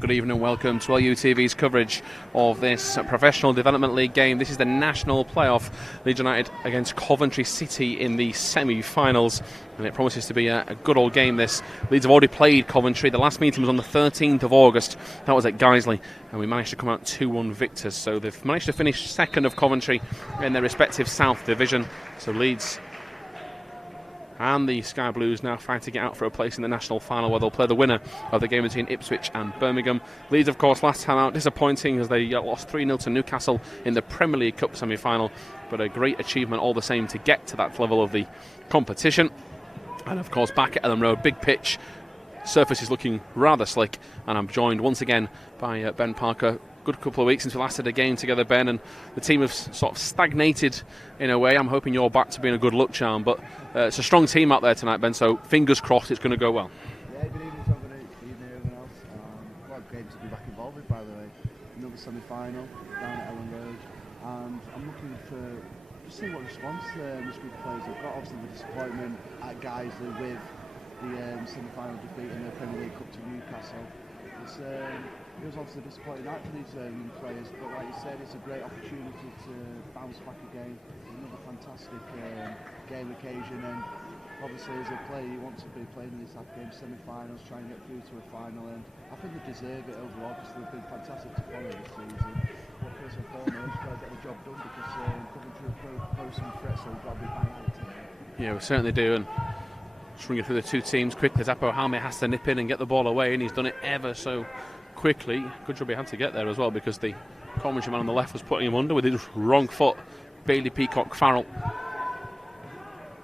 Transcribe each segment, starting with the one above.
Good evening and welcome to LUTV's coverage of this Professional Development League game. This is the national playoff, Leeds United against Coventry City in the semi-finals, and it promises to be a good old game. This Leeds have already played Coventry. The last meeting was on the 13th of August. That was at Guiseley, and we managed to come out 2-1 victors. So they've managed to finish second of Coventry in their respective South Division. So Leeds and the Sky Blues now fighting to get out for a place in the national final, where they'll play the winner of the game between Ipswich and Birmingham. Leeds, of course, last time out disappointing as they lost 3-0 to Newcastle in the Premier League Cup semi-final, but a great achievement all the same to get to that level of the competition. And of course, back at Elland Road, big pitch, surface is looking rather slick, and I'm joined once again by Ben Parker. Good couple of weeks since we last had a game together, Ben, and the team have sort of stagnated in a way. I'm hoping you're back to being a good luck charm, but it's a strong team out there tonight, Ben, so fingers crossed it's going to go well. Yeah, good evening, Tom. Good evening, everyone else. What a game to be back involved with, by the way. Another semi-final down at Elland Road, and I'm looking for just seeing what response this group of players have got. Obviously, the disappointment at Guiseley with the semi-final defeat in the Premier League Cup to Newcastle. It was obviously a disappointing night for these young players, but like you said, it's a great opportunity to bounce back again. Another fantastic game occasion, and obviously as a player you want to be playing in these type of games, semi-finals, try and get through to a final, and I think they deserve it overall because they've been fantastic to follow this season. But first and foremost, got to get the job done because Coventry pose some threats, so we've got to be bang on it today. Yeah, we certainly do, and just ringing through the two teams quickly. Zapo Halme has to nip in and get the ball away, and he's done it ever so quickly. Good job he had to get there as well, because the Coventry man on the left was putting him under with his wrong foot. Bailey Peacock Farrell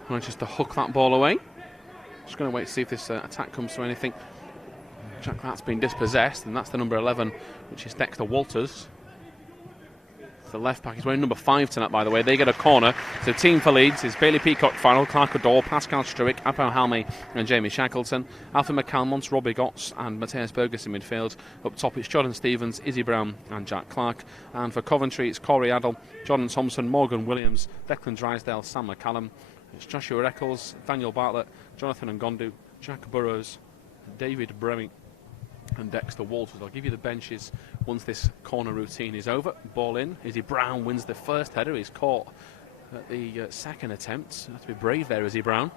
manages to hook that ball away. Just going to wait to see if this attack comes to anything. Jack Clark's been dispossessed, and that's the number 11, which is Dexter Walters. The left back is wearing number 5 tonight, by the way. They get a corner. So team for Leeds is Bailey Peacock Farrell, Clark Adore, Pascal Struick, Apo Halme and Jamie Shackleton, Alfie McCalmont, Robbie Gotts and Matthias Burgess in midfield. Up top it's Jordan Stevens, Izzy Brown and Jack Clark. And for Coventry it's Corey Adel, Jordan Thompson, Morgan Williams, Declan Drysdale, Sam McCallum. It's Joshua Eccles, Daniel Bartlett, Jonathan Ngondu, Jack Burrows, David Bremy and Dexter Walters. I'll give you the benches once this corner routine is over. Ball in. Izzy Brown wins the first header. He's caught at the second attempt. Have to be brave there, Izzy Brown.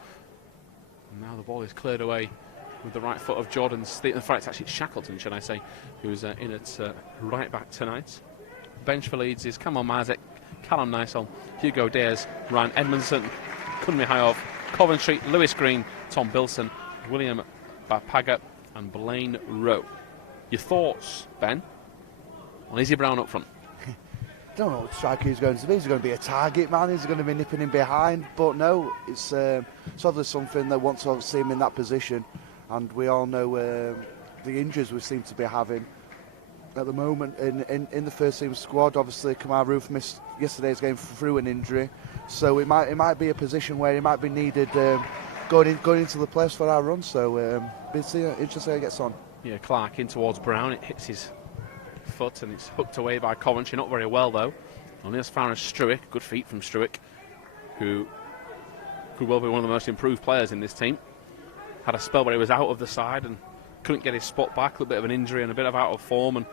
And now the ball is cleared away with the right foot of Jordan. In fact, it's actually Shackleton, should I say, who's in at right back tonight. Bench for Leeds is Kamal Mazek, Callum Nysel, Hugo Diaz, Ryan Edmondson, Kunmi Hayov, Coventry, Lewis Green, Tom Bilson, William Bapaga and Blaine Rowe. Your thoughts, Ben, on Izzy Brown up front? Don't know what striker he's going to be. Is he going to be a target man? Is he going to be nipping in behind? But no, it's obviously something they want to see him in that position. And we all know the injuries we seem to be having at the moment in the first team squad. Obviously, Kamar Roof missed yesterday's game through an injury, so it might be a position where he might be needed going into the place for our run. So it's interesting how he gets on. Yeah, Clark in towards Brown. It hits his foot and it's hooked away by Coventry. Not very well though. Only as far as Struick. Good feet from Struick, who could well be one of the most improved players in this team. Had a spell where he was out of the side and couldn't get his spot back. A little bit of an injury and a bit of out of form, and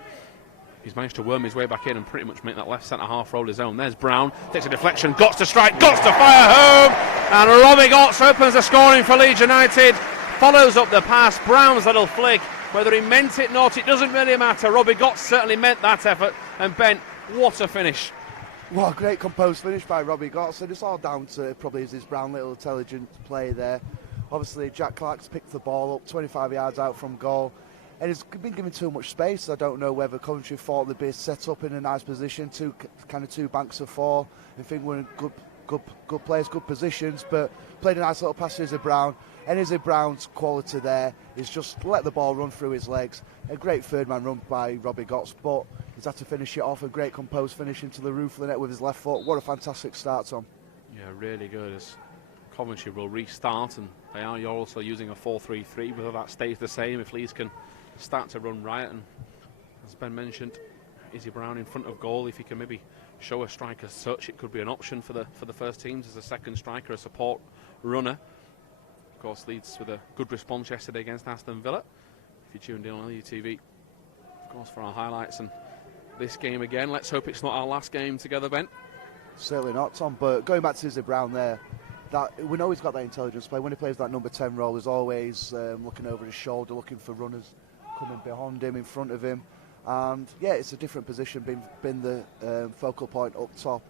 he's managed to worm his way back in and pretty much make that left centre half role his own. There's Brown, takes a deflection, Gotts to strike, Gotts to fire home, and Robbie Gotts opens the scoring for Leeds United. Follows up the pass, Brown's little flick. Whether he meant it or not, it doesn't really matter. Robbie Gotts certainly meant that effort. And Ben, what a finish. What a great composed finish by Robbie Gotts. And it's all down to probably his Brown little intelligent play there. Obviously, Jack Clark's picked the ball up 25 yards out from goal. And he's been given too much space. I don't know whether Coventry thought they'd be set up in a nice position, two banks of four. I think we're in good players, good positions, but played a nice little pass to Izzy Brown. And Izzy Brown's quality there is just let the ball run through his legs. A great third man run by Robbie Gotts, but he's had to finish it off. A great composed finish into the roof of the net with his left foot. What a fantastic start, Tom. Yeah, really good. As Coventry will restart, and you're also using a 4-3-3. Whether that stays the same, if Leeds can start to run riot, and as Ben mentioned, Izzy Brown in front of goal. If he can maybe show a striker's touch, it could be an option for the first teams as a second striker, a support runner. Of course, Leeds with a good response yesterday against Aston Villa. If you tuned in on LUTV, course, for our highlights and this game again. Let's hope it's not our last game together, Ben. Certainly not, Tom. But going back to Izzy Brown there, we know he's got that intelligence play. When he plays that number 10 role, he's always looking over his shoulder, looking for runners coming behind him, in front of him. And yeah, it's a different position, being the focal point up top.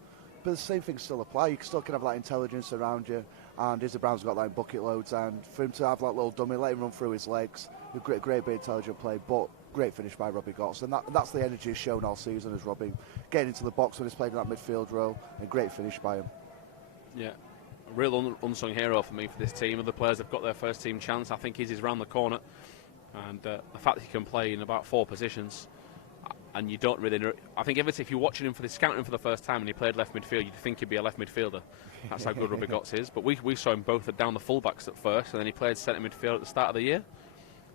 But the same things still apply. You still can have that intelligence around you. And Izzy Brown's got that in bucket loads. And for him to have that little dummy, let him run through his legs, a great bit of intelligent play. But great finish by Robbie Gotts. And that's the energy he's shown all season, as Robbie getting into the box when he's playing in that midfield role. And great finish by him. Yeah. A real unsung hero for me for this team. Other players have got their first team chance. I think he's round the corner, and the fact that he can play in about 4 positions, and you don't really know. I think if you're watching him scouting him for the first time and he played left midfield, you'd think he'd be a left midfielder. That's how good Robbie Gotts is. But we saw him both down the fullbacks at first, and then he played centre midfield at the start of the year.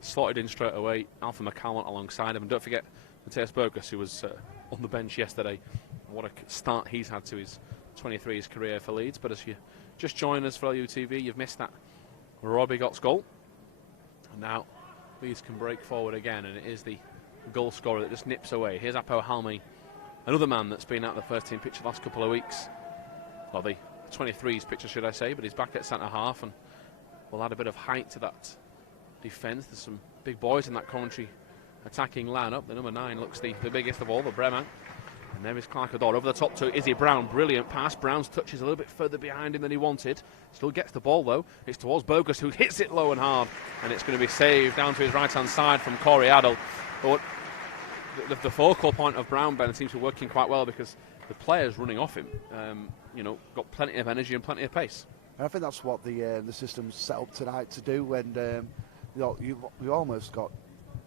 Slotted in straight away. Alpha McCall alongside him, and don't forget Matthias Bogus, who was on the bench yesterday. What a start he's had to his 23's career for Leeds. But as you just joined us for LUTV, you've missed that Robbie Gotts goal. And now Leeds can break forward again, and it is the goal scorer that just nips away. Here's Apo Halmi, another man that's been out of the first team picture the last couple of weeks. Well, the 23's picture, should I say, but he's back at centre half and will add a bit of height to that defence. There's some big boys in that Coventry attacking lineup. The number 9 looks the biggest of all, the Bremen. And there is Clark Ador over the top to Izzy Brown. Brilliant pass. Brown's touch is a little bit further behind him than he wanted. Still gets the ball though. It's towards Bogus, who hits it low and hard. And it's going to be saved down to his right-hand side from Corey Adel. But the focal point of Brown, Ben, seems to be working quite well because the players running off him, got plenty of energy and plenty of pace. And I think that's what the system's set up tonight to do. When you've almost got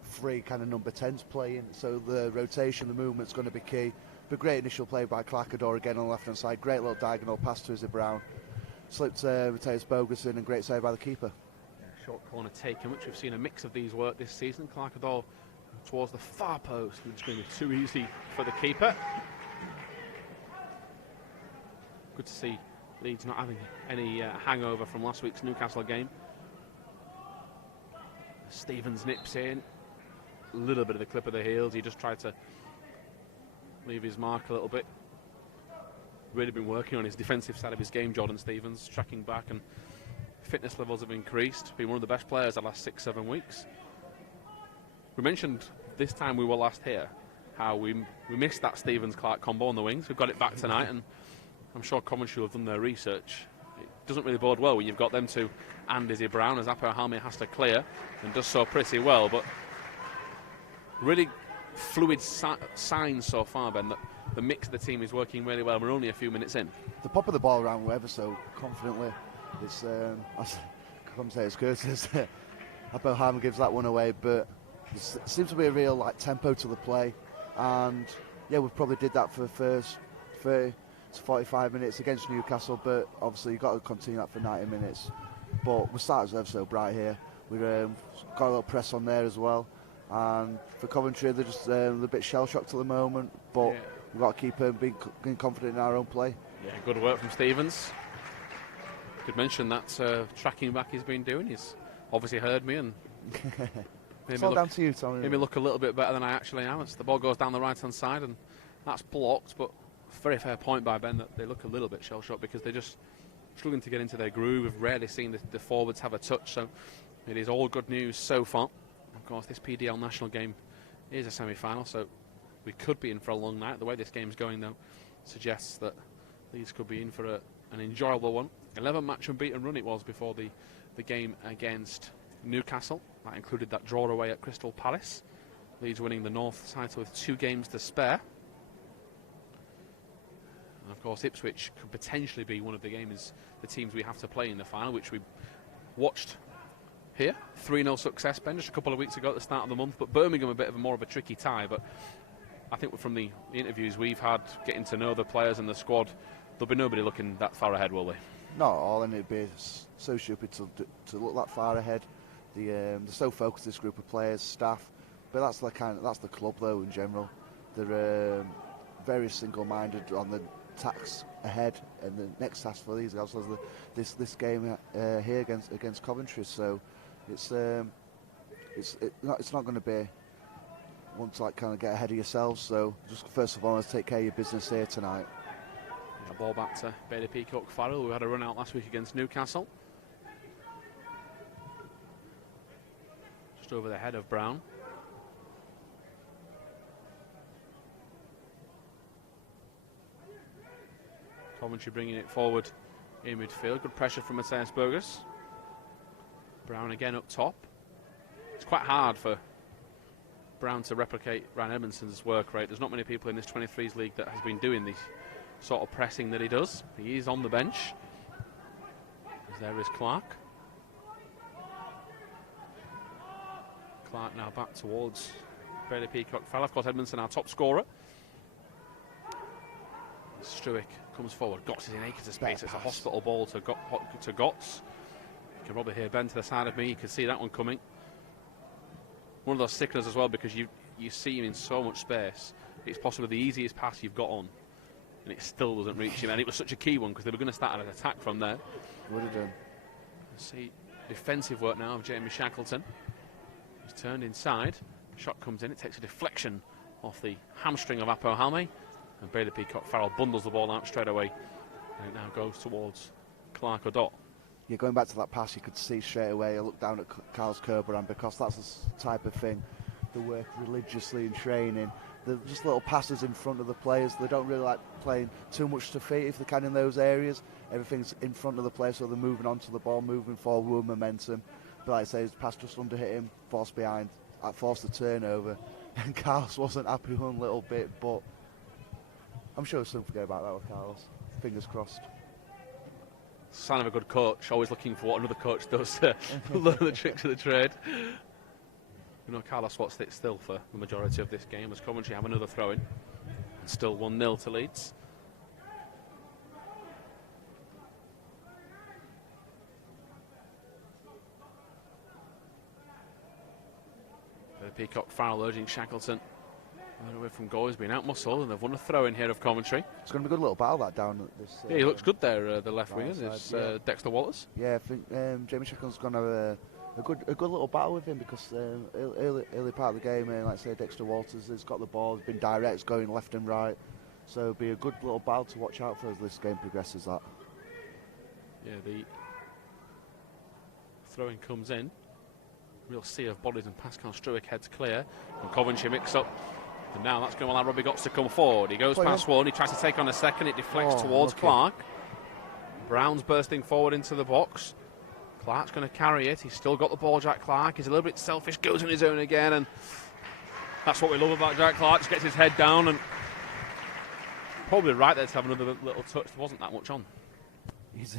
3 kind of number 10s playing, so the rotation, the movement's going to be key. But great initial play by Clark Ador again on the left hand side. Great little diagonal pass to Izzy Brown. Slipped Matthias Bogus in, and great save by the keeper. Yeah, short corner taken, which we've seen a mix of these work this season. Clark Ador towards the far post, and it's going to be too easy for the keeper. Good to see Leeds not having any hangover from last week's Newcastle game. Stevens nips in, a little bit of the clip of the heels. He just tried to leave his mark a little bit. Really been working on his defensive side of his game, Jordan Stevens, tracking back, and fitness levels have increased. Been one of the best players the last 6-7 weeks. We mentioned this time we were last here how we missed that Stevens-Clark combo on the wings. We've got it back tonight, and I'm sure Coventry will have done their research. It doesn't really bode well when you've got them two and Izzy Brown, as Apo Halmi has to clear and does so pretty well. But really fluid signs so far, Ben, that the mix of the team is working really well. We're only a few minutes in. The pop of the ball around ever so confidently. It's I can't say it's courteous. Apo Halmi gives that one away, but it seems to be a real tempo to the play. And yeah, we probably did that for the first 30 to 45 minutes against Newcastle, but obviously you've got to continue that for 90 minutes. But we started ever so bright here. We've got a little press on there as well. And for Coventry, they're just a bit shell-shocked at the moment, but yeah, we've got to keep being confident in our own play. Yeah, good work from Stevens. Could mention that tracking back he's been doing. He's obviously heard me and it's all down to you, Tommy. Made me look a little bit better than I actually am. The ball goes down the right-hand side, and that's blocked, but very fair point by Ben that they look a little bit shell-shocked because they're just struggling to get into their groove. We've rarely seen the forwards have a touch, so it is all good news so far. Of course, this PDL national game is a semi-final, so we could be in for a long night. The way this game's going, though, suggests that Leeds could be in for an enjoyable one. 11-match unbeaten run it was before the game against Newcastle. That included that draw away at Crystal Palace. Leeds winning the North title with 2 games to spare. And of course, Ipswich could potentially be one of the teams we have to play in the final, which we watched here. 3-0 success, Ben, just a couple of weeks ago at the start of the month. But Birmingham a bit more of a tricky tie. But I think from the interviews we've had, getting to know the players and the squad, there'll be nobody looking that far ahead, will they? Not at all, and it'd be so stupid to look that far ahead. They're so focused, this group of players, staff. But that's the club, though, in general. They're very single-minded on the task ahead, and the next task for these guys was this game here against Coventry. So it's not going to be want to like kind of get ahead of yourselves. So just first of all, let's take care of your business here tonight. Yeah, ball back to Bailey Peacock Farrell, who had a run out last week against Newcastle. Just over the head of Brown. Coventry bringing it forward in midfield. Good pressure from Matthias Burgess. Brown again up top. It's quite hard for Brown to replicate Ryan Edmondson's work rate. There's not many people in this 23s league that has been doing this sort of pressing that he does. He is on the bench. As there is Clark. Clark now back towards Bailey Peacock Farrell. Of course, Edmondson our top scorer. Struick comes forward. Gotts is in acres of space. It's a hospital ball to Gotts. You can probably hear Ben to the side of me. You can see that one coming. One of those sickeners as well, because you see him in so much space. It's possibly the easiest pass you've got on, and it still doesn't reach him. And it was such a key one because they were going to start an attack from there. Would have done. See defensive work now of Jamie Shackleton. He's turned inside. Shot comes in. It takes a deflection off the hamstring of Apo Halme. And Bailey Peacock Farrell bundles the ball out straight away. And it now goes towards Clark O'Dott. Yeah, going back to that pass, you could see straight away. I looked down at Carlos Kerberan because that's the type of thing they work religiously in training. They're just little passes in front of the players. They don't really like playing too much to feet if they can in those areas. Everything's in front of the player, so they're moving onto the ball, moving forward with momentum. But like I say, his pass just under hit him, forced behind, forced the turnover. And Carlos wasn't happy one little bit, but I'm sure he'll soon forget about that with Carlos. Fingers crossed. Sign of a good coach, always looking for what another coach does to learn the tricks of the trade. You know, Carlos Watts sits still for the majority of this game as Coventry have another throw-in. And still 1-0 to Leeds. The Peacock Farrell urging Shackleton away from goal. He's been out muscle and they've won a throw-in here of Coventry. It's going to be a good little battle that down at this. Yeah, he looks good there, the left right winger. It's yeah. Dexter Wallace. Yeah, I think Jamie Shackleton's going to have a good little battle with him because early part of the game, like I say, Dexter Walters has got the ball, he's been direct, it's going left and right. So it'll be a good little battle to watch out for as this game progresses. That. Yeah, the throw-in comes in. Real sea of bodies and Pascal Struick heads clear. And Coventry mix up. And now that's going to allow Robbie Gotts to come forward. He goes past one, he tries to take on a second, it deflects towards Clark. Brown's bursting forward into the box. Clark's going to carry it. He's still got the ball, Jack Clark. He's a little bit selfish, goes on his own again, and that's what we love about Jack Clark. Just gets his head down, and probably right there to have another little touch. There wasn't that much on. He's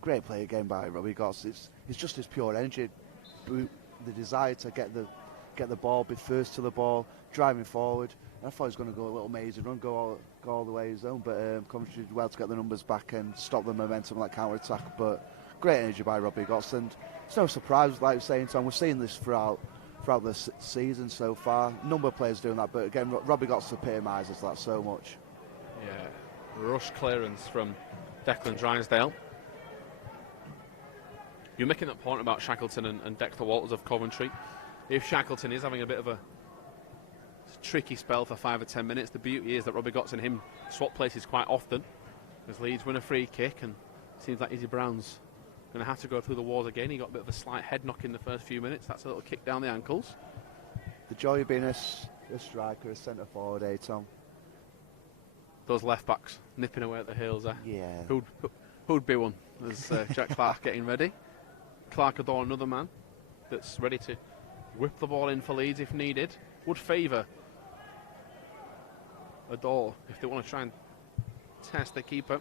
great play again by Robbie Gotts. It's just his pure energy, the desire to get the ball, be first to the ball, driving forward. And I thought he was going to go a little mazy run, go all the way his own, but Coventry did well to get the numbers back and stop the momentum on that counter attack. But great energy by Robbie Gotts, and it's no surprise, like you're saying, Tom, we've seen this throughout the season so far. A number of players doing that, but again, Robbie Gotts epitomises that so much. Yeah, rush clearance from Declan Drysdale. You're making that point about Shackleton and Dexter Walters of Coventry. If Shackleton is having a bit of a tricky spell for 5 or 10 minutes, the beauty is that Robbie Gotts and him swap places quite often. As Leeds win a free kick, and it seems like Izzy Brown's going to have to go through the walls again. He got a bit of a slight head knock in the first few minutes. That's a little kick down the ankles. The joy of being a striker, a centre forward, Tom. Those left backs nipping away at the heels there. Yeah. Who'd be one? As Jack Clark getting ready. Clark O'Donnell, another man that's ready to whip the ball in for Leeds if needed. Would favour O'Donnell if they want to try and test the keeper.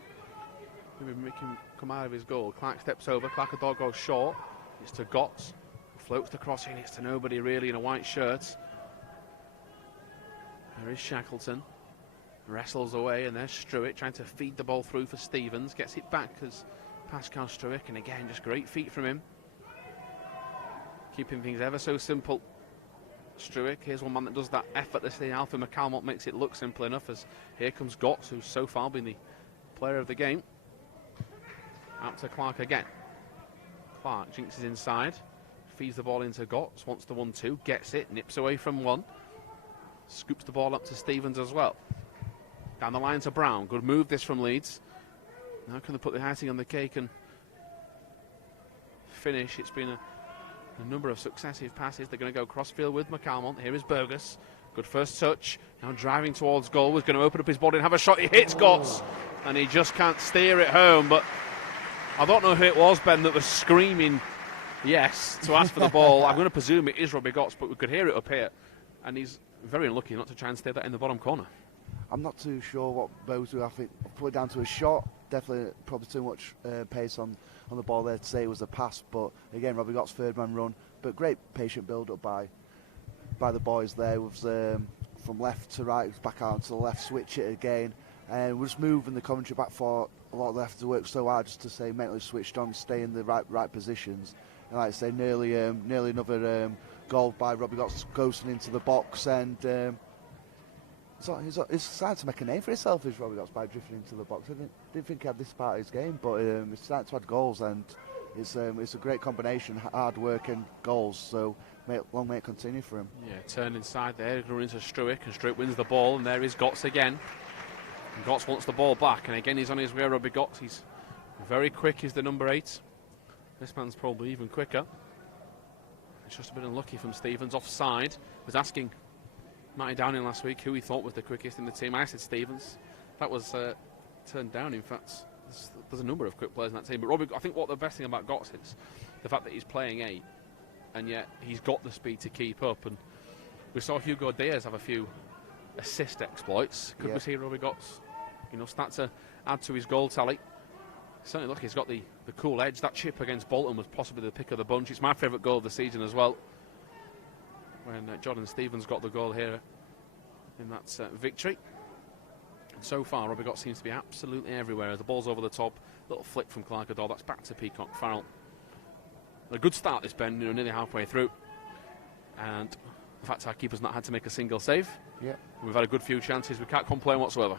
Maybe make him come out of his goal. Clark steps over. Clark O'Donnell goes short. It's to Gotts. Floats the crossing. It's to nobody really in a white shirt. There is Shackleton. Wrestles away, and there's Struick trying to feed the ball through for Stevens. Gets it back as Pascal Struick, and again, just great feet from him. Keeping things ever so simple. Struick, here's one man that does that effortlessly. Alfie McCalmont makes it look simple enough, as here comes Gotts, who's so far been the player of the game. Out to Clark again. Clark jinxes inside, feeds the ball into Gotts, wants the 1-2, gets it, nips away from one. Scoops the ball up to Stevens as well. Down the line to Brown. Good move this from Leeds. Now can they put the icing on the cake and finish? It's been a number of successive passes. They're going to go crossfield with McCalmont. Here is Burgess. Good first touch. Now driving towards goal. Was going to open up his body and have a shot. He hits Gotts and he just can't steer it home. But I don't know who it was, Ben, that was screaming yes to ask for the ball. I'm going to presume it is Robbie Gotts, but we could hear it up here. And he's very unlucky not to try and steer that in the bottom corner. I'm not too sure what Bowes do. I think put it down to a shot. Definitely probably too much pace on the ball there to say it was a pass. But again, Robbie Gotts' third man run. But great patient build-up by the boys there. It was from left to right, it was back out to the left, switch it again. And we're just moving the Coventry back for a lot of left to work so hard just to say mentally switched on, stay in the right positions. And like I say, nearly another goal by Robbie Gotts ghosting into the box. And he's starting to make a name for himself, is Robbie Gotts, by drifting into the box. I didn't think he had this part of his game, but he's starting to add goals, and it's a great combination, hard work and goals. So long may it continue for him. Yeah, turn inside there, going into Struick, and Struick wins the ball, and there is Gotts again. And Gotts wants the ball back, and again he's on his way. Robbie Gotts, he's very quick. He's the number 8. This man's probably even quicker. It's just a bit unlucky from Stevens. Offside. Was asking Matty Downing last week who he thought was the quickest in the team. I said Stevens. That was turned down, in fact. There's a number of quick players in that team. But Robbie, I think what the best thing about Gotts is the fact that he's playing 8, and yet he's got the speed to keep up. And we saw Hugo Diaz have a few assist exploits. Could we see Robbie Gotts, start to add to his goal tally? Certainly, look, he's got the cool edge. That chip against Bolton was possibly the pick of the bunch. It's my favourite goal of the season as well, when Jordan Stevens got the goal here in that victory. And so far, Robbie Gotts seems to be absolutely everywhere. As the ball's over the top, little flick from Clark Adore. That's back to Peacock Farrell. A good start, this, Ben, nearly halfway through. And the fact our keeper's not had to make a single save. Yeah. We've had a good few chances. We can't complain whatsoever.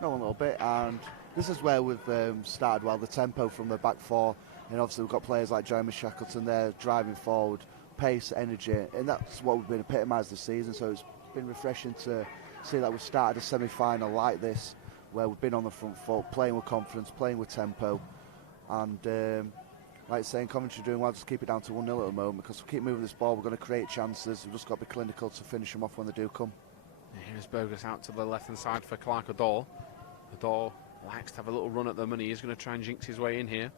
No, a little bit. And this is where we've started well. The tempo from the back four. And obviously we've got players like Jeremy Shackleton there driving forward. Pace, energy. And that's what we've been epitomised this season. So it's been refreshing to see that we've started a semi-final like this, where we've been on the front foot, playing with confidence, playing with tempo. And like saying, Coventry doing well, just keep it down to 1-0 at the moment, because if we keep moving this ball, we're going to create chances. We've just got to be clinical to finish them off when they do come. Here's Burgess out to the left-hand side for Clark Adore. Adore likes to have a little run at them, and he is going to try and jinx his way in here.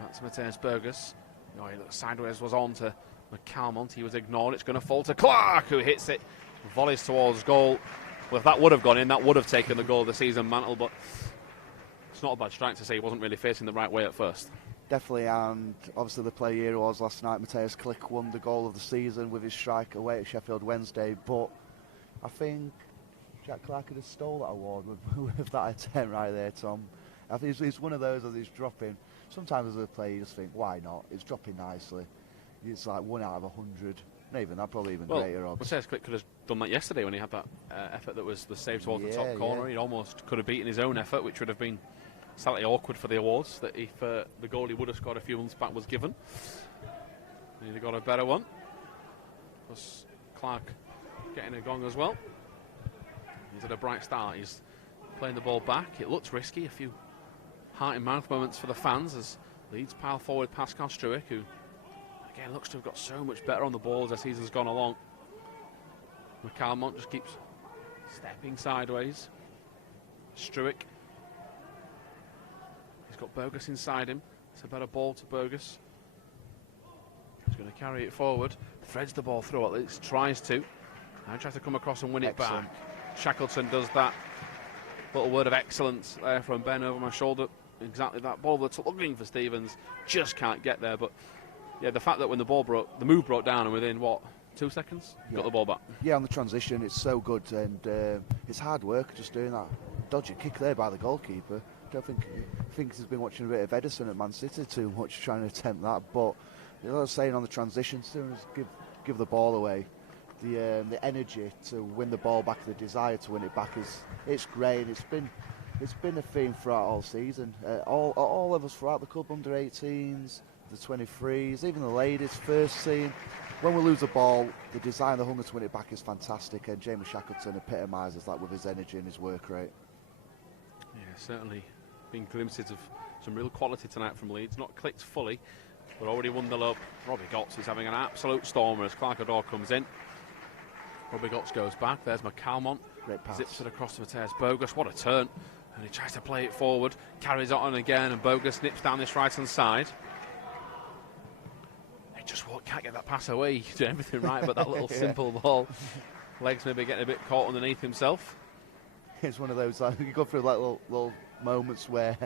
Back to Mateus Burgess. Oh, he looked sideways, was on to McCalmont. He was ignored. It's going to fall to Clark, who hits it. Volleys towards goal. Well, if that would have gone in, that would have taken the goal of the season mantle, but it's not a bad strike to say he wasn't really facing the right way at first. Definitely, and obviously the player here was last night. Mateus Click won the goal of the season with his strike away at Sheffield Wednesday, but I think Jack Clark could have stole that award with that attempt right there, Tom. I think it's one of those as he's dropping. Sometimes as a player you just think, why not? It's dropping nicely. It's like 1 out of 100. Not even that, probably even greater odds. Mateus Click could have done that yesterday when he had that effort that was the save towards the top corner. He almost could have beaten his own effort, which would have been slightly awkward for the awards, that if the goal he would have scored a few months back was given. And he got a better one. Plus Clark getting a gong as well. He's had a bright start. He's playing the ball back. It looks risky. A few heart and mouth moments for the fans as Leeds pile forward Pascal Struick, who again looks to have got so much better on the ball as the season's gone along. McCalmont just keeps stepping sideways. Struick. He's got Burgess inside him. It's a better ball to Burgess. He's going to carry it forward. Threads the ball through, at least tries to. Now tries to come across and win it back. Shackleton does that. Little word of excellence there from Ben over my shoulder. Exactly that ball that's looking for Stevens. Just can't get there. But yeah, the fact that when the move broke down, and within 2 seconds, got the ball back. Yeah, on the transition, it's so good, and it's hard work just doing that. Dodgy kick there by the goalkeeper. I don't think he's been watching a bit of Edison at Man City too much, trying to attempt that. But as I was saying, on the transition, as soon as give the ball away, the energy to win the ball back, the desire to win it back it's great. It's been a theme throughout all season. All of us throughout the club, under 18s, the 23s, even the ladies, first team. when we lose the ball, the desire, the hunger to win it back is fantastic, and Jamie Shackleton epitomises that with his energy and his work rate. Yeah, certainly been glimpses of some real quality tonight from Leeds. Not clicked fully, but already won the lob. Robbie Gotts is having an absolute stormer as Clark Adore comes in. Robbie Gotts goes back. There's McCalmont. Great pass. Zips it across to Mateus Bogus. What a turn. And he tries to play it forward. Carries it on again, and Bogus nips down this right-hand side. He just can't get that pass away. He's doing everything right, but that little simple ball. Legs maybe getting a bit caught underneath himself. It's one of those, you go through like little moments where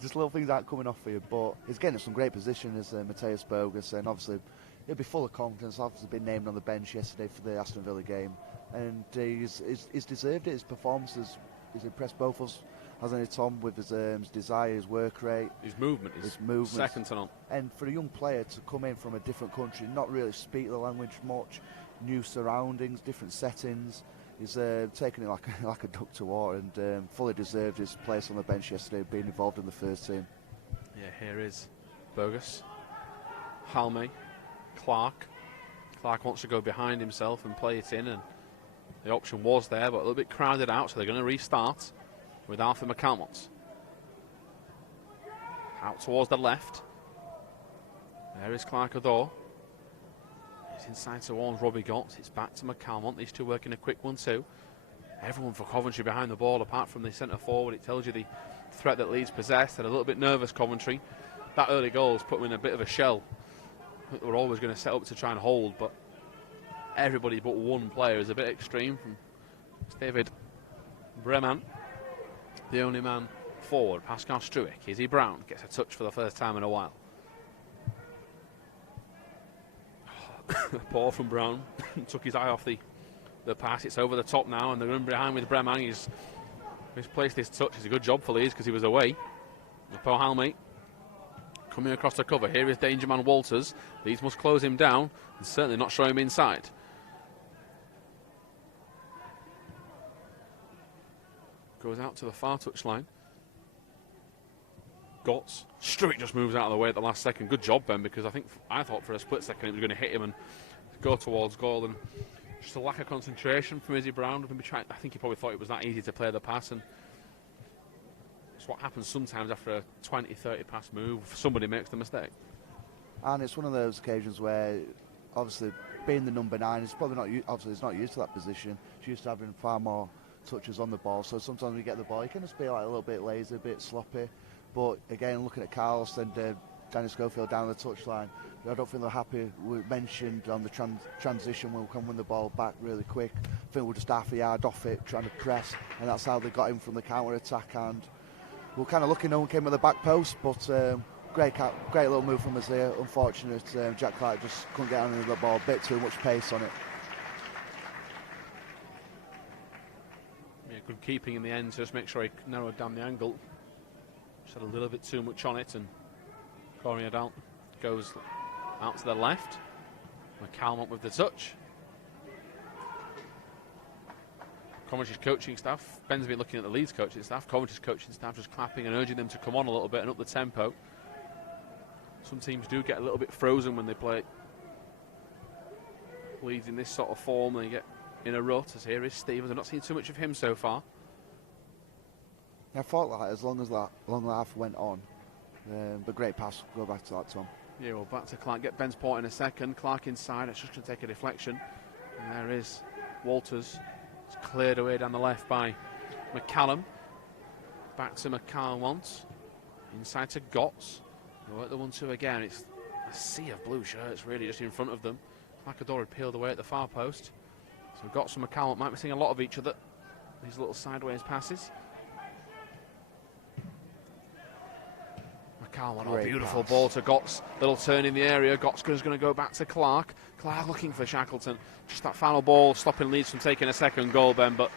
just little things aren't coming off for you, but he's getting in some great position as Mateus Bogus, and obviously he'll be full of confidence. Obviously been named on the bench yesterday for the Aston Villa game, and he's deserved it. His performance has impressed both of us, hasn't it, Tom, with his desire, his work rate. His movement is second to none. And for a young player to come in from a different country, not really speak the language much, new surroundings, different settings, he's taken it like a duck to water, and fully deserved his place on the bench yesterday, being involved in the first team. Yeah, here is Bogus, Halme, Clark. Clark wants to go behind himself and play it in, and the option was there, but a little bit crowded out, so they're going to restart with Arthur McCalmont. Out towards the left. There is Clark Adore. He's inside towards Robbie Gotts. It's back to McCalmont. These two working a quick 1-2. Everyone for Coventry behind the ball, apart from the centre forward. It tells you the threat that Leeds possessed. They're a little bit nervous, Coventry. That early goal has put them in a bit of a shell. They were always going to set up to try and hold, but everybody but one player is a bit extreme. It's David Breman, the only man forward. Pascal Struick. Izzy Brown gets a touch for the first time in a while. Ball from Brown. Took his eye off the pass. It's over the top now, and they're going behind with Breman. He's misplaced his touch. It's a good job for Leeds because he was away. Paul Halme coming across the cover. Here is danger man Walters. Leeds must close him down and certainly not show him inside. Goes out to the far touchline. Gotts. Struick just moves out of the way at the last second. Good job, Ben, because I thought for a split second it was going to hit him and go towards goal. And just a lack of concentration from Izzy Brown. I think he probably thought it was that easy to play the pass, and it's what happens sometimes after a 20-30 pass move. Somebody makes the mistake. And it's one of those occasions where, obviously, being the number 9, he's probably not. Obviously, he's not used to that position. He's used to having far more touches on the ball. So sometimes when you get the ball, you can just be like a little bit lazy, a bit sloppy. But again, looking at Carlos and Danny Schofield down the touchline, I don't think they're happy. We mentioned on the transition when we can win the ball back really quick. I think we're just half a yard off it, trying to press, and that's how they got him from the counter attack. And we're kind of lucky no one came at the back post, but great little move from us there. Unfortunate, Jack Clark just couldn't get under the ball, a bit too much pace on it. Yeah, good keeping in the end to just make sure he narrowed down the angle. Just had a little bit too much on it, and Corriedal goes out to the left. McCalmont with the touch. Coventry's coaching staff, Ben's been looking at the Leeds coaching staff, Coventry's coaching staff just clapping and urging them to come on a little bit and up the tempo. Some teams do get a little bit frozen when they play Leeds in this sort of form. They get in a rut, as here is Stevens. I've not seen too much of him so far. I thought that as long as that long half went on, but great pass. Go back to that, Tom. Yeah, well, back to Clark. Get Ben's point in a second. Clark inside. It's just going to take a deflection. And there is Walters. It's cleared away down the left by McCallum. Back to McCalmont. Inside to Gotts. Go at the 1-2 again. It's a sea of blue shirts really just in front of them. Clark had peeled away at the far post. So Gotts and McCalmont might be seeing a lot of each other. These little sideways passes. McCalmont, a beautiful ball to Gotts. Little turn in the area. Gotts is going to go back to Clark. Clark looking for Shackleton. Just that final ball stopping Leeds from taking a second goal, Ben. But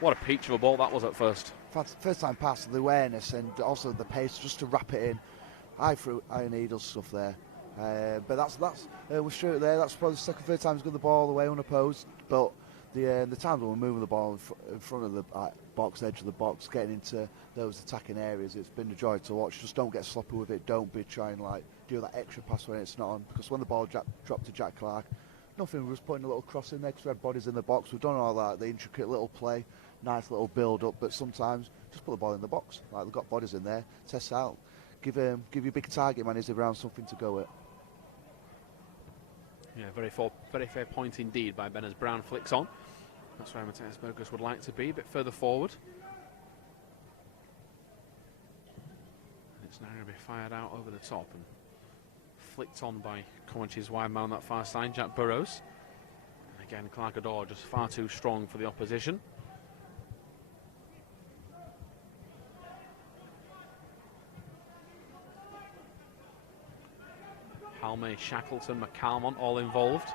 what a peach of a ball that was at first. First time pass, the awareness and also the pace just to wrap it in. Eye through Iron Needles stuff there. But that's we're sure there. That's probably the second, third time he's got the ball away unopposed. But the times when we're moving the ball in front of the box, edge of the box, getting into those attacking areas, it's been a joy to watch. Just don't get sloppy with it. Don't be trying do that extra pass when it's not on. Because when the ball dropped to Jack Clark, nothing. We're just putting a little cross in there because we had bodies in the box. We've done all that, the intricate little play, nice little build-up, but sometimes just put the ball in the box. Like, they've got bodies in there, test out. Give your big target man, Izzy Brown, something to go at. Yeah, very fair point indeed by Ben as Brown flicks on. That's where Matthias Bogus would like to be, a bit further forward. And it's now going to be fired out over the top and flicked on by Coventry's wide man on that far side, Jack Burrows. And again, Clark Adore just far too strong for the opposition. Halme, Shackleton, McCalmont all involved.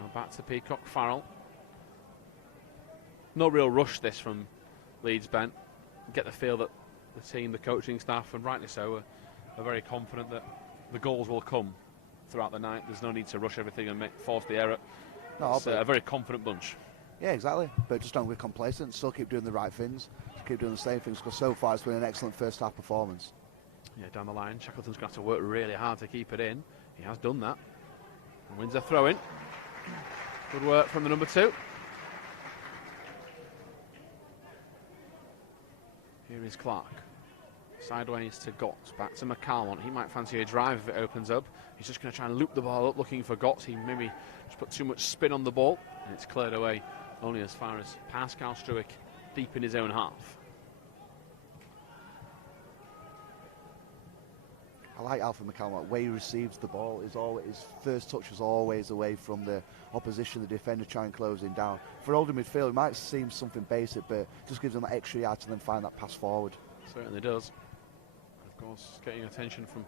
Now back to Peacock, Farrell. No real rush this from Leeds, Ben. Get the feel that the team, the coaching staff, and rightly so, are very confident that the goals will come throughout the night. There's no need to rush everything and force the error. No, it's a very confident bunch. Yeah, exactly. But just don't be complacent. Still keep doing the right things. Just keep doing the same things, because so far it's been an excellent first half performance. Yeah, down the line, Shackleton's going to have to work really hard to keep it in. He has done that. And wins a throw-in. Good work from the number 2. Here is Clark. Sideways to Gotts, back to McCalmont. He might fancy a drive if it opens up. He's just going to try and loop the ball up, looking for Gotts. He maybe just put too much spin on the ball, and it's cleared away only as far as Pascal Struick, deep in his own half. I like Alfred McCalmont. The way he receives the ball, his first touch is always away from the opposition, the defender trying to close him down. For older midfield, it might seem something basic, but just gives them that extra yard to then find that pass forward. Certainly does. Of course, getting attention from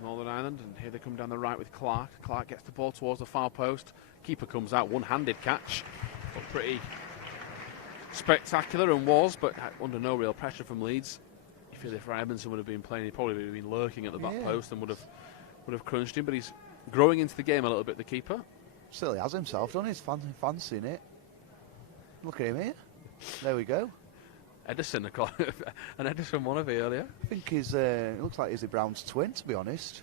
Northern Ireland, and here they come down the right with Clark. Clark gets the ball towards the far post. Keeper comes out, one-handed catch, but pretty spectacular, and was, but under no real pressure from Leeds. You feel if Edmondson would have been playing, he probably would have been lurking at the back post and would have crunched him, but he's growing into the game a little bit, the keeper. Still, he has himself done. He's fancying it. Look at him here. There we go. Edison, an Edison wannabe earlier. I think he's, it looks like Izzy Brown's twin, to be honest.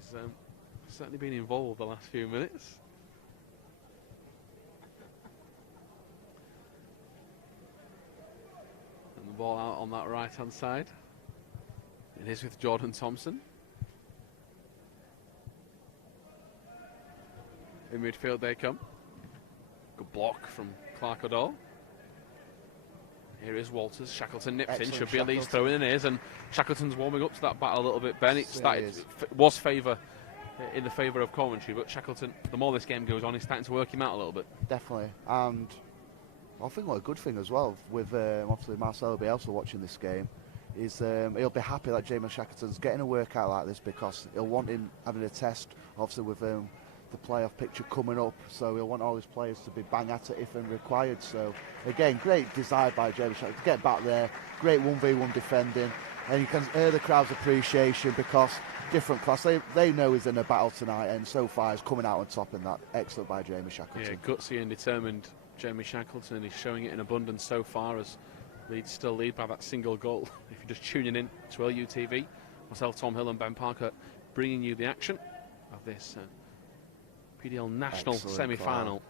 He's certainly been involved the last few minutes. And the ball out on that right-hand side. It is with Jordan Thompson. In midfield they come. Good block from Clark O'Donnell. Here is Walters. Shackleton nips in. Should be a Leeds throw in, and is. And Shackleton's warming up to that battle a little bit. Ben, it was in the favour of Coventry, but Shackleton, the more this game goes on, he's starting to work him out a little bit. Definitely. And I think what a good thing as well, with obviously Marcelo Bielsa watching this game, is he'll be happy that James Shackleton's getting a workout like this, because he'll want him having a test, obviously with the playoff picture coming up, so he'll want all his players to be bang at it if and required. So again, great desire by James Shackleton to get back there, great 1v1 defending, and you can hear the crowd's appreciation, because different class, they know he's in a battle tonight, and so far he's coming out on top in that. Excellent by Jamie Shackleton. Yeah, gutsy and determined Jamie Shackleton, and he's showing it in abundance so far, as Leeds still lead by that single goal. If you're just tuning in to LUTV, myself, Tom Hill and Ben Parker bringing you the action of this PDL National semi-final.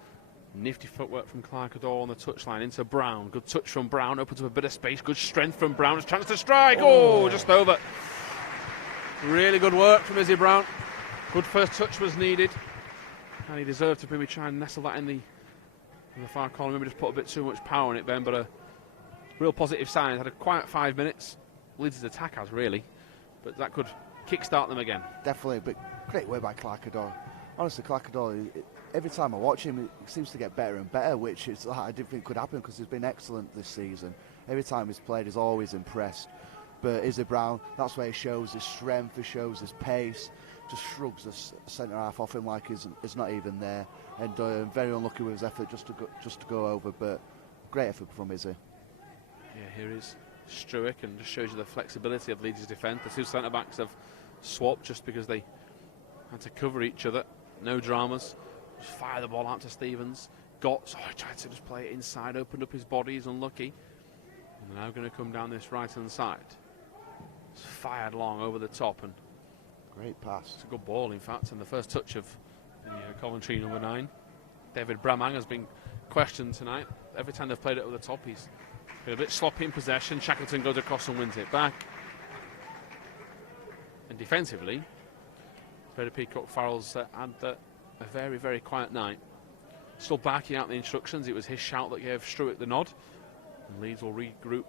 Nifty footwork from Clark O'Donnell on the touchline into Brown. Good touch from Brown, opens up a bit of space. Good strength from Brown. A chance to strike. Oh, just over. Really good work from Izzy Brown. Good first touch was needed, and he deserved to maybe try and nestle that in the far corner. Maybe just put a bit too much power on it, Ben. But a real positive sign. Had a quiet 5 minutes. Leeds' attack has really, but that could kick-start them again. Definitely, but great work by Clark O'Donnell. Honestly, Clark O'Donnell, every time I watch him, he seems to get better and better, which is I didn't think could happen, because he's been excellent this season. Every time he's played, he's always impressed. But Izzy Brown, that's where he shows his strength, he shows his pace, just shrugs the centre half off him like he's not even there, and very unlucky with his effort just to go over. But great effort from Izzy. Yeah, here is Struick, and just shows you the flexibility of Leeds' defence. The two centre backs have swapped just because they had to cover each other. No dramas. Just fire the ball out to Stevens. He tried to just play it inside, opened up his body. He's unlucky. And they're now going to come down this right-hand side. It's fired long over the top, and great pass. It's a good ball, in fact, and the first touch of the Coventry number 9. David Bramang has been questioned tonight. Every time they've played it over the top, he's been a bit sloppy in possession. Shackleton goes across and wins it back. And defensively, Peter Peacock Farrell's had a very, very quiet night. Still barking out the instructions. It was his shout that gave Struett the nod. And Leeds will regroup.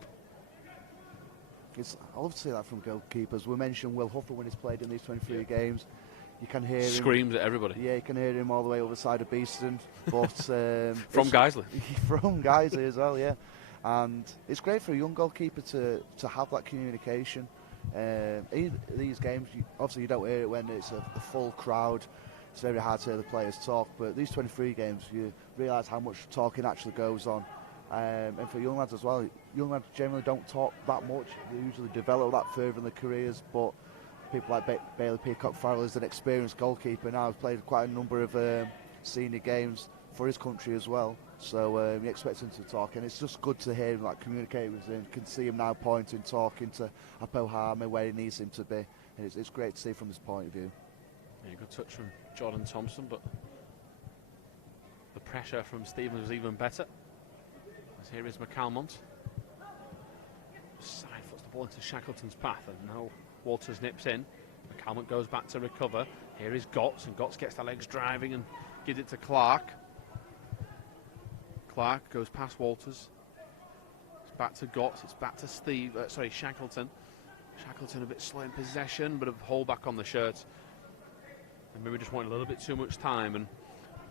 I love to see that from goalkeepers. We mentioned Will Huffer when he's played in these 23 games. You can hear him. Screams at everybody. Yeah, you can hear him all the way over the side of Beeston. But from Guiseley. From Guiseley as well, yeah. And it's great for a young goalkeeper to have that communication. These games, obviously you don't hear it when it's a full crowd. It's very hard to hear the players talk, but these 23 games, you realise how much talking actually goes on. And for young lads as well, young lads generally don't talk that much. They usually develop that further in their careers, but people like Bailey Peacock Farrell is an experienced goalkeeper now. He's played quite a number of senior games for his country as well. So you expect him to talk, and it's just good to hear him communicate with him. You can see him now pointing, talking to Apo Hame where he needs him to be, and it's great to see from his point of view. Yeah, good touch from Jordan Thompson, but the pressure from Stevens was even better. As here is McCalmont. Side foots the ball into Shackleton's path, and now Walters nips in. McCalmont goes back to recover. Here is Gotts, and Gotts gets the legs driving and gives it to Clark. Clark goes past Walters. It's back to Gotts. It's back to Shackleton. Shackleton a bit slow in possession, but a hold back on the shirt. And maybe just wanted a little bit too much time. And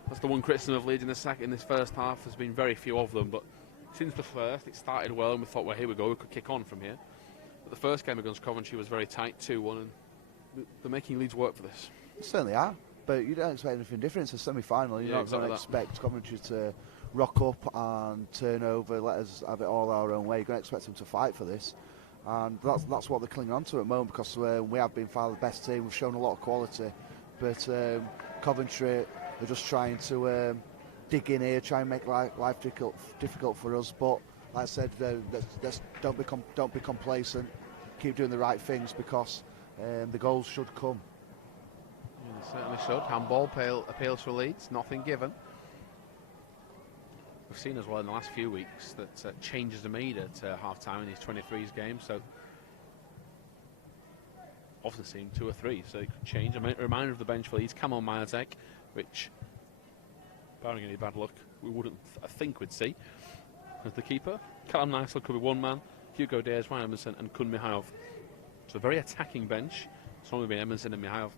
that's the one criticism of Leeds in this first half. There's been very few of them, but since the first, it started well, and we thought, well, here we go, we could kick on from here. But the first game against Coventry was very tight, 2-1, and they're making Leeds work for this. They certainly are, but you don't expect anything different. It's a semi-final. You don't expect Coventry to rock up and turn over, let us have it all our own way. You're going to expect them to fight for this, and that's what they're clinging on to at the moment, because we have been far the best team. We've shown a lot of quality, but Coventry are just trying to dig in here, try and make life difficult for us. But like I said, let's don't be complacent. Keep doing the right things, because the goals should come. Yeah, they certainly should. Handball appeals for Leeds, nothing given. We've seen as well in the last few weeks that changes are made at half-time in these 23s games, so often seeing 2 or 3, so it could change. A reminder of the bench for Leeds: Kamon Majacek, which, barring any bad luck, we wouldn't think we'd see as the keeper. Callum Nicely could be one man, Hugo Diaz, Ryan Emerson and Kun Mihailov. So a very attacking bench. It's only been Emerson and Mihailov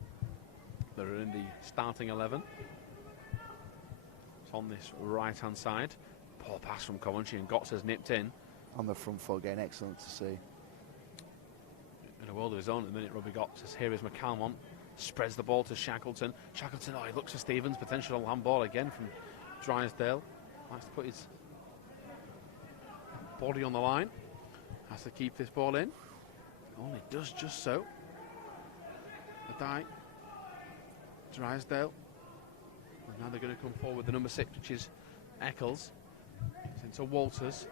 that are in the starting 11. It's on this right-hand side. Poor pass from Coventry, and Gotts has nipped in. On the front foot again, excellent to see. In a world of his own at the minute, Robbie Gotts. As here is McCalmont. Spreads the ball to Shackleton. Shackleton, he looks for Stevens. Potential handball again from Drysdale. Likes to put his body on the line. Has to keep this ball in. Only does just so. Adai. Drysdale. And now they're going to come forward with the number 6, which is Eccles. It's into Walters.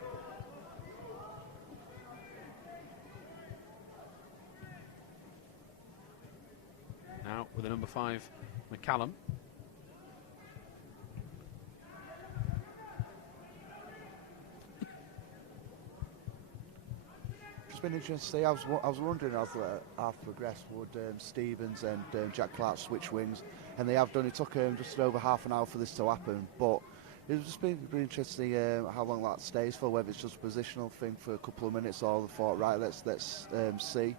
Now with the number 5, McCallum. It's been interesting to see. I was wondering as the half progressed, would Stevens and Jack Clark switch wings, and they have done. It took just over half an hour for this to happen, but it's just been interesting to see how long that stays for, whether it's just a positional thing for a couple of minutes, or they thought, right, let's see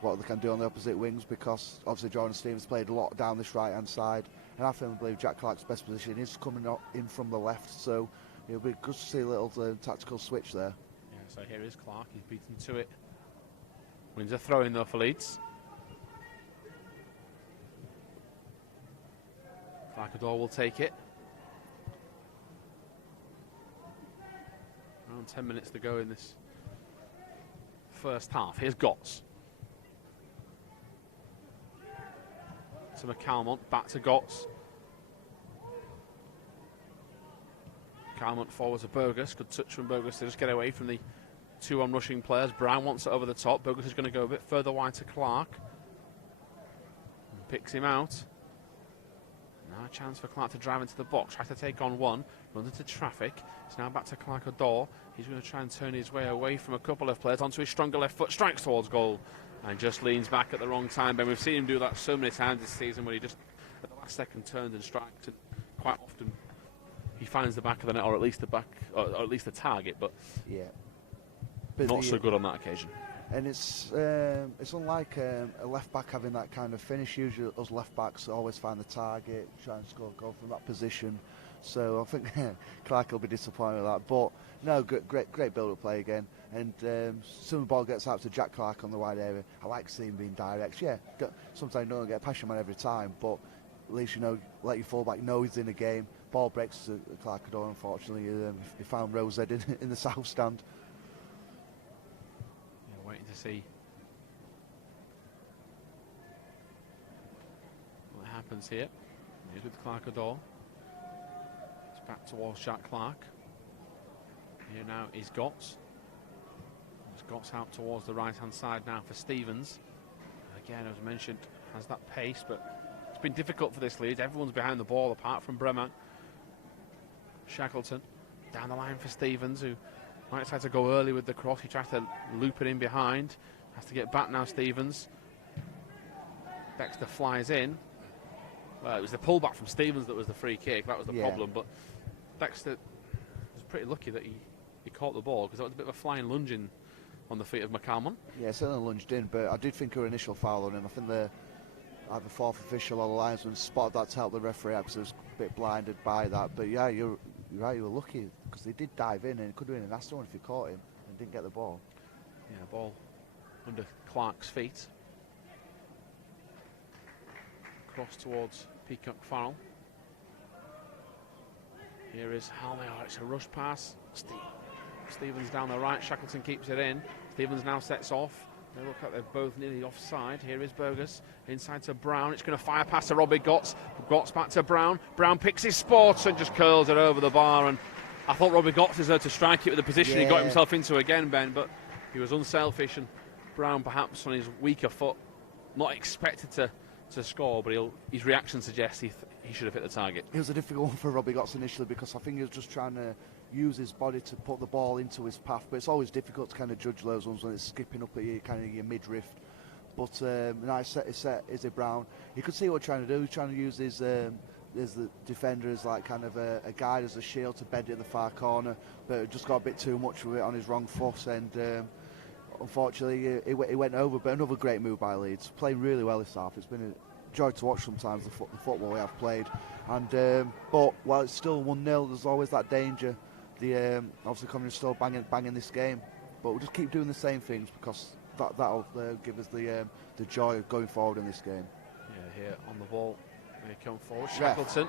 what they can do on the opposite wings, because obviously Jordan Stevens played a lot down this right hand side, and I firmly believe Jack Clark's best position is coming in from the left, so it'll be good to see a little tactical switch there. Yeah, so here is Clark, he's beaten to it. Wins a throw in though for Leeds. Clarkador will take it. Around 10 minutes to go in this first half. Here's Gotts. To McCalmont, back to Gotts. McCalmont forward to Bogus. Good touch from Bogus to just get away from the 2 on rushing players. Brown wants it over the top. Bogus is going to go a bit further wide to Clark. And picks him out. Now a chance for Clark to drive into the box. Tries to take on one. Runs into traffic. It's now back to Clark Adore. He's going to try and turn his way away from a couple of players onto his stronger left foot. Strikes towards goal. And just leans back at the wrong time. Ben, we've seen him do that so many times this season where he just at the last second turns and strikes. And quite often he finds the back of the net, or at least the back, or at least the target. But yeah, not so good on that occasion. And it's unlike a left back having that kind of finish. Usually, us left backs always find the target, try and score a goal from that position. So I think Clark will be disappointed with that. But no, great build-up play again. And soon the ball gets out to Jack Clark on the wide area. I like seeing him being direct. Yeah, sometimes you don't get a passion man every time, but at least you know, let your fullback know he's in a game. Ball breaks to Clark Adore. Unfortunately, he found Rosehead in the south stand. Waiting to see what happens here. He's with Clark Adore. It's back towards Jack Clark. Here now is Gotts. Gotts out towards the right hand side now for Stevens. Again, as mentioned, has that pace, but it's been difficult for this Leeds. Everyone's behind the ball apart from Bremer. Shackleton down the line for Stevens, who might decide to go early with the cross. He tries to loop it in behind. Has to get back now, Stevens. Dexter flies in. Well, it was the pullback from Stevens that was the free kick. That was the problem. But Dexter was pretty lucky that he caught the ball, because that was a bit of a flying lunge in on the feet of McCalmont. Yeah, certainly lunged in, but I did think of an initial foul on him. I think either fourth official or the linesman spotted that to help the referee out, because he was a bit blinded by that. But yeah, you're right, you were lucky, because they did dive in, and it could have been a nasty one if he caught him and didn't get the ball. Yeah, ball under Clark's feet. Cross towards Peacock Farrell. Here is Halme. Oh, it's a rush pass. Stevens down the right. Shackleton keeps it in. Stevens now sets off. They look like they're both nearly offside. Here is Bogus. Inside to Brown. It's going to fire past to Robbie Gotts. Gotts back to Brown. Brown picks his spot and just curls it over the bar. And I thought Robbie Gotts deserved to strike it with the position he got himself into again, Ben. But he was unselfish, and Brown perhaps on his weaker foot, not expected to score, but his reaction suggests he should have hit the target. It was a difficult one for Robbie Gotts initially, because I think he was just trying to use his body to put the ball into his path, but it's always difficult to kind of judge those ones when it's skipping up at your midriff. But nice set Izzy Brown. You could see what he's trying to do. He's trying to use his the defender as like kind of a guide, as a shield to bend it in the far corner, but it just got a bit too much with it on his wrong foot, and unfortunately it went over. But another great move by Leeds, playing really well this half. It's been a joy to watch sometimes the football we have played, and but while it's still 1-0, there's always that danger. Obviously Coventry still banging this game, but we'll just keep doing the same things, because that'll give us the joy of going forward in this game. Yeah, here on the ball, they come forward. Shackleton,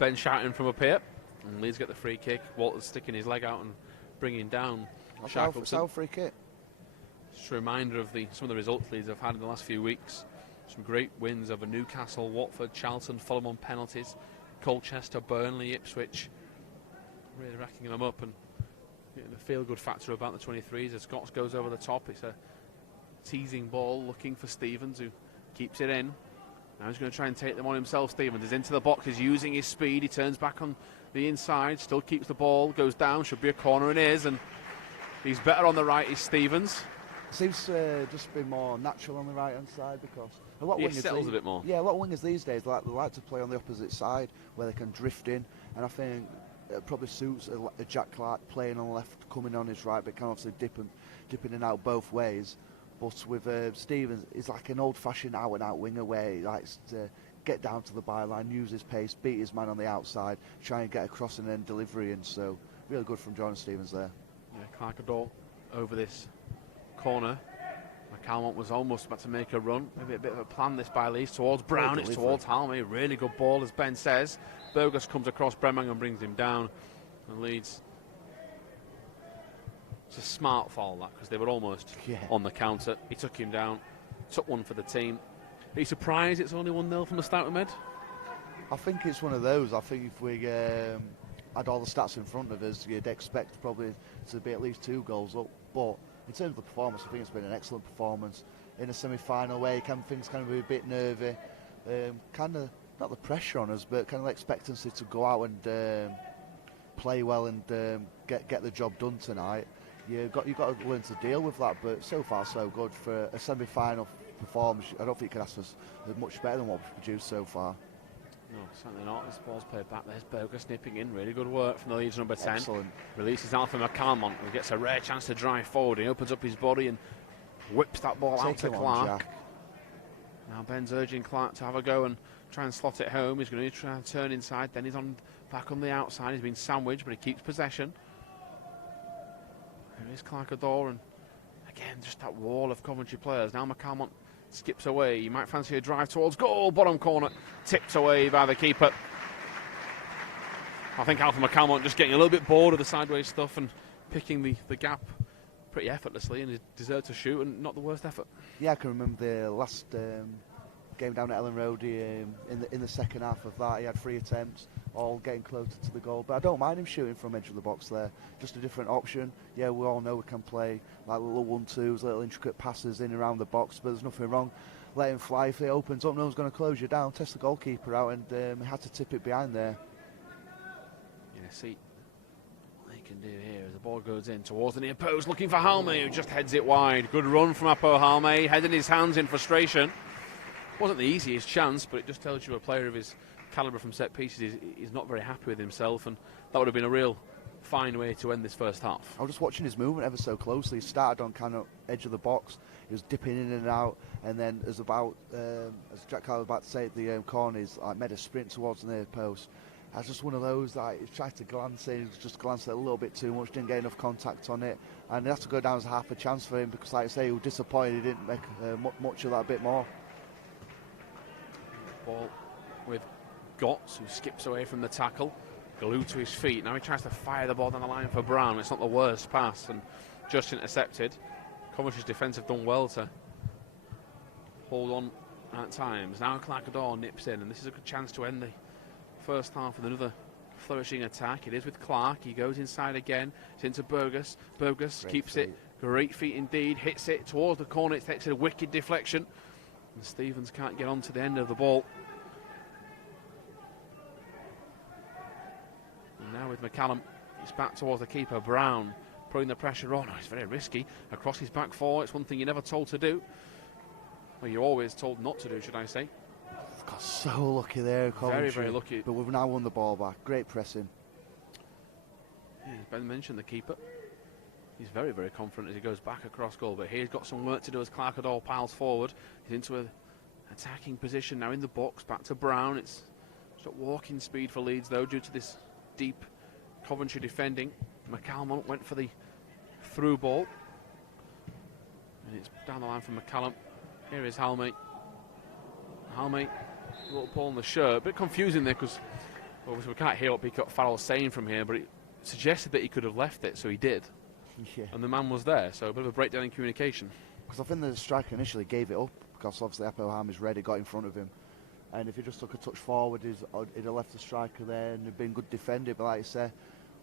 Ben shouting from up here, and Leeds get the free kick. Walters sticking his leg out and bringing down Shackleton. It's our free kick. Just a reminder of some of the results Leeds have had in the last few weeks. Some great wins over Newcastle, Watford, Charlton, Fulham on penalties, Colchester, Burnley, Ipswich. Really racking them up and getting the feel-good factor about the 23s as Gotts goes over the top. It's a teasing ball looking for Stevens, who keeps it in. Now he's going to try and take them on himself. Stevens is into the box, he's using his speed. He turns back on the inside, still keeps the ball, goes down, should be a corner, and is. And he's better on the right, is Stevens. Seems to just be more natural on the right-hand side, because a lot of wingers settles a bit more. Yeah, a lot of wingers these days they like to play on the opposite side where they can drift in, and I think it probably suits a Jack Clark playing on the left, coming on his right, but can obviously dipping in and out both ways. But with Stevens, he's like an old-fashioned out-and-out winger, where he likes to get down to the byline, use his pace, beat his man on the outside, try and get across and then delivery in. So really good from Jordan Stevens there. Yeah, Clark Adore over this corner. McCalmont was almost about to make a run. Maybe a bit of a plan this by Leeds towards Brown. It's towards Halme. Really good ball, as Ben says. Bogus comes across Bremang and brings him down. And Leeds, it's a smart foul, that, because they were almost on the counter. He took him down, took one for the team. Are you surprised it's only 1-0 from the start of mid? I think it's one of those. I think if we had all the stats in front of us, you'd expect probably to be at least 2 goals up. But in terms of the performance, I think it's been an excellent performance. In a semi-final way, things kind of be a bit nervy, kind of not the pressure on us, but kind of expectancy to go out and play well and get the job done tonight. You've got to learn to deal with that. But so far, so good for a semi-final performance. I don't think you can ask for much better than what we've produced so far. No, certainly not. This ball's played back. There's Bogus nipping in. Really good work from the Leeds number 10. Excellent. Releases Alpha McCalmont, who gets a rare chance to drive forward. He opens up his body and whips that ball out to Clark. Now Ben's urging Clark to have a go and try and slot it home. He's going to try and turn inside. Then he's back on the outside. He's been sandwiched, but he keeps possession. There is Clark Adore, and again, just that wall of Coventry players. Now McCalmont skips away. You might fancy a drive towards goal. Bottom corner, tipped away by the keeper. I think Alpha McCalmont just getting a little bit bored of the sideways stuff and picking the gap pretty effortlessly, and he deserved to shoot, and not the worst effort. Yeah, I can remember the last game down at Elland Road. In the second half of that, he had 3 attempts, all getting closer to the goal. But I don't mind him shooting from edge of the box there. Just a different option. Yeah, we all know we can play like little 1-2s, little intricate passes in and around the box, but there's nothing wrong. Let him fly. If it opens up, no one's going to close you down. Test the goalkeeper out, and he had to tip it behind there. Yeah, see what they can do here as the ball goes in towards the near post, looking for Halme, who just heads it wide. Good run from Apo Halme, heading his hands in frustration. Wasn't the easiest chance, but it just tells you a player of his calibre from set pieces is not very happy with himself, and that would have been a real fine way to end this first half. I was just watching his movement ever so closely. He started on kind of edge of the box. He was dipping in and out, and then as Jack Carr was about to say at the corner, he's like made a sprint towards the near post. That's just one of those, like, he tried to glance in, he just glanced it a little bit too much, didn't get enough contact on it, and it has to go down as half a chance for him, because like I say, he was disappointed he didn't make much of that bit more. Ball with Gotts, who skips away from the tackle, glued to his feet. Now he tries to fire the ball down the line for Brown. It's not the worst pass, and just intercepted. Coventry's defence have done well to hold on at times. Now Clark Adore nips in, and this is a good chance to end the first half with another flourishing attack. It is with Clark. He goes inside again. It's into Bogus. Bogus keeps it. Great feet indeed. Hits it towards the corner. It takes a wicked deflection, and Stevens can't get on to the end of the ball. And now with McCallum, he's back towards the keeper. Brown putting the pressure on. Oh, it's very risky. Across his back four. It's one thing you're never told to do. Well, you're always told not to do, should I say. Got so lucky there, Coventry. Very, very lucky. But we've now won the ball back. Great pressing. Yeah, Ben mentioned the keeper. He's very, very confident as he goes back across goal. But he's got some work to do as Clark Adore piles forward. He's into an attacking position now in the box. Back to Brown. It's just walking speed for Leeds, though, due to this deep Coventry defending. McCallum went for the through ball. And it's down the line from McCallum. Here is Halme. Halme, a little pull on the shirt. A bit confusing there because obviously we can't hear what Peacock Farrell's saying from here, but it suggested that he could have left it, so he did. Yeah. And the man was there, so a bit of a breakdown in communication. Because I think the striker initially gave it up, because obviously Apo Halme's ready, got in front of him. And if he just took a touch forward, he'd have left the striker there and it'd been good defending. But like I say,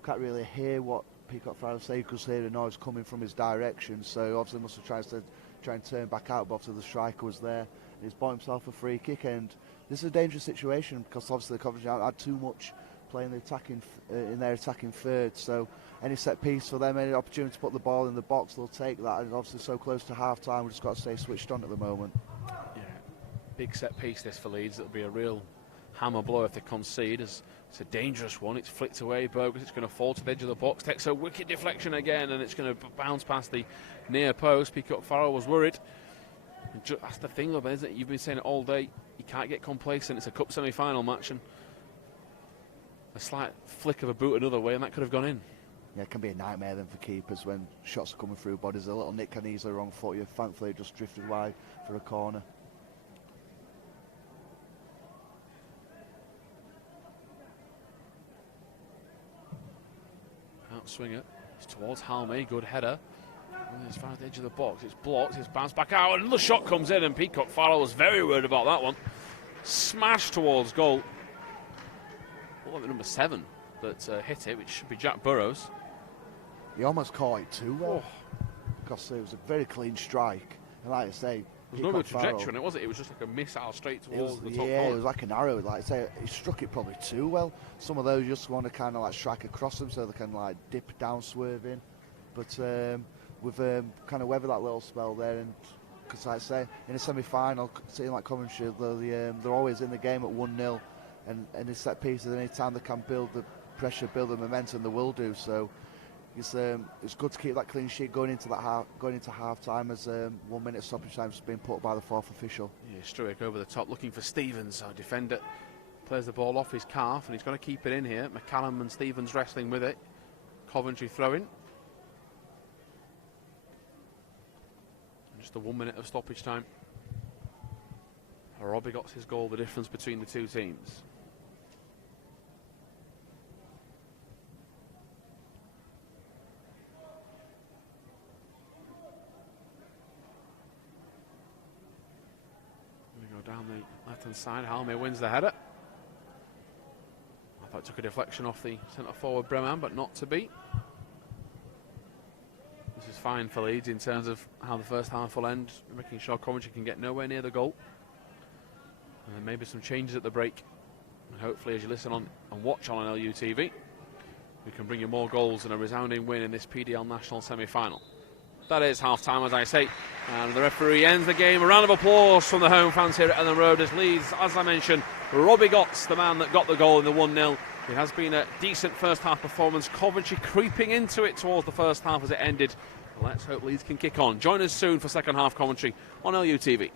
can't really hear what Peacock Farrell said, because hear the noise coming from his direction. So obviously must have tried to try and turn back out, but obviously the striker was there. He's bought himself a free kick, and this is a dangerous situation because obviously the Coventry had too much playing the attacking in their attacking third. So any set piece for them, any opportunity to put the ball in the box, they'll take that. And obviously so close to half time, we've just got to stay switched on at the moment. Yeah, big set piece this for Leeds. It'll be a real hammer blow if they concede. It's a dangerous one. It's flicked away. Bogus. It's going to fall to the edge of the box. Takes a wicked deflection again, and it's going to bounce past the near post. Peacock Farrell was worried. That's the thing, though, isn't it? You've been saying it all day. You can't get complacent. It's a cup semi-final match, and a slight flick of a boot another way, and that could have gone in. Yeah, it can be a nightmare then for keepers when shots are coming through bodies. A little nick can easily wrong foot you. Thankfully, it just drifted wide for a corner. Outswinger. It's towards Halme. Good header. And as far as the edge of the box, it's blocked, it's bounced back out, and another shot comes in, and Peacock Farrell was very worried about that one. Smash towards goal. What about number 7? that hit it, which should be Jack Burrows. He almost caught it too well, because it was a very clean strike. And like I say, there was no real trajectory on it, was it? It was just like a missile straight towards the top corner. Yeah, it was like an arrow. Like I say, he struck it probably too well. Some of those just want to kind of like strike across them so they can like dip down, swerve in. But we've kind of weathered that little spell there, and because like I say, in a semi-final, seeing like Coventry, they're always in the game at 1-0, and in set pieces, any time they can build the pressure, build the momentum, they will do. So it's good to keep that clean sheet going into half time as 1 minute stoppage time has been put by the fourth official. Yeah, Struick over the top looking for Stevens. Our defender plays the ball off his calf, and he's got to keep it in here. McCallum and Stevens wrestling with it. Coventry throwing. Just a 1 minute of stoppage time. Robbie got his goal, the difference between the two teams. We go down the left-hand side. Halmir wins the header. I thought it took a deflection off the centre-forward Breman, but not to be. This is fine for Leeds in terms of how the first half will end, making sure Coventry can get nowhere near the goal. And then maybe some changes at the break. And hopefully, as you listen on and watch on LUTV, we can bring you more goals and a resounding win in this PDL National semi-final. That is half-time, as I say. And the referee ends the game. A round of applause from the home fans here at Elland Road as Leeds, as I mentioned, Robbie Gotts, the man that got the goal in the 1-0. It has been a decent first-half performance. Coventry creeping into it towards the first half as it ended. Let's hope Leeds can kick on. Join us soon for second-half commentary on LUTV.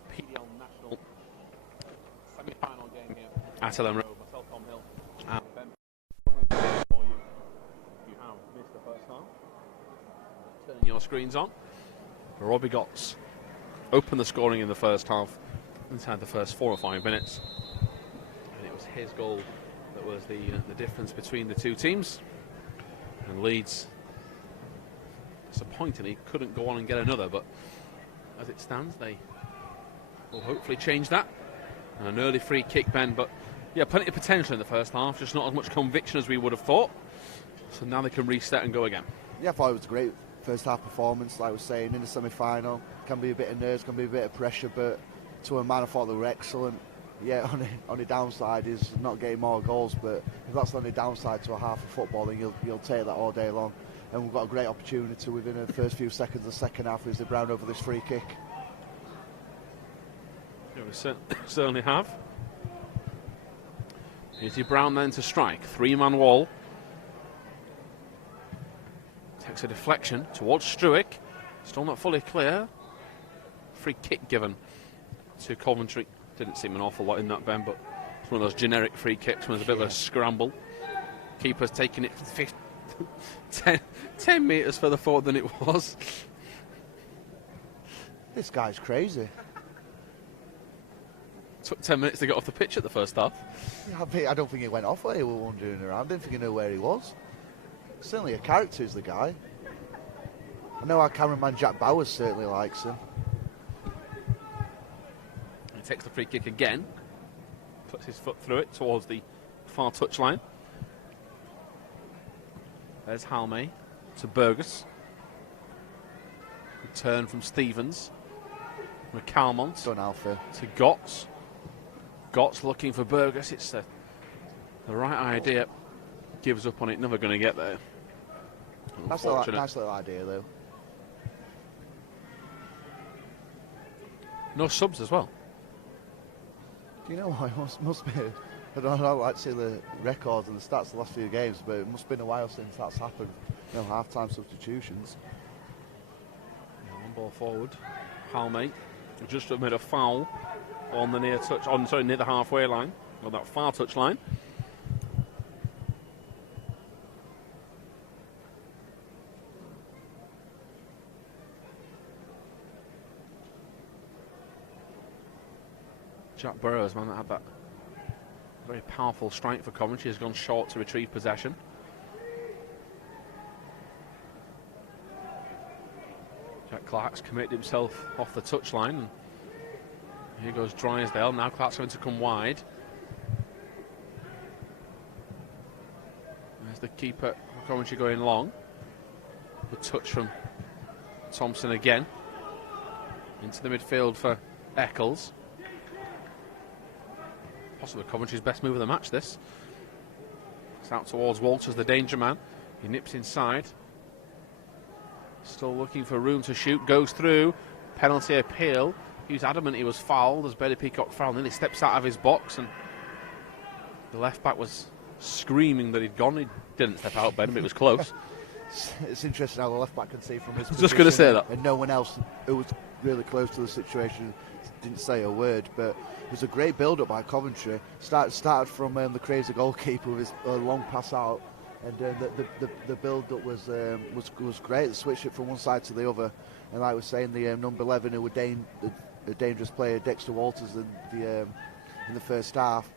PDL National semi-final game here at Elland Road. Myself, Tom Hill, and Ben for you. You have missed the first half. Turning your screens on. Robbie Gotts opened the scoring in the first half inside the first 4 or 5 minutes. And it was his goal that was the difference between the two teams. And Leeds, disappointingly, couldn't go on and get another, but as it stands, they will hopefully change that. And an early free kick, Ben, but yeah, plenty of potential in the first half, just not as much conviction as we would have thought. So now they can reset and go again. Yeah, I thought it was a great first half performance, like I was saying, in the semi-final. Can be a bit of nerves, can be a bit of pressure, but to a man, I thought they were excellent. Yeah, on the downside is not getting more goals, but if that's on the downside to a half of football, then you'll take that all day long. And we've got a great opportunity within the first few seconds of the second half as they Brown over this free kick. Yeah, we certainly have. Izzy Brown then to strike, 3-man wall. Takes a deflection towards Struick, still not fully clear. Free kick given to Coventry. Didn't seem an awful lot in that, Ben, but it's one of those generic free kicks when there's a bit of a scramble. Keeper's taking it 10 metres further forward than it was. This guy's crazy. Took 10 minutes to get off the pitch at the first half. I don't think he went off where he was wandering around. I didn't think he knew where he was. Certainly a character is the guy. I know our cameraman Jack Bowers certainly likes him. He takes the free kick again. Puts his foot through it towards the far touchline. There's Halme to Burgess. Return from Stevens. McCalmont Done, Alfie. To Gotts. Gotts looking for Burgess. It's the right idea. Gives up on it. Never going to get there. That's a nice little idea, though. No subs as well. Do you know what? It must be. I don't like to see the records and the stats of the last few games, but it must have been a while since that's happened. No half-time substitutions. Yeah, one ball forward. Halme just made a foul on the near the halfway line, or that far touch line. Jack Burrows, man, that had that very powerful strike for Coventry, has gone short to retrieve possession. Jack Clark's committed himself off the touchline, and here goes Drysdale. Now Clark's going to come wide. There's the keeper for Coventry going long. The touch from Thompson again. Into the midfield for Eccles. Possibly Coventry's best move of the match, this. It's out towards Walters, the danger man. He nips inside. Still looking for room to shoot. Goes through. Penalty appeal. He was adamant he was fouled as Bailey Peacock fouled. Then he steps out of his box, and the left back was screaming that he'd gone. He didn't step out, Ben, but it was close. It's interesting how the left back can see from his I was just going to say that. And no one else who was really close to the situation didn't say a word, but it was a great build-up by Coventry. Started from the crazy goalkeeper with his long pass out, and the build-up was great. They switched it from one side to the other, and like I was saying, the number 11 who were a dangerous player, Dexter Walters, in the first half.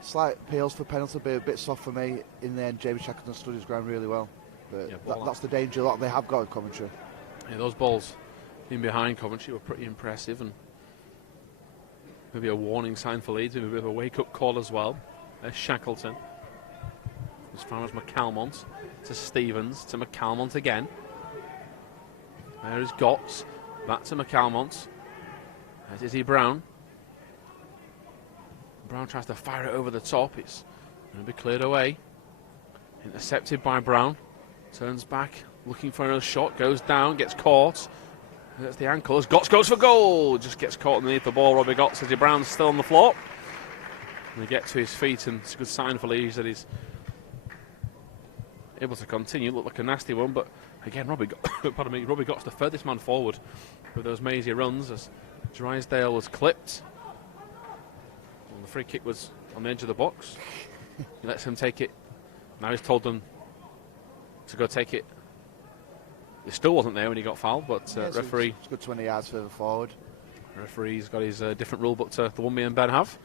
Slight appeals for penalty, but a bit soft for me. In the end, Jamie Shackleton stood his ground really well. But yeah, that's the danger that they have got in Coventry. Yeah, those balls in behind Coventry were pretty impressive, and maybe a warning sign for Leeds, maybe a bit of a wake-up call as well. There's Shackleton. As far as McCalmont to Stevens to McCalmont again. There is Gotts. Back to McCalmont. There's Izzy Brown. Brown tries to fire it over the top. It's going to be cleared away. Intercepted by Brown. Turns back, looking for another shot. Goes down, gets caught. That's the ankle. As Gotts goes for goal. Just gets caught underneath the ball. Robbie Gotts. Izzy Brown's still on the floor. And he gets to his feet, and it's a good sign for Leeds that he's able to continue. Looked like a nasty one, but again, Robbie Gotts the furthest man forward with those mazy runs as Drysdale was clipped. Well, the free kick was on the edge of the box. He lets him take it. Now he's told them to go take it. It still wasn't there when he got fouled, but referee... It's good 20 yards further forward. Referee's got his different rule book to the one me and Ben have.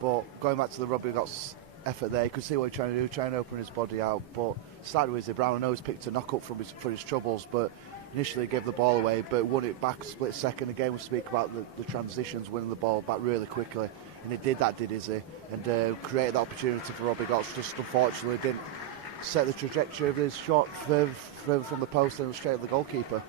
But going back to the Robbie Gott's effort there, you could see what he's trying to do, trying to open his body out. But started with Izzy Brown. I know he's picked a knock up for his troubles, but initially gave the ball away, but won it back a split second. Again, we speak about the transitions, winning the ball back really quickly. And he did that, did Izzy, and created that opportunity for Robbie Gotts. Just unfortunately didn't set the trajectory of his shot from the post and straight at the goalkeeper.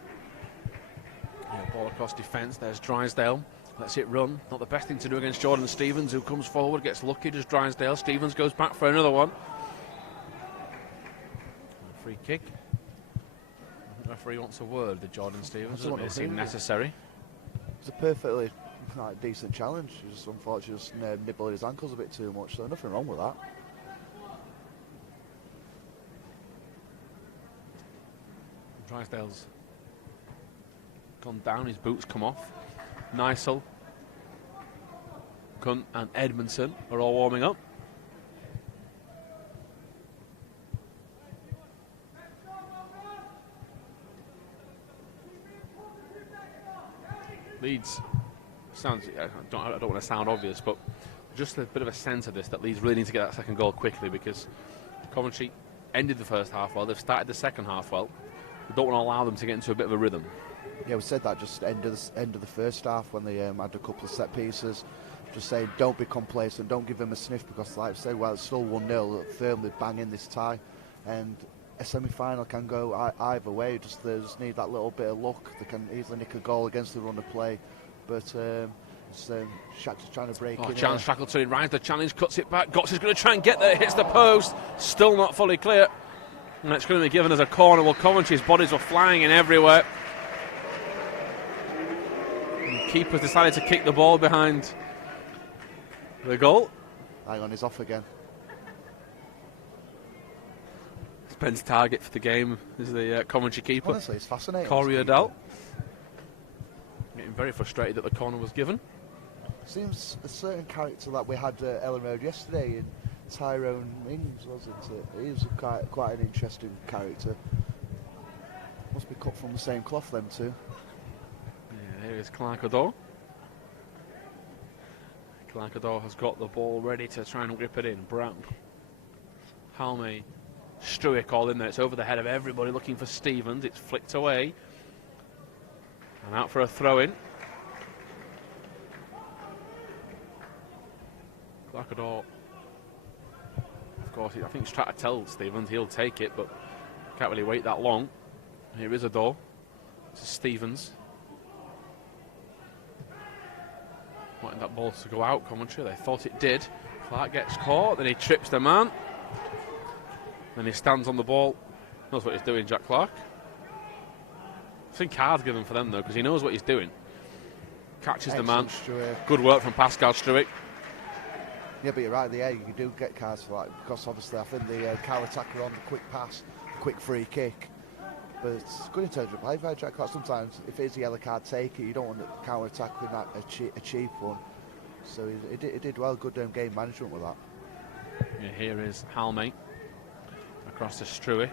Yeah, ball across defence. There's Drysdale. Lets it run. Not the best thing to do against Jordan Stevens, who comes forward, gets lucky. Does Drysdale. Stevens goes back for another one. Free kick. The referee wants a word with Jordan Stevens. Doesn't it seem necessary? It's a perfectly decent challenge. He just unfortunately just nibbled his ankles a bit too much. So nothing wrong with that. Drysdale's gone down, his boots come off. Nysel, Cunt and Edmondson are all warming up. Leeds sounds, I don't want to sound obvious, but just a bit of a sense of this, that Leeds really need to get that second goal quickly, because Coventry ended the first half well, they've started the second half well. We don't want to allow them to get into a bit of a rhythm. Yeah, we said that just end of the first half when they had a couple of set pieces. Just saying, don't be complacent, don't give them a sniff, because like I said, well, it's still 1-0, firmly banging this tie, and a semi-final can go either way. They just need that little bit of luck. They can easily nick a goal against the run of play, but Shakhtar's trying to break in. Challenge Shackleton, he rides the challenge, cuts it back. Gotts is going to try and get there, hits the post, still not fully clear. And it's going to be given as a corner. Well, Coventry's bodies were flying in everywhere. And keepers decided to kick the ball behind the goal. Hang on, he's off again. Ben's target for the game is the Coventry keeper. Honestly, it's fascinating. Corey Adele. Getting very frustrated that the corner was given. Seems a certain character that we had at Elland Road yesterday in Tyrone Mings, wasn't it? He was quite an interesting character. Must be cut from the same cloth, them two. Yeah, here is Clark Adore. Clark Adore has got the ball ready to try and grip it in. Brown, Halme, Struick all in there. It's over the head of everybody looking for Stevens. It's flicked away. And out for a throw-in. Clark Adore, of course, I think he's trying to tell Stevens he'll take it, but can't really wait that long. Here is Adore. This is Stevens. Wanting that ball to go out, Coventry. They thought it did. Clark gets caught, then he trips the man. Then he stands on the ball. Knows what he's doing, Jack Clark. I think cards given for them, though, because he knows what he's doing. Catches the man. Good work from Pascal Struick. Yeah, but you're right, you do get cards for that, because obviously I think the counter-attacker on the quick pass, quick free kick. But it's good in terms of play by Jack Clark. Sometimes, if it's a yellow card, take it. You don't want the counter-attack with that a cheap one. So he did well, good game management with that. Yeah, here is Halme. Across to Struick.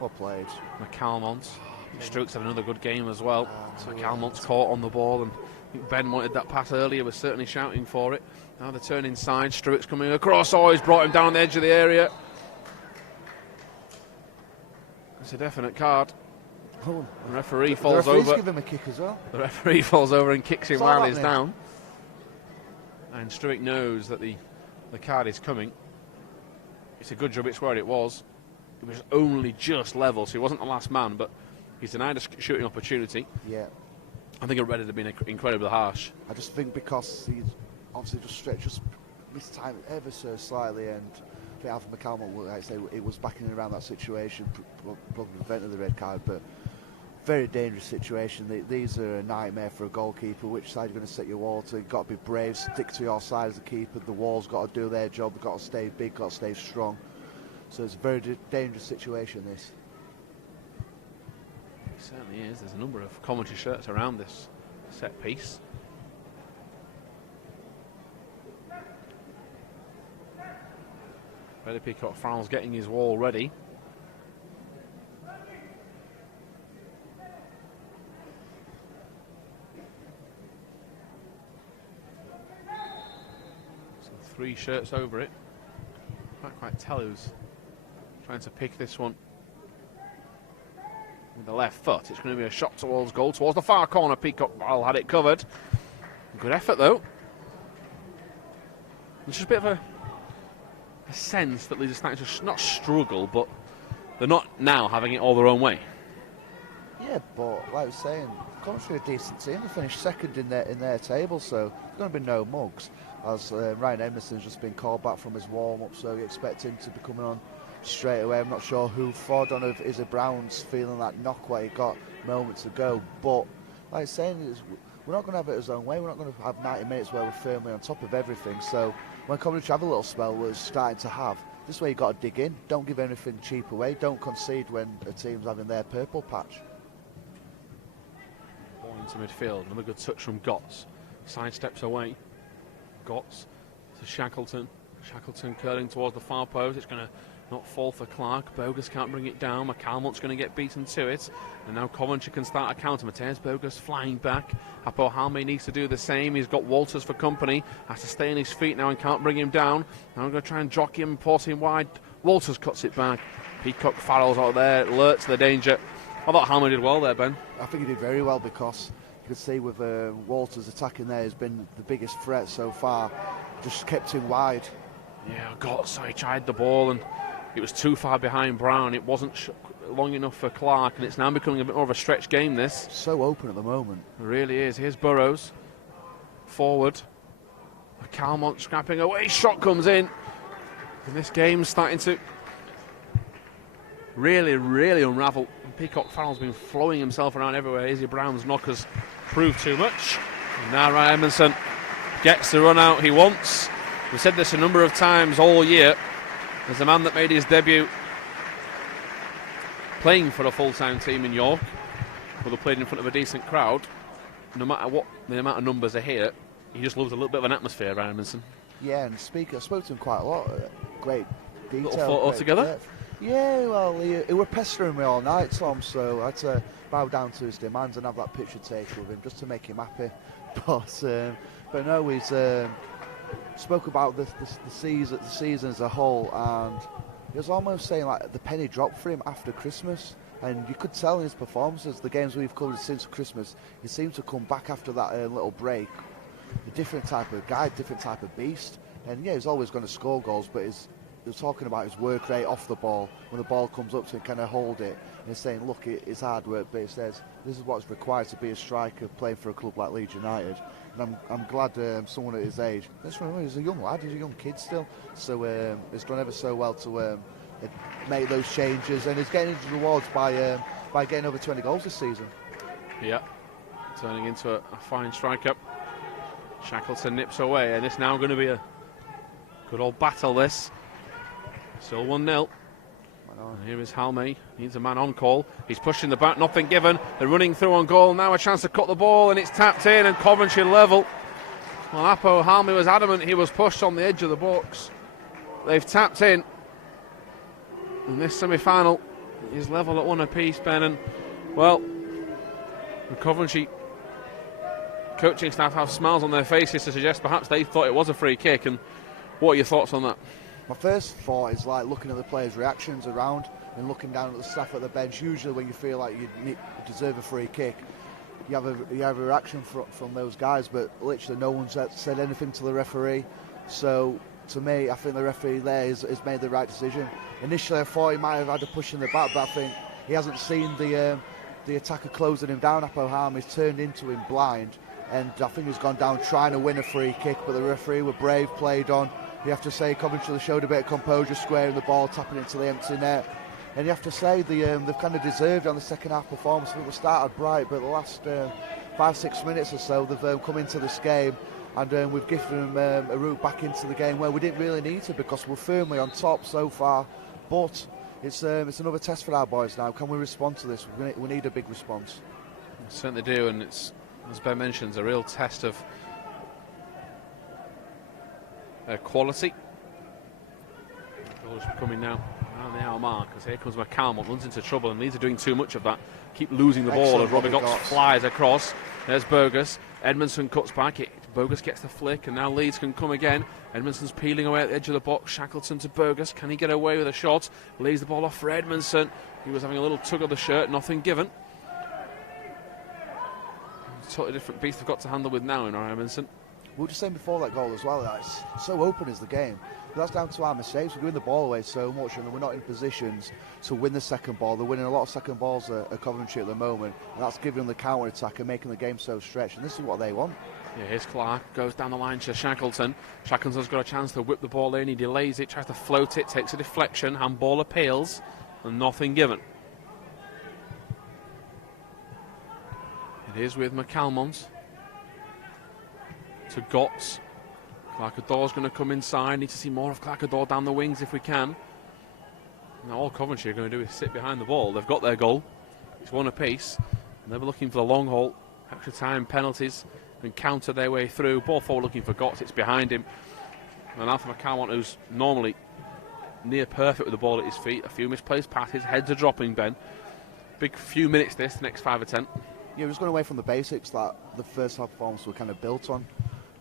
Well played. McCalmont. Struick's had another good game as well. McCalmont's caught on the ball, and I think Ben wanted that pass earlier, was certainly shouting for it. Now the turn inside, Struick's coming across. Oh, he's brought him down on the edge of the area. It's a definite card. Oh, the referee falls over. The referee's give him a kick as well. The referee falls over and kicks him while he's down. And Struick knows that the card is coming. It's a good job it's where it was. It was only just level, so he wasn't the last man, but he's denied a shooting opportunity. Yeah. I think a red would have been incredibly harsh. I just think because he's obviously just missed time ever so slightly, and I think Alfred McCalmont, like I say, it was backing around that situation, probably prevented the red card, but very dangerous situation. These are a nightmare for a goalkeeper. Which side you're going to set your wall to? You've got to be brave, stick to your side as a keeper. The wall's got to do their job, they've got to stay big, got to stay strong. So it's a very dangerous situation, this. It certainly is. There's a number of Coventry shirts around this set piece. Better Peacock Farrell's getting his wall ready. So 3 shirts over it. Can't quite tell who's trying to pick this one. With the left foot, it's going to be a shot towards goal, towards the far corner. Peacock Farrell had it covered. Good effort though. There's just a bit of a sense that Leeds are starting to not struggle, but they're not now having it all their own way. Yeah, but like I was saying, Coventry are a decent team. They finished second in their table, so there's going to be no mugs. As Ryan Emerson's just been called back from his warm-up, so you expect him to be coming on straight away. I'm not sure who for. I don't know if Izzy Brown's feeling that knock where he got moments ago, but like I was saying, we're not going to have it his own way. We're not going to have 90 minutes where we're firmly on top of everything. So when Coventry have a little spell we're starting to have, this way you've got to dig in. Don't give anything cheap away. Don't concede when a team's having their purple patch. Ball into midfield. Another good touch from Gotts. Side steps away. Gotts to Shackleton. Shackleton curling towards the far post. It's going to not fall for Clark. Bogus can't bring it down. McCalmont's going to get beaten to it. And now Coventry can start a counter. Mateus Bogus flying back. Apo Halme needs to do the same. He's got Walters for company. Has to stay on his feet now and can't bring him down. Now I'm going to try and jockey him and force him wide. Walters cuts it back. Peacock Farrell's out there. Alerts the danger. I thought Halme did well there, Ben. I think he did very well because you could see with Walters attacking there has been the biggest threat so far. Just kept him wide. Yeah, Gotts, he tried the ball and it was too far behind Brown. It wasn't long enough for Clark, and it's now becoming a bit more of a stretch game, this. So open at the moment. It really is. Here's Burrows. Forward. Calmont scrapping away. Shot comes in. And this game's starting to really, really unravel. Peacock Farrell's been flowing himself around everywhere. Izzy Brown's knockers proved too much. And now Ryan Emerson gets the run out he wants. We've said this a number of times all year. There's a man that made his debut playing for a full-time team in York, where they played in front of a decent crowd. No matter what the amount of numbers are here, he just loves a little bit of an atmosphere, Ryan Emerson. Yeah, and I spoke to him quite a lot. Great detail. Little photo together? Depth. Yeah, well, he were pestering me all night, Tom, so I had to bow down to his demands and have that picture taken with him just to make him happy. But no, he's spoke about the season as a whole, and he was almost saying like the penny dropped for him after Christmas, and you could tell in his performances, the games we've covered since Christmas, he seemed to come back after that little break, a different type of guy, different type of beast. And yeah, he's always going to score goals, but he's talking about his work rate off the ball. When the ball comes up to him, kind of hold it, and he's saying, look, it's hard work, but he says this is what's required to be a striker playing for a club like Leeds United. And I'm glad someone at his age, let's remember, he's a young lad, he's a young kid still, so he's done ever so well to make those changes, and he's getting his rewards by getting over 20 goals this season. Yeah, turning into a fine striker. Shackleton nips away, and it's now going to be a good old battle, this. Still 1-0. And here is Halme, needs a man on call. He's pushing the back, nothing given. They're running through on goal, now a chance to cut the ball, and it's tapped in, and Coventry level. Well, Apo Halme was adamant he was pushed on the edge of the box. They've tapped in. And this semi-final is level at 1 apiece, Ben, and well, the Coventry coaching staff have smiles on their faces to suggest perhaps they thought it was a free kick. And what are your thoughts on that? My first thought is like looking at the players' reactions around and looking down at the staff at the bench. Usually when you feel like you deserve a free kick, you have a reaction from those guys, but literally no one's said anything to the referee. So to me, I think the referee there has made the right decision. Initially I thought he might have had a push in the back, but I think he hasn't seen the attacker closing him down. Apo Halme has turned into him blind, and I think he's gone down trying to win a free kick, but the referee were brave, played on. You have to say Coventry showed a bit of composure, squaring the ball, tapping into the empty net. And you have to say they've kind of deserved on the second half performance. I think they started bright, but the last 5-6 minutes or so, they've come into this game, and we've given them a route back into the game where we didn't really need to, because we're firmly on top so far. But it's another test for our boys now. Can we respond to this? We need a big response. We certainly do, and it's, as Ben mentions, a real test of quality. touch coming now around the hour mark, because here comes McCalmont, runs into trouble, and Leeds are doing too much of that. Keep losing the ball as Robbie Gotts flies across. There's Burgess. Edmondson cuts back. Burgess gets the flick, and now Leeds can come again. Edmondson's peeling away at the edge of the box. Shackleton to Burgess. Can he get away with a shot? Leaves the ball off for Edmondson. He was having a little tug of the shirt, nothing given. Totally different beast we've got to handle with now in our Edmondson. We were just saying before that goal as well, that it's so open is the game. But that's down to our mistakes. We're giving the ball away so much, and we're not in positions to win the second ball. They're winning a lot of second balls at Coventry at the moment, and that's giving them the counter attack and making the game so stretched. And this is what they want. Yeah, here's Clark, goes down the line to Shackleton. Shackleton's got a chance to whip the ball in. He delays it, tries to float it, takes a deflection. Handball appeals, and nothing given. It is with McCalmont to Gotts. Clark-Ador's going to come inside. Need to see more of Clark-Ador down the wings if we can. Now all Coventry are going to do is sit behind the ball. They've got their goal. It's one apiece. And they're looking for the long haul, extra time, penalties, and counter their way through. Ball forward looking for Gotts. It's behind him. And Arthur McCalmont, who's normally near perfect with the ball at his feet. A few misplaced passes. Heads are dropping, Ben. Big few minutes this, next 5 or 10. Yeah, we're just going away from the basics that the first half performance were kind of built on,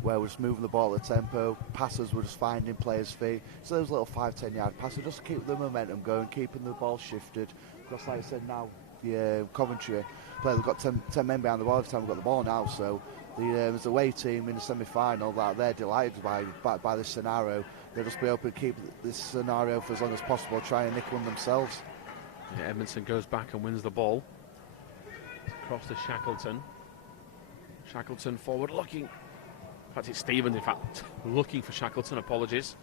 where we're just moving the ball at a tempo, passes were just finding players' feet. So those little 5-10 yard passes just to keep the momentum going, keeping the ball shifted. Because like I said, now the Coventry player, they've got 10 men behind the ball every time we've got the ball now. So there's a away team in the semi-final that they're delighted by this scenario. They'll just be open to keep this scenario for as long as possible, try and nick one themselves. Yeah, Edmondson goes back and wins the ball. Across to Shackleton. Shackleton forward looking. In fact, it's Stevens, in fact, looking for Shackleton. Apologies.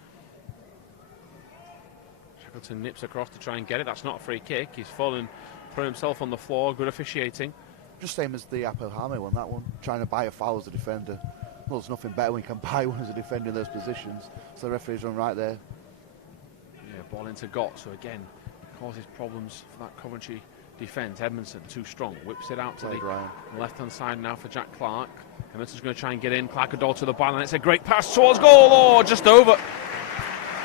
Shackleton nips across to try and get it. That's not a free kick. He's fallen, thrown himself on the floor. Good officiating. Just same as the Apohame one, that one. Trying to buy a foul as a defender. Well, there's nothing better when you can buy one as a defender in those positions. So the referee's run right there. Yeah, ball into Gott. So again, causes problems for that Coventry defence. Edmondson too strong. Whips it out to the left-hand side now for Jack Clark. Edmondson's going to try and get in. Clark-Ador to the byline. It's a great pass towards goal. Oh, just over.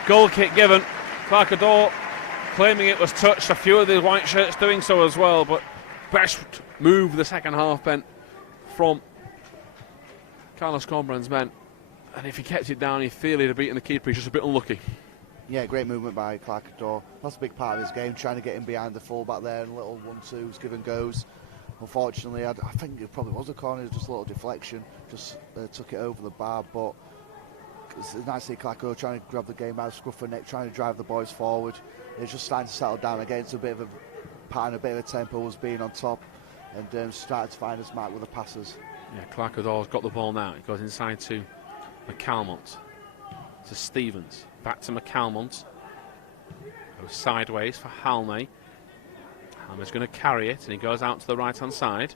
Goal kick given. Clark-Ador claiming it was touched. A few of the white shirts doing so as well. But best move the second half, Ben, from Carlos Corbrand's men. And if he kept it down, he'd feel he'd have beaten the keeper. He's just a bit unlucky. Yeah, great movement by Clark-Ador. That's a big part of his game, trying to get in behind the full-back there and little 1-2s, give and goes. Unfortunately, I think it probably was a corner, it was just a little deflection, just took it over the bar, but it's nice to see Clark-Ador trying to grab the game out, scruff the neck, trying to drive the boys forward. It's just starting to settle down again. It's a bit of a pattern, a bit of a tempo, was being on top, and started to find his mark with the passes. Yeah, Clark-Ador's got the ball now. He goes inside to McCalmont, to Stevens, back to McCalmont. Goes sideways for Halme. Halme's going to carry it, and he goes out to the right-hand side.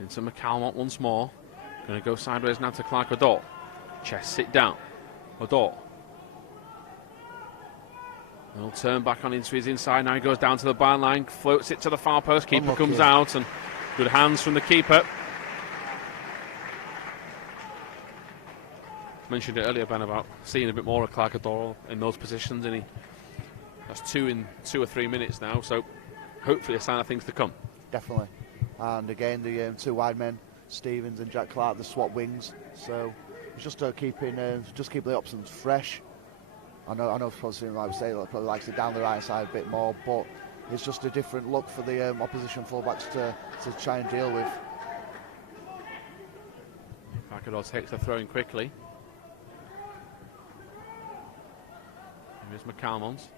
Into McCalmont once more. Going to go sideways now to Clark-Ador. Chest sit down. Ador. He'll turn back on into his inside. Now he goes down to the byline, floats it to the far post. Keeper comes out, and good hands from the keeper. Mentioned it earlier, Ben, about seeing a bit more of Clark-Ador in those positions, and that's 2 in 2 or 3 minutes now, so hopefully a sign of things to come. Definitely. And again, the two wide men, Stevens and Jack Clark, the swap wings, so it's just keeping the options fresh. I know it's probably like we say, probably likes it down the right side a bit more, but it's just a different look for the opposition fullbacks to try and deal with. Clark-Ador takes the throw in quickly. Here's McCalmont.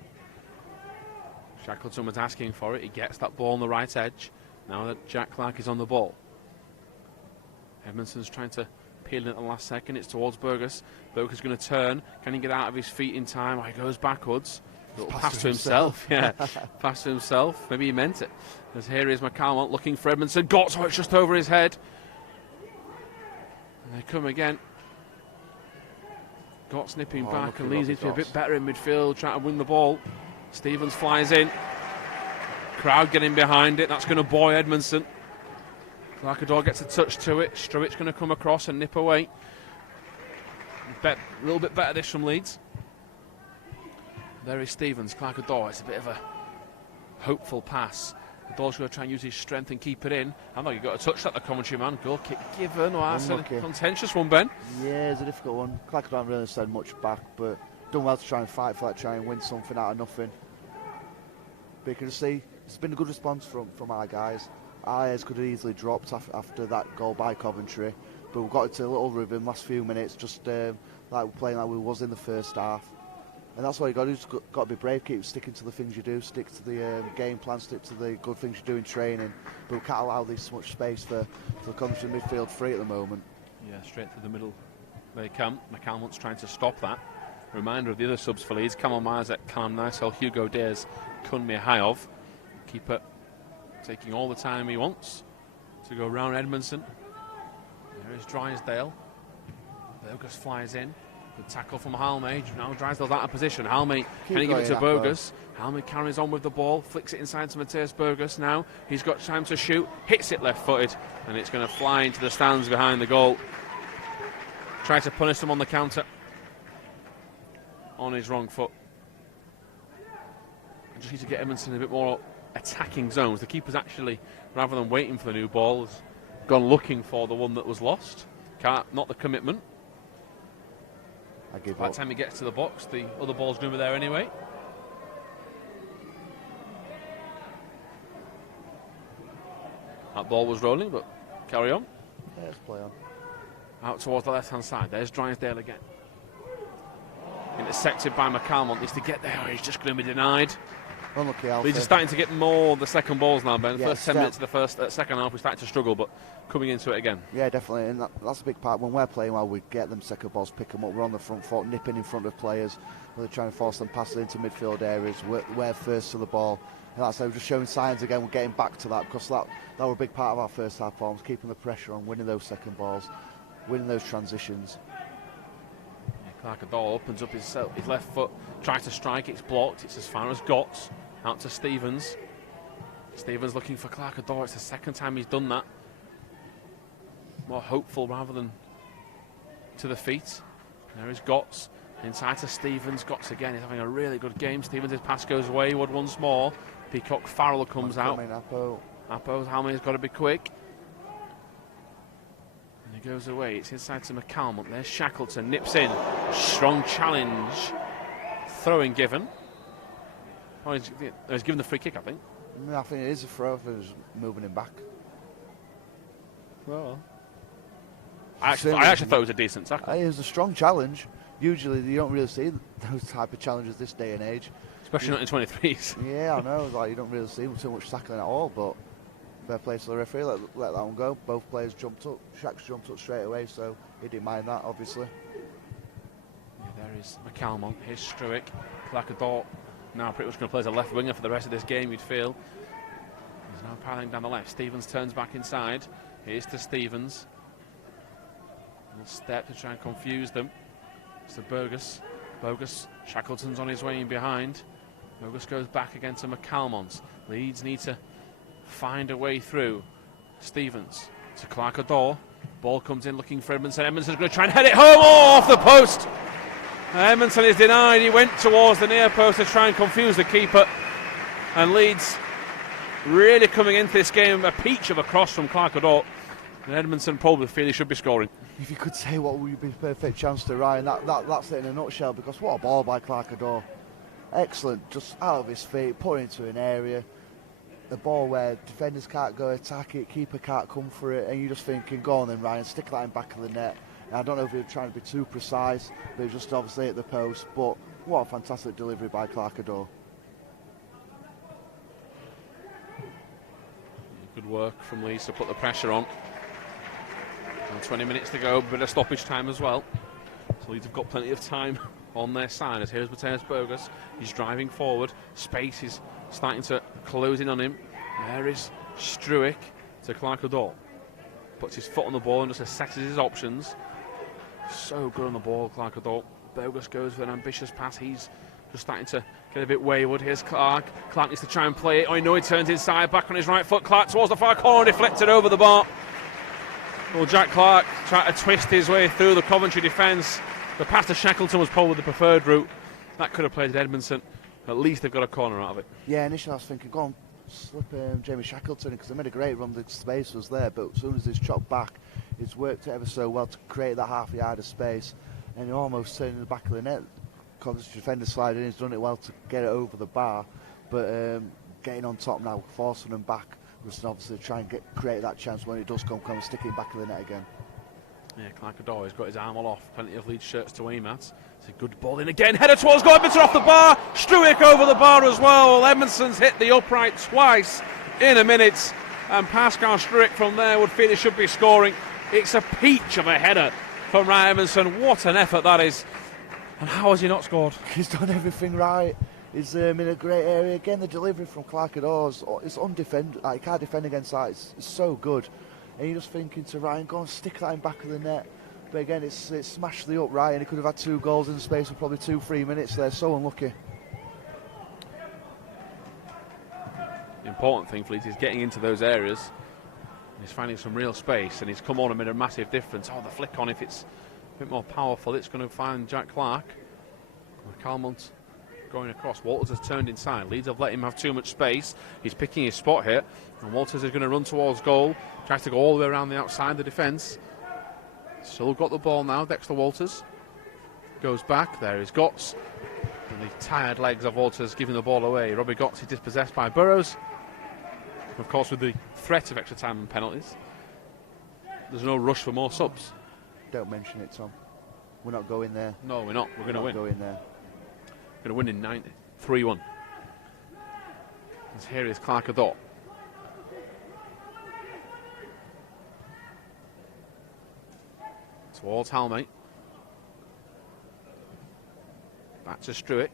Shackleton was asking for it. He gets that ball on the right edge. Now that Jack Clark is on the ball. Edmondson's trying to peel in at the last second. It's towards Burgess. Burgess going to turn. Can he get out of his feet in time? Oh, he goes backwards. Pass to himself. Yeah, pass to himself. Maybe he meant it. As here is McCalmont looking for Edmondson. Gotts, it's just over his head. And they come again. Gotts nipping back and leads into a bit better in midfield, trying to win the ball. Stevens flies in. Crowd getting behind it. That's going to buoy Edmondson. Clark-Ador gets a touch to it. Struitt's going to come across and nip away. little bit better this from Leeds. There is Stevens, Clark Adore. It's a bit of a hopeful pass. Adore's going to try and use his strength and keep it in. I know you got a touch at the Coventry man. Goal kick given. Oh, that's a contentious one, Ben. Yeah, it's a difficult one. Clark don't really send much back, but done well to try and fight for that, try and win something out of nothing. But you can see it's been a good response from our guys. Ayers could have easily dropped after that goal by Coventry, but we've got into a little rhythm last few minutes, just like we're playing like we was in the first half. And that's what you got to do. You've got to be brave, keep sticking to the things you do, stick to the game plan, stick to the good things you do in training. But we can't allow this much space for the Coventry midfield free at the moment. Yeah, straight through the middle they come. McCalmont's trying to stop that. Reminder of the other subs for Leeds: Kamal Myers, Callum Nicell, Hugo Dares, Kunmir Hayov. Keeper taking all the time he wants to go round Edmondson. There is Drysdale. Bogus flies in. Good tackle from Halme. Now Drysdale's out of position. Halme can he give it to Bogus? Halme carries on with the ball, flicks it inside to Mateus Bogus. Now he's got time to shoot, hits it left-footed, and it's going to fly into the stands behind the goal. Tries to punish them on the counter. On his wrong foot. I just need to get Edmondson in a bit more attacking zones. The keeper's actually, rather than waiting for the new ball, has gone looking for the one that was lost. Not the commitment. By the time he gets to the box, the other ball's going to be there anyway. That ball was rolling, but carry on. Yeah, let's play on. Out towards the left-hand side. There's Drysdale again. Intercepted by McCalmont. Needs to get there. He's just going to be denied. Unlucky Alfie. Leeds are starting to get more the second balls now, Ben. The Yeah, first 10 minutes of the second half, we started to struggle, but coming into it again. Yeah, definitely, and that's a big part. When we're playing well, we get them second balls, pick them up. We're on the front foot, nipping in front of players. We're trying to force them passes into midfield areas. We're first to the ball. And that's how we're just showing signs again. We're getting back to that, because that was a big part of our first half forms, keeping the pressure on, winning those second balls, winning those transitions. Clark Adore opens up his left foot, tries to strike, it's blocked, it's as far as Gotts, out to Stevens. Stevens looking for Clark Adore, it's the second time he's done that. More hopeful rather than to the feet. There is Gotts, inside to Stevens. Gotts again, he's having a really good game. Stevens' pass goes wayward once more. Peacock Farrell comes out. Apo's Halme's got to be quick. He goes away, it's inside to McCalmont. There's Shackleton, nips in. Strong challenge. Throwing given. Oh, he's given the free kick, I think. I think it is a throw if it was moving him back. Well, I actually thought it was a decent tackle. It was a strong challenge. Usually you don't really see those type of challenges this day and age. Especially not in 23s. Yeah, I know. Like, you don't really see too much tackling at all, but fair play to the referee, let that one go. Both players jumped up. Shack's jumped up straight away, so he didn't mind that, obviously. Yeah, there is McCalmont. Here's Struick. Clark Adore now pretty much going to play as a left winger for the rest of this game, you'd feel. He's now paralleling down the left. Stevens turns back inside. Here's to Stevens. Little step to try and confuse them. It's to Bogus. Bogus. Shackleton's on his way in behind. Bogus goes back again to McCalmont. Leeds need to find a way through. Stevens to Clark Adore. Ball comes in looking for Edmondson. Edmondson's going to try and head it home. Oh, off the post. Edmondson is denied. He went towards the near post to try and confuse the keeper. And Leeds really coming into this game a peach of a cross from Clark Adore. And Edmondson probably feel he should be scoring. If you could say what would be a perfect chance to Ryan, that's it in a nutshell, because what a ball by Clark Adore. Excellent, just out of his feet, put into an area. The ball where defenders can't go attack it, keeper can't come for it, and you're just thinking, go on then Ryan, stick that in back of the net. And I don't know if you're trying to be too precise, but it just obviously at the post, but what a fantastic delivery by Clark Adore. Good work from Leeds to put the pressure on. And 20 minutes to go, bit of stoppage time as well. So Leeds have got plenty of time on their side. As here's Mateus Bogus, he's driving forward, space is starting to close in on him. There is Struick to Clark Adore. Puts his foot on the ball and just assesses his options. So good on the ball, Clark Adore. Bogus goes for an ambitious pass. He's just starting to get a bit wayward. Here's Clark. Clark needs to try and play it. Oh, no, he turns inside, back on his right foot. Clark towards the far corner, deflected over the bar. Well, Jack Clark tried to twist his way through the Coventry defence. The pass to Shackleton was probably the preferred route. That could have played at Edmondson. At least they've got a corner out of it. Yeah, initially I was thinking, go on, slip Jamie Shackleton, because they made a great run, the space was there, but as soon as he's chopped back, it's worked ever so well to create that half a yard of space, and you're almost turning the back of the net. Coventry defender sliding in, he's done it well to get it over the bar, but getting on top now, forcing them back, was obviously try and create that chance when it does come and stick it back of the net again. Yeah, Clark Adore has got his arm all off. Plenty of Leeds shirts to aim at. It's a good ball in again. Header towards goal. Edmondson off the bar. Struick over the bar as well. Edmondson's hit the upright twice in a minute. And Pascal Struick from there would feel he should be scoring. It's a peach of a header from Ryan Edmondson. What an effort that is. And how has he not scored? He's done everything right. He's in a great area. Again, the delivery from Clark Adore is undefended. Like, he can't defend against that. It's so good. And you're just thinking to Ryan, go and stick that in back of the net. But again, it's smashed the upright, and he could have had 2 goals in the space of probably 2-3 minutes there. So unlucky. The important thing for Leeds is getting into those areas. He's finding some real space, and he's come on and made a massive difference. Oh, the flick on, if it's a bit more powerful, it's going to find Jack Clark. Calmont going across. Walters has turned inside. Leeds have let him have too much space. He's picking his spot here, and Walters is going to run towards goal. Tries to go all the way around the outside the defence. Still got the ball now. Dexter Walters goes back. There is Gotts. And the tired legs of Walters giving the ball away. Robbie Gotts is dispossessed by Burrows. Of course, with the threat of extra time and penalties, there's no rush for more subs. Don't mention it, Tom. We're not going there. No, we're not. We're going to win. Going there. Going to win in 90. 3-1. Here is Clark Adore. Towards Halmate. Back to Struick.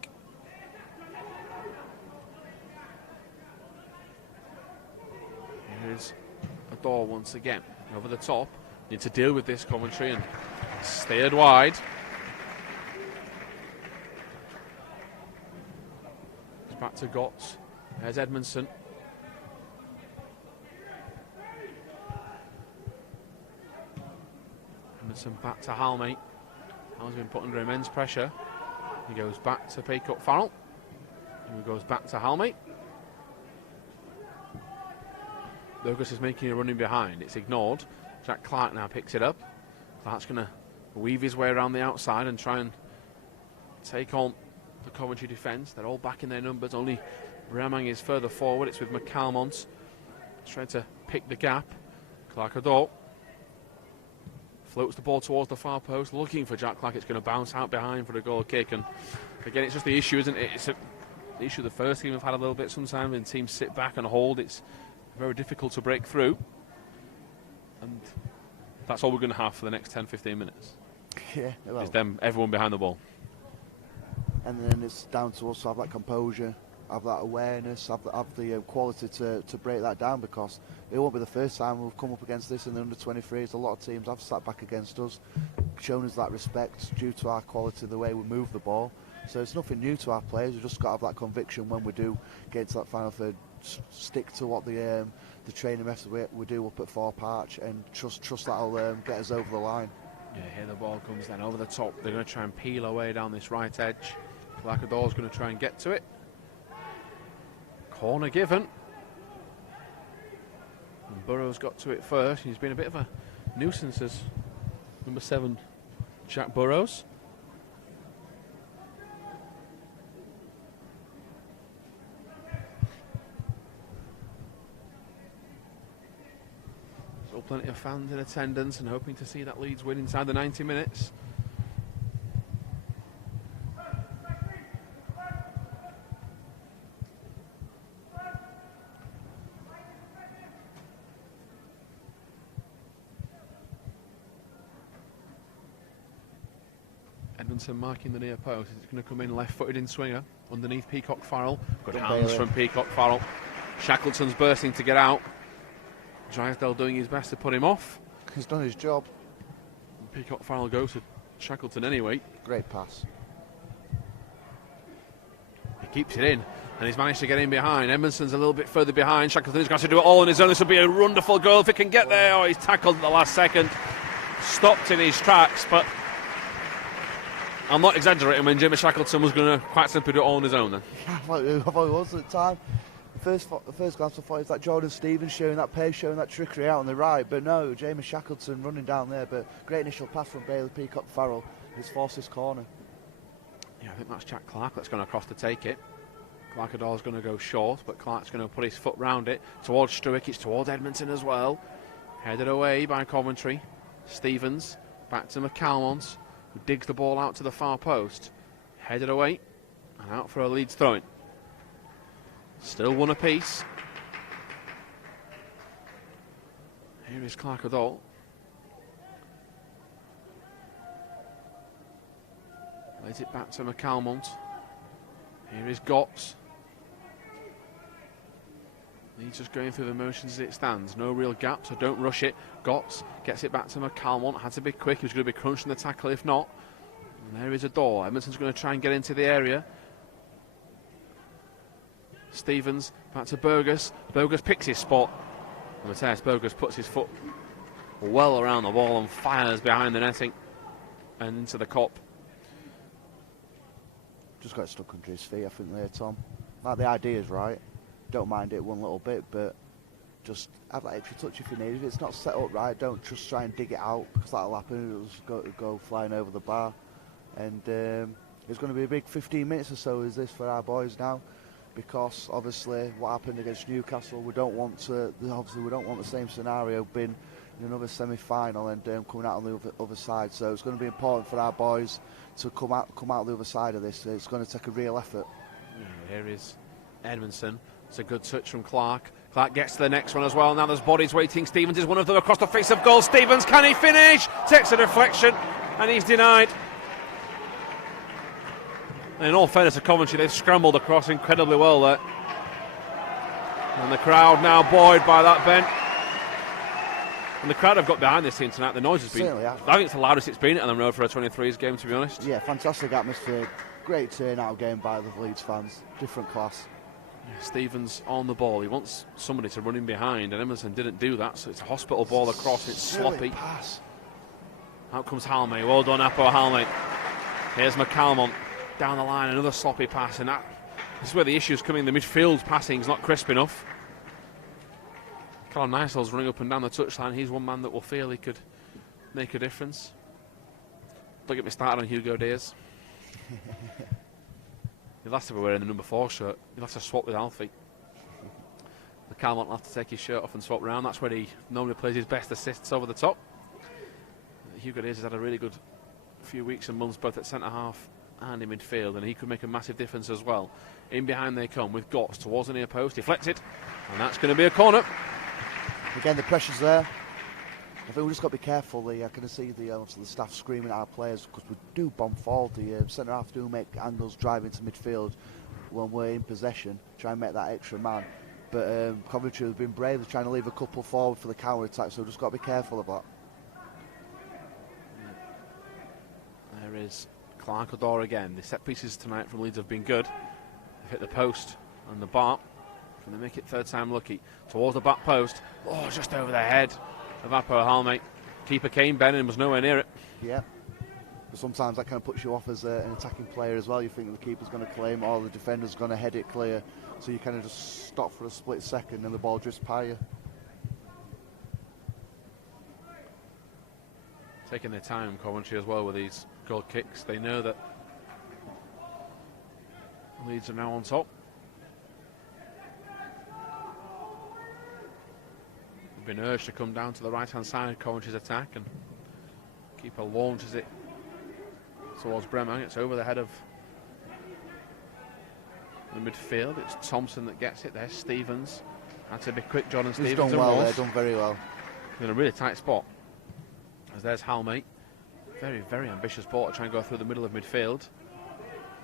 Here's Adore once again. Over the top. Need to deal with this, Coventry, and steered wide. It's back to Gotts. There's Edmondson. Edmondson back to Halmate. Halmate's been put under immense pressure. He goes back to Peacock Farrell. He goes back to Halmate. Douglas is making a running behind. It's ignored. Jack Clark now picks it up. Clark's going to weave his way around the outside and try and take on the Coventry defence. They're all back in their numbers. Only Bramang is further forward. It's with McCalmont trying to pick the gap. Clark Adore floats the ball towards the far post, looking for Jack Clark. It's going to bounce out behind for a goal kick. And again, it's just the issue, isn't it? It's the issue the first team have had a little bit sometimes when teams sit back and hold. It's very difficult to break through. And that's all we're going to have for the next 10-15 minutes. Yeah, well, is them, everyone behind the ball. And then it's down to us to have that composure, have that awareness, have the quality to break that down, because it won't be the first time we've come up against this in the under-23s. A lot of teams have sat back against us, shown us that respect due to our quality, the way we move the ball. So it's nothing new to our players. We've just got to have that conviction when we do get into that final third, stick to what the training method we do up at Four Parch, and trust that'll get us over the line. Yeah, here the ball comes then over the top. They're going to try and peel away down this right edge. Clark Adore's going to try and get to it. Corner given. And Burrows got to it first. He's been a bit of a nuisance as number 7, Jack Burrows. Still plenty of fans in attendance and hoping to see that Leeds win inside the 90 minutes. Edmondson marking the near post. It's going to come in left-footed in swinger underneath Peacock Farrell. Good hands from Peacock Farrell. Shackleton's bursting to get out. Drysdale doing his best to put him off. He's done his job. And Peacock Farrell goes to Shackleton anyway. Great pass. He keeps it in, and he's managed to get in behind. Edmondson's a little bit further behind. Shackleton's got to do it all on his own. This will be a wonderful goal if he can get there. Oh, he's tackled at the last second. Stopped in his tracks, but I'm not exaggerating when Jamie Shackleton was going to quite simply do it all on his own then. I thought it was at the time. First glance I thought it was like Jordan Stevens showing that pace, showing that trickery out on the right, but no, Jamie Shackleton running down there, but great initial pass from Bailey Peacock-Farrell. He's forced his corner. Yeah, I think that's Jack Clark that's going across to take it. Clarkador's going to go short, but Clark's going to put his foot round it towards Struick. It's towards Edmondson as well. Headed away by Coventry. Stevens back to McCalmont, who digs the ball out to the far post. Headed away and out for a Leeds throw-in. Still one apiece. Here is Clarkador. Lays it back to McCalmont. Here is Gotts. He's just going through the motions as it stands. No real gap, so don't rush it. Gotts gets it back to McCalmont. Had to be quick. He was going to be crunching the tackle if not. And there is a door. Edmondson's going to try and get into the area. Stevens back to Burgess. Burgess picks his spot. And Matthias Burgess puts his foot well around the wall and fires behind the netting and into the cop. Just got stuck under his feet, I think, there, Tom. Like, the idea is right. Don't mind it one little bit, but just have that extra touch if you need it. If it's not set up right, don't just try and dig it out, because that'll happen. It'll just go flying over the bar. And it's going to be a big 15 minutes or so, is this, for our boys now. Because obviously what happened against Newcastle, we don't want the same scenario being in another semi-final and coming out on the other side. So it's going to be important for our boys to come out the other side of this. It's going to take a real effort. Yeah, here is Edmondson. It's a good touch from Clark. Clark gets to the next one as well. Now there's bodies waiting. Stevens is one of them across the face of goal. Stevens, can he finish? Takes a deflection and he's denied. In all fairness to Coventry, they've scrambled across incredibly well there. And the crowd now buoyed by that bent. And the crowd have got behind this team tonight. The noise has been, I think it's the loudest it's been at Elland Road for a 23s game, to be honest. Yeah, fantastic atmosphere. Great turnout game by the Leeds fans. Different class. Yeah, Stevens on the ball. He wants somebody to run in behind, and Emerson didn't do that, so it's a hospital ball across. It's sloppy. Pass. Out comes Halme. Well done, Apo Halme. Here's McCalmont. Down the line, another sloppy pass, and this is where the issue's coming. The midfield passing's not crisp enough. Callum Nisel's running up and down the touchline. He's one man that will feel he could make a difference. Don't get me started on Hugo Diaz. He'll have to be wearing the number 4 shirt. He'll have to swap with Alfie. McCalmont will have to take his shirt off and swap round. That's where he normally plays his best assists over the top. Hugo Diaz has had a really good few weeks and months both at centre-half and in midfield, and he could make a massive difference as well. In behind they come with Gotts towards the near post, deflected, and that's going to be a corner. Again, the pressure's there. I think we've just got to be careful. I can see the staff screaming at our players because we do bomb forward. The centre half do make angles drive into midfield when we're in possession, try and make that extra man. But Coventry have been brave. They're trying to leave a couple forward for the counter attack, so we've just got to be careful of that. There is Clarkador again. The set pieces tonight from Leeds have been good. They've hit the post and the bar. Can they make it third time lucky? Towards the back post. Oh, just over the head of Apo Halme. Keeper Kane Bennon was nowhere near it. Yeah. But sometimes that kind of puts you off as an attacking player as well. You think the keeper's going to claim or the defender's going to head it clear. So you kind of just stop for a split second and the ball drifts by you. Taking their time, Coventry, as well, with these goal kicks. They know that Leeds are now on top. They've been urged to come down to the right-hand side of Coventry's attack, and keeper launches it towards Bremer. It's over the head of the midfield. It's Thompson that gets it there. Stevens had to be quick. Jordan Stevens done well there, done very well. In a really tight spot. As there's Halme. Very, very ambitious ball to try and go through the middle of midfield.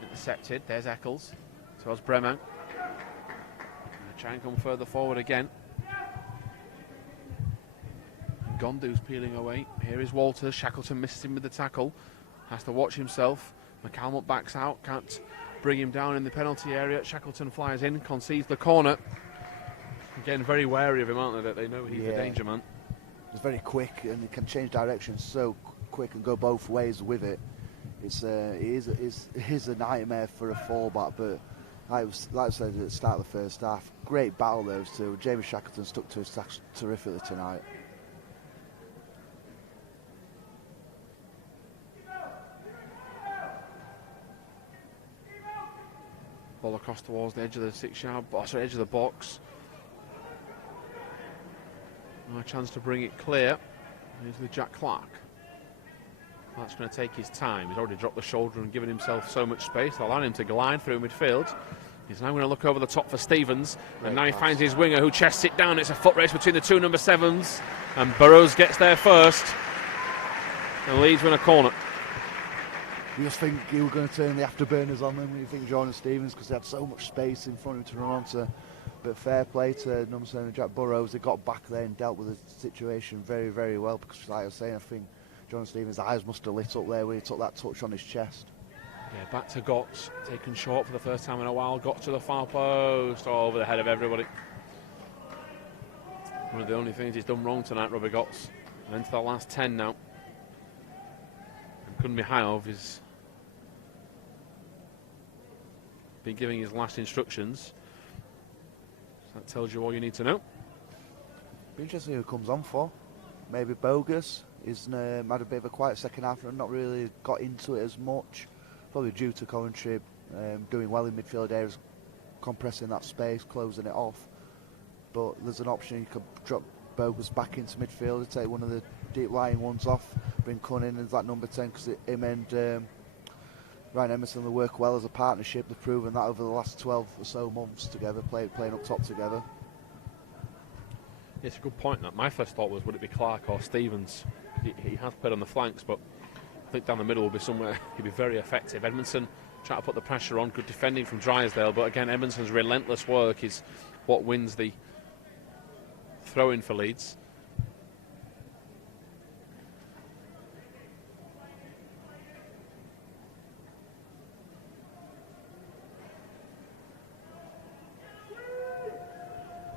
Intercepted. There's Eccles. Towards Bremer. Try and come further forward again. And Gondou's peeling away. Here is Walters. Shackleton misses him with the tackle. Has to watch himself. McCalmont backs out. Can't bring him down in the penalty area. Shackleton flies in. Concedes the corner. Again, very wary of him, aren't they? That they know he's the danger man. It's very quick and he can change direction so quick and go both ways with it. it is a nightmare for a fullback, but like I said at the start of the first half, great battle those two. Jamie Shackleton stuck to his task terrifically tonight. Ball across towards the edge of the 6-yard, edge of the box. A chance to bring it clear. Here's with Jack Clark. Clark's going to take his time. He's already dropped the shoulder and given himself so much space, allowing him to glide through midfield. He's now going to look over the top for Stevens. And now he finds his winger who chests it down. It's a foot race between the two number 7s. And Burrows gets there first. And Leeds win a corner. You just think you were going to turn the afterburners on them when you think Jordan Stevens, because they had so much space in front of him to run onto. But fair play to number 7 Jack Burrows. They got back there and dealt with the situation very, very well, because like I was saying, I think Jordan Stevens' eyes must have lit up there when he took that touch on his chest. Yeah, back to Gotts, taken short for the first time in a while. Gotts to the far post, over the head of everybody. One of the only things he's done wrong tonight, Robbie Gotts. And into the last 10 now. And Kunmihayov is been giving his last instructions. So that tells you all you need to know. Be interesting who comes on for. Maybe Bogus. He's had a bit of a quiet second half and not really got into it as much. Probably due to Coventry doing well in midfield areas, compressing that space, closing it off. But there's an option you could drop Bogus back into midfield and take one of the deep lying ones off, bring Cunn in as that number 10, because him and Ryan Emerson will work well as a partnership. They've proven that over the last 12 or so months together, playing up top together. It's a good point. That my first thought was, would it be Clark or Stevens? He has played on the flanks, but I think down the middle will be somewhere he'll be very effective. Edmondson trying to put the pressure on, good defending from Drysdale, but again, Edmondson's relentless work is what wins the throw-in for Leeds.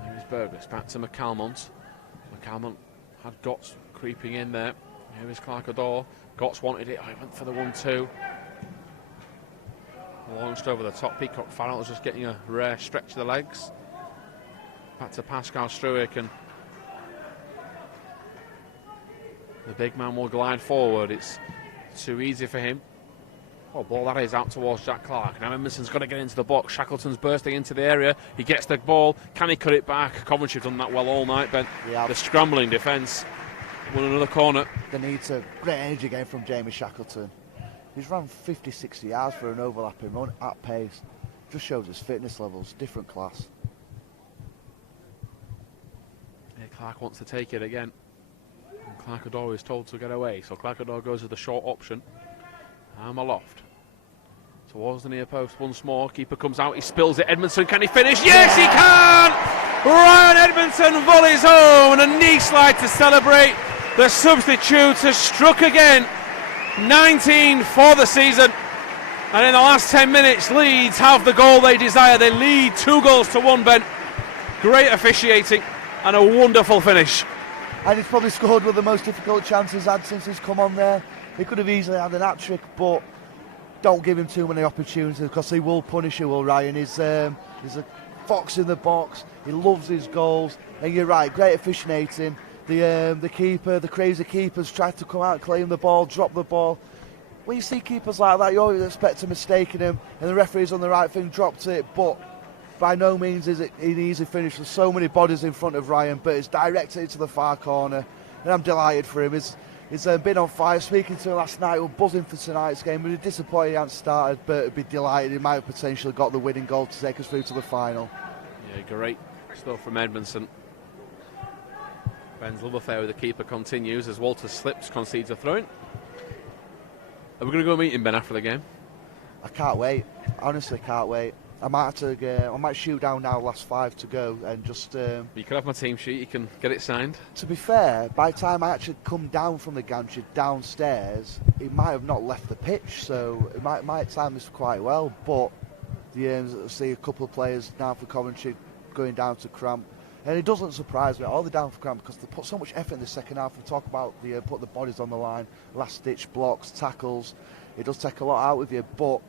There is Burgess, back to McCalmont. McCalmont had Gotts creeping in there. Here is Clark-Ador. Gotts wanted it. I went for the 1-2. Launched over the top. Peacock Farrell was just getting a rare stretch of the legs. Back to Pascal Struik, and the big man will glide forward. It's too easy for him. Oh, ball that is out towards Jack Clark. Now Emerson's got to get into the box. Shackleton's bursting into the area. He gets the ball. Can he cut it back? Coventry have done that well all night, Ben. Yeah. The scrambling defence. Won another corner. They need a great energy game from Jamie Shackleton. He's run 50, 60 yards for an overlapping run at pace. Just shows his fitness levels. Different class. Yeah, Clark wants to take it again. And Clark-Ador is told to get away. So Clark-Ador goes with the short option. I'm aloft. Towards the near post once more. Keeper comes out. He spills it. Edmondson, can he finish? Yes, he can! Ryan Edmondson volleys home, and a knee slide to celebrate. The substitute has struck again. 19 for the season. And in the last 10 minutes, Leeds have the goal they desire. They lead 2-1, Ben. Great officiating and a wonderful finish. And he's probably scored one of the most difficult chances he's had since he's come on there. He could have easily had an hat-trick, but don't give him too many opportunities, because he will punish you, will Ryan. He's a fox in the box. He loves his goals. And you're right, great officiating. The keeper, the crazy keepers, tried to come out, claim the ball, drop the ball. When you see keepers like that, you always expect a mistake in him, and the referee's on the right thing, dropped it, but by no means is it an easy finish. There's so many bodies in front of Ryan, but it's directed into the far corner, and I'm delighted for him. He's been on fire. Speaking to him last night, we're buzzing for tonight's game. We're disappointed he hasn't started, but I'd be delighted. He might have potentially got the winning goal to take us through to the final. Yeah, great stuff from Edmondson. Ben's love affair with the keeper continues as Walter slips, concedes a throw-in. Are we going to go meet him, Ben, after the game? I can't wait. Honestly, can't wait. I might shoot down now, last 5 to go, and just... you can have my team sheet, you can get it signed. To be fair, by the time I actually come down from the gantry downstairs, he might have not left the pitch, so it might time this quite well, but see a couple of players now for Coventry going down to cramp. And it doesn't surprise me. All the down for ground because they put so much effort in the second half. We talk about the put the bodies on the line, last-ditch blocks, tackles. It does take a lot out of you, but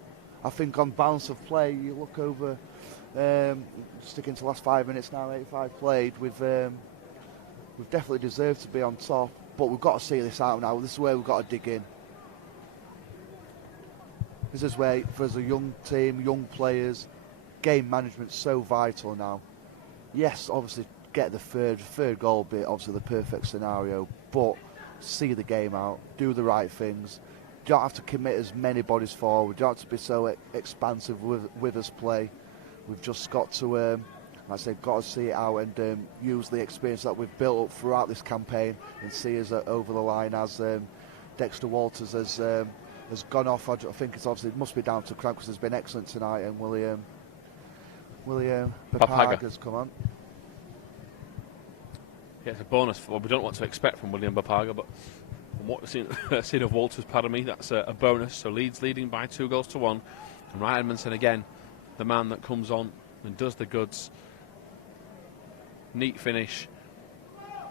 I think on balance of play, you look over, sticking to the last 5 minutes now, 85 played, we've definitely deserved to be on top, but we've got to see this out now. This is where we've got to dig in. This is where, for us a young team, young players, game management's so vital now. Yes, obviously get the third goal bit, obviously the perfect scenario, but see the game out, do the right things. You don't have to commit as many bodies forward. You don't have to be so expansive with us play. We've just got to, like I say, got to see it out and use the experience that we've built up throughout this campaign and see us over the line as Dexter Walters has gone off. I think it's obviously it must be down to Crank because has been excellent tonight, and William Papaga has come on. Yeah, it's a bonus for what we don't want to expect from William Papaga, but from what we've seen of Walters, pardon me, that's a bonus. So Leeds leading by 2-1. And Ryan Edmondson again, the man that comes on and does the goods. Neat finish.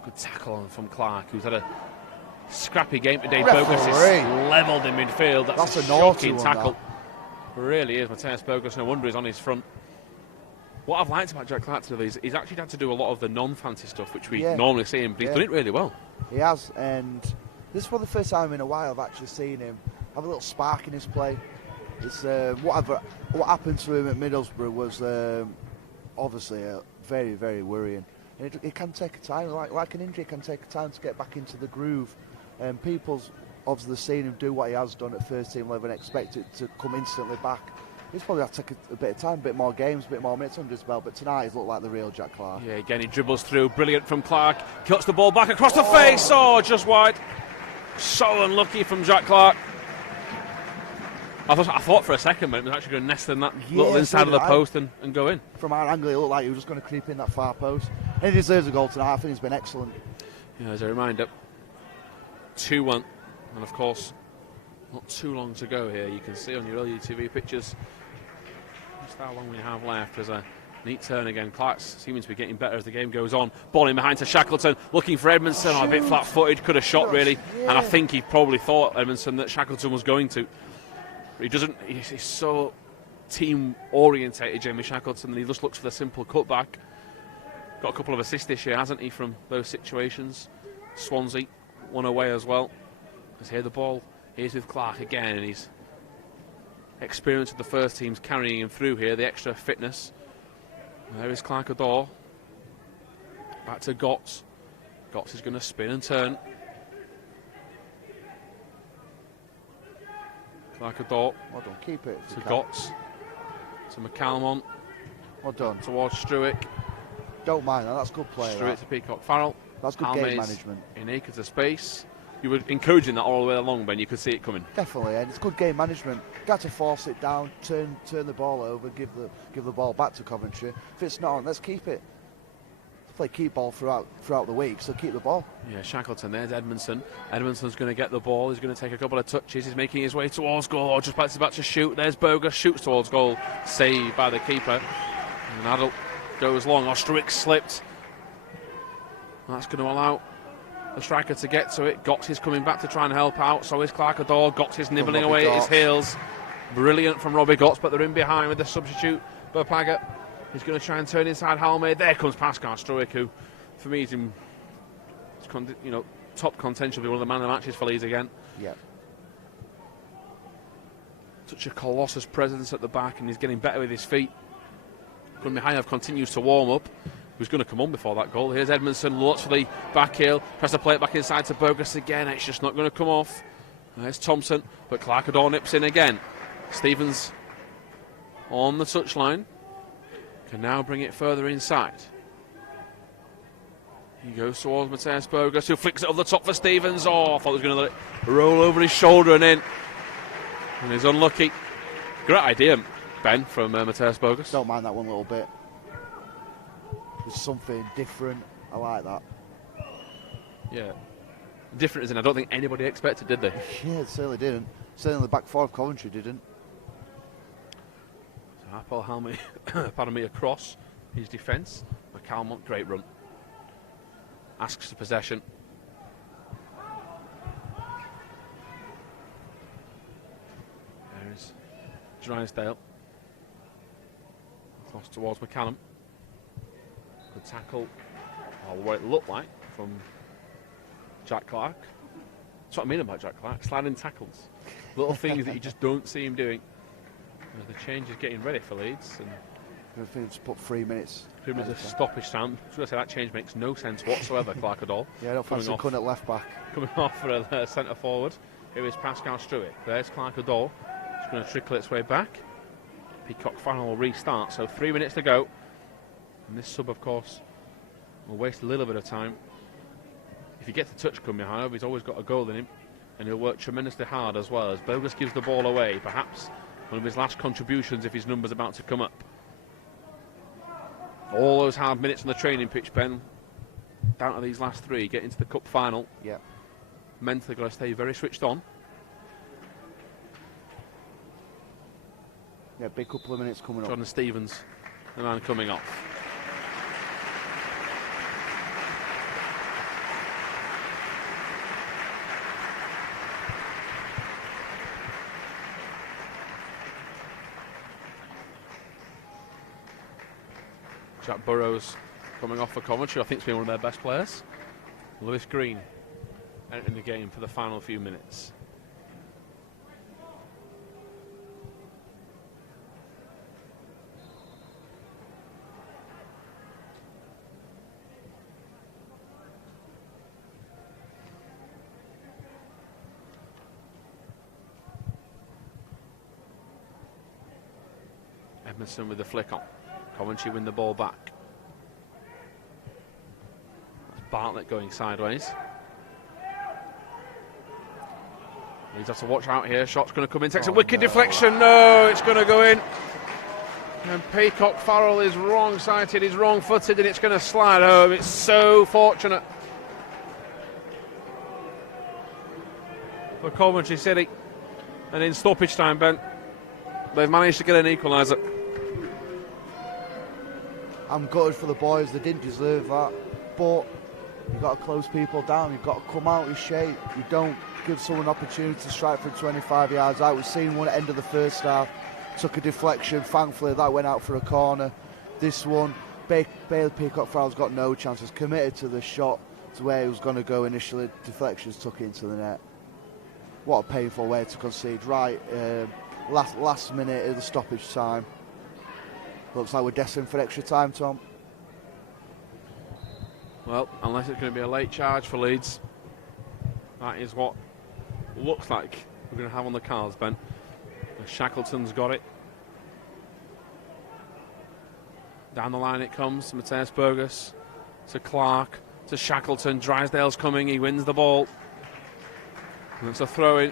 Good tackle from Clark, who's had a scrappy game today. Bogus is levelled in midfield. That's a shocking tackle. Really is. Mateus Bogus, no wonder he's on his front. What I've liked about Jack Clark today is he's actually had to do a lot of the non-fancy stuff, which we normally see him, but he's done it really well. He has, and this is for the first time in a while I've actually seen him have a little spark in his play. It's what happened to him at Middlesbrough was obviously very, very worrying. And it can take a time, like an injury, it can take a time to get back into the groove. And people's obviously seen him do what he has done at first team level and expect it to come instantly back. He's probably have to take a bit of time, a bit more games, a bit more minutes under his belt, but tonight he's looked like the real Jack Clark. Yeah, again he dribbles through, brilliant from Clark, cuts the ball back across the face, just wide. So unlucky from Jack Clark. I thought for a second, but it was actually going to nest in that little inside of the post and go in. From our angle, it looked like he was just going to creep in that far post. And he deserves a goal tonight. I think he's been excellent. Yeah, as a reminder, 2-1, and of course, not too long to go here. You can see on your LUTV pictures just how long we have left. There's a neat turn again. Clark's seeming to be getting better as the game goes on. Ball in behind to Shackleton, looking for Edmondson. A bit flat-footed, could have shot really, and I think he probably thought Edmondson that Shackleton was going to. But he doesn't. He's so team-orientated, Jamie Shackleton, and he just looks for the simple cutback. Got a couple of assists this year, hasn't he, from those situations? Swansea, one away as well. Let's hear the ball. Here's with Clark again, and his experience with the first team's carrying him through here, the extra fitness. There is Clark Adore. Back to Gotts. Gotts is going to spin and turn. Clark Adore. Well done, keep it. To Gotts. To McCalmont. Well done. Towards Struick. Don't mind that, that's good play. Struick to Peacock Farrell. That's good game management. In acre to space. You were encouraging that all the way along, Ben. You could see it coming. Definitely, and it's good game management. Got to force it down, turn the ball over, give the ball back to Coventry. If it's not on, let's keep it. Play keep ball throughout the week, so keep the ball. Yeah, Shackleton, there's Edmondson. Edmondson's going to get the ball. He's going to take a couple of touches. He's making his way towards goal, or just about to shoot. There's Bogus, shoots towards goal. Saved by the keeper. And Adult goes long. Ostruick slipped. That's going to allow the striker to get to it. Gotts is coming back to try and help out. So is Clark Adore. Gotts is nibbling away at his heels. Brilliant from Robbie Gotts, but they're in behind with the substitute. Burpaga is going to try and turn inside Halmay. There comes Pascal Struick, who, for me, is in top contention to be one of the man of the matches for Leeds again. Yeah. Such a colossus presence at the back, and he's getting better with his feet. Mihailov continues to warm up. Who's going to come on before that goal? Here's Edmondson, lots for the back heel. Press the play back inside to Bogus again. It's just not going to come off. There's Thompson, but Clark Adore nips in again. Stevens on the touchline. Can now bring it further inside. He goes towards Mateus Bogus, who flicks it over the top for Stevens. I thought he was going to let it roll over his shoulder and in. And he's unlucky. Great idea, Ben, from Mateus Bogus. Don't mind that one a little bit. It's something different. I like that. Yeah. Different as in I don't think anybody expected, did they? Yeah, it certainly didn't. Certainly the back four of Coventry didn't. So Apple Halmy, pardon me, across his defence. McCalmont, great run. asks for possession. There's Drysdale. Lost towards McCallum. Good tackle. Or what it looked like from Jack Clark. That's what I mean about Jack Clark. Sliding tackles. Little things that you just don't see him doing. The change is getting ready for Leeds. And I think it's put 3 minutes. 3 minutes of stoppage time. I was going to say that change makes no sense whatsoever, Clark at all. Yeah, I don't fancy cutting at left back. Coming off for a centre forward. Here is Pascal Struitt. There's Clark Adol. It's going to trickle its way back. Peacock final will restart. So 3 minutes to go. And this sub, of course, will waste a little bit of time. If you get the touch coming, however, he's always got a goal in him. And he'll work tremendously hard as well. As Bogus gives the ball away, perhaps one of his last contributions if his number's about to come up. All those hard minutes on the training pitch, Ben, down to these last 3, get into the cup final. Yeah. Mentally got to stay very switched on. Yeah, big couple of minutes coming up. Jordan Stevens, the man coming off. Jack Burrows coming off for Coventry. I think he's been one of their best players. Lewis Green entering the game for the final few minutes. Edmondson with the flick on. Coventry win the ball back. That's Bartlett going sideways. Leeds have to watch out here. Shot's going to come in. Takes a wicked deflection. No, it's going to go in. And Peacock Farrell is wrong-sighted. He's wrong-footed, and it's going to slide home. It's so fortunate for Coventry City. And in stoppage time, Ben, they've managed to get an equaliser. I'm gutted for the boys, they didn't deserve that, but you've got to close people down, you've got to come out of shape. You don't give someone an opportunity to strike from 25 yards out. We've seen one at the end of the first half, took a deflection, thankfully that went out for a corner. This one, Bailey Peacock Farrell's got no chances, committed to the shot to where he was going to go initially, deflections took it into the net. What a painful way to concede, right, last minute of the stoppage time. Looks like we're destined for extra time, Tom. Well, unless it's going to be a late charge for Leeds, that is what looks like we're going to have on the cards, Ben. Shackleton's got it. Down the line it comes. Mateus Burgess to Clark to Shackleton. Drysdale's coming. He wins the ball. And it's a throw in.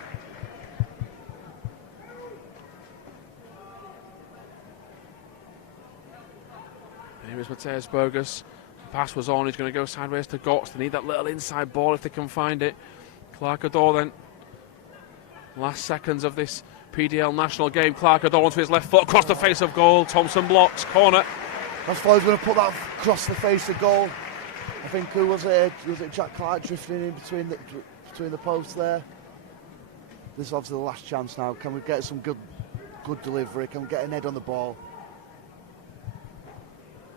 Here is Mateus Burgess. The pass was on. He's going to go sideways to Gotts. They need that little inside ball if they can find it. Clark Ador then. Last seconds of this PDL national game. Clark Ador onto his left foot across the face of goal. Thompson blocks. Corner. That's why he's going to put that across the face of goal. I think who was it? Was it Jack Clark drifting in between the posts there? This is obviously the last chance now. Can we get some good delivery? Can we get an head on the ball?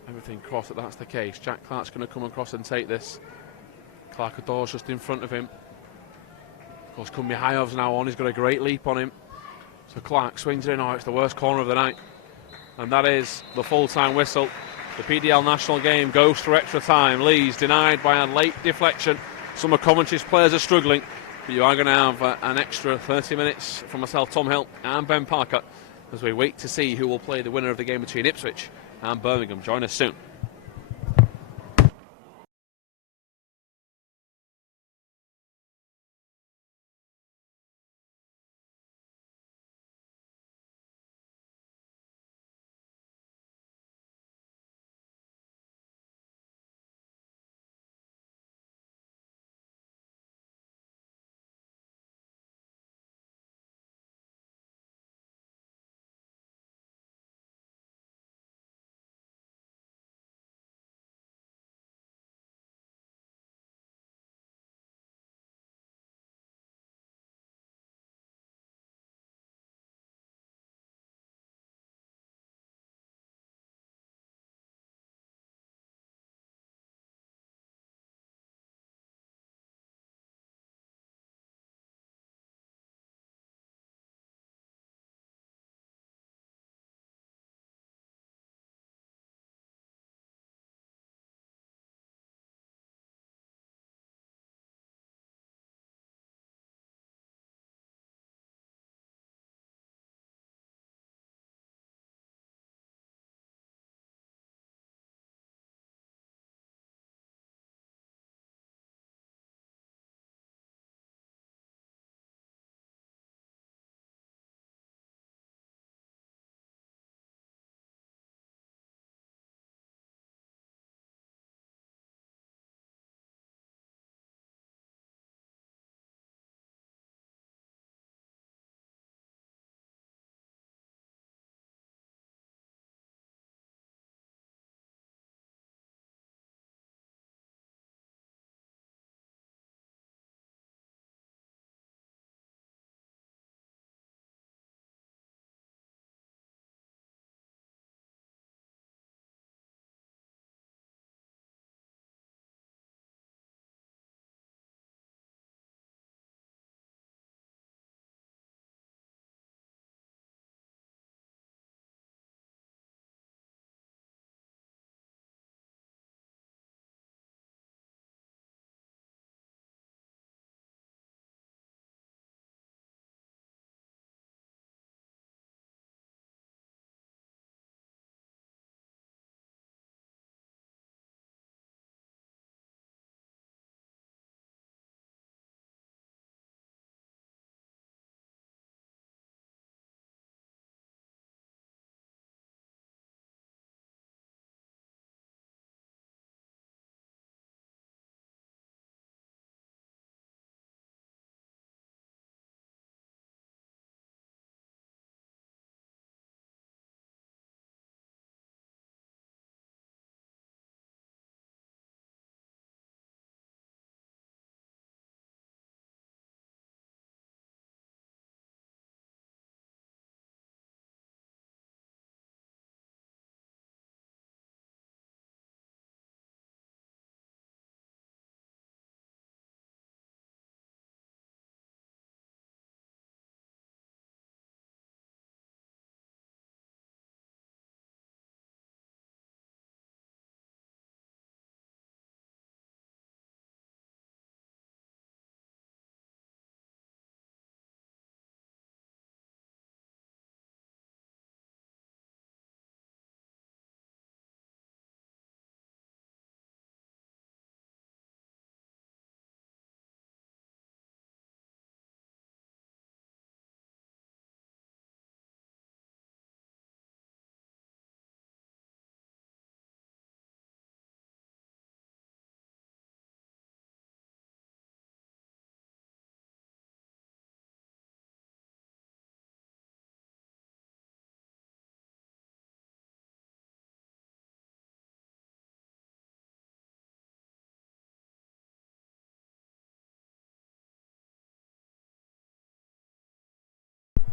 Everything crossed that that's the case. Jack Clark's going to come across and take this. Clark Ador's just in front of him. Of course, Kumihayov's now on. He's got a great leap on him. So Clark swings it in. Oh, it's the worst corner of the night. And that is the full-time whistle. The PDL national game goes to extra time. Leeds denied by a late deflection. Some of Coventry's players are struggling. But you are going to have an extra 30 minutes from myself, Tom Hill, and Ben Parker as we wait to see who will play the winner of the game between Ipswich and Birmingham. Join us soon.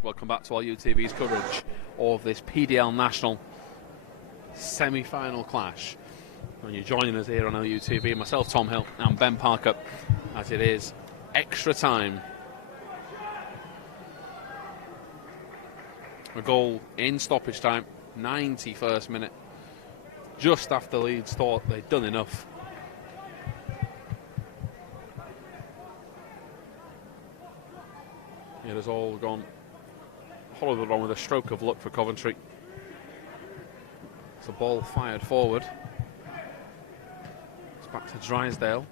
Welcome back to LUTV's coverage of this PDL National semi-final clash. And you're joining us here on LUTV, myself, Tom Hill, and Ben Parker, as it is extra time. A goal in stoppage time, 91st minute, just after Leeds thought they'd done enough. It has all gone horribly wrong with a stroke of luck for Coventry. It's a ball fired forward. It's back to Drysdale.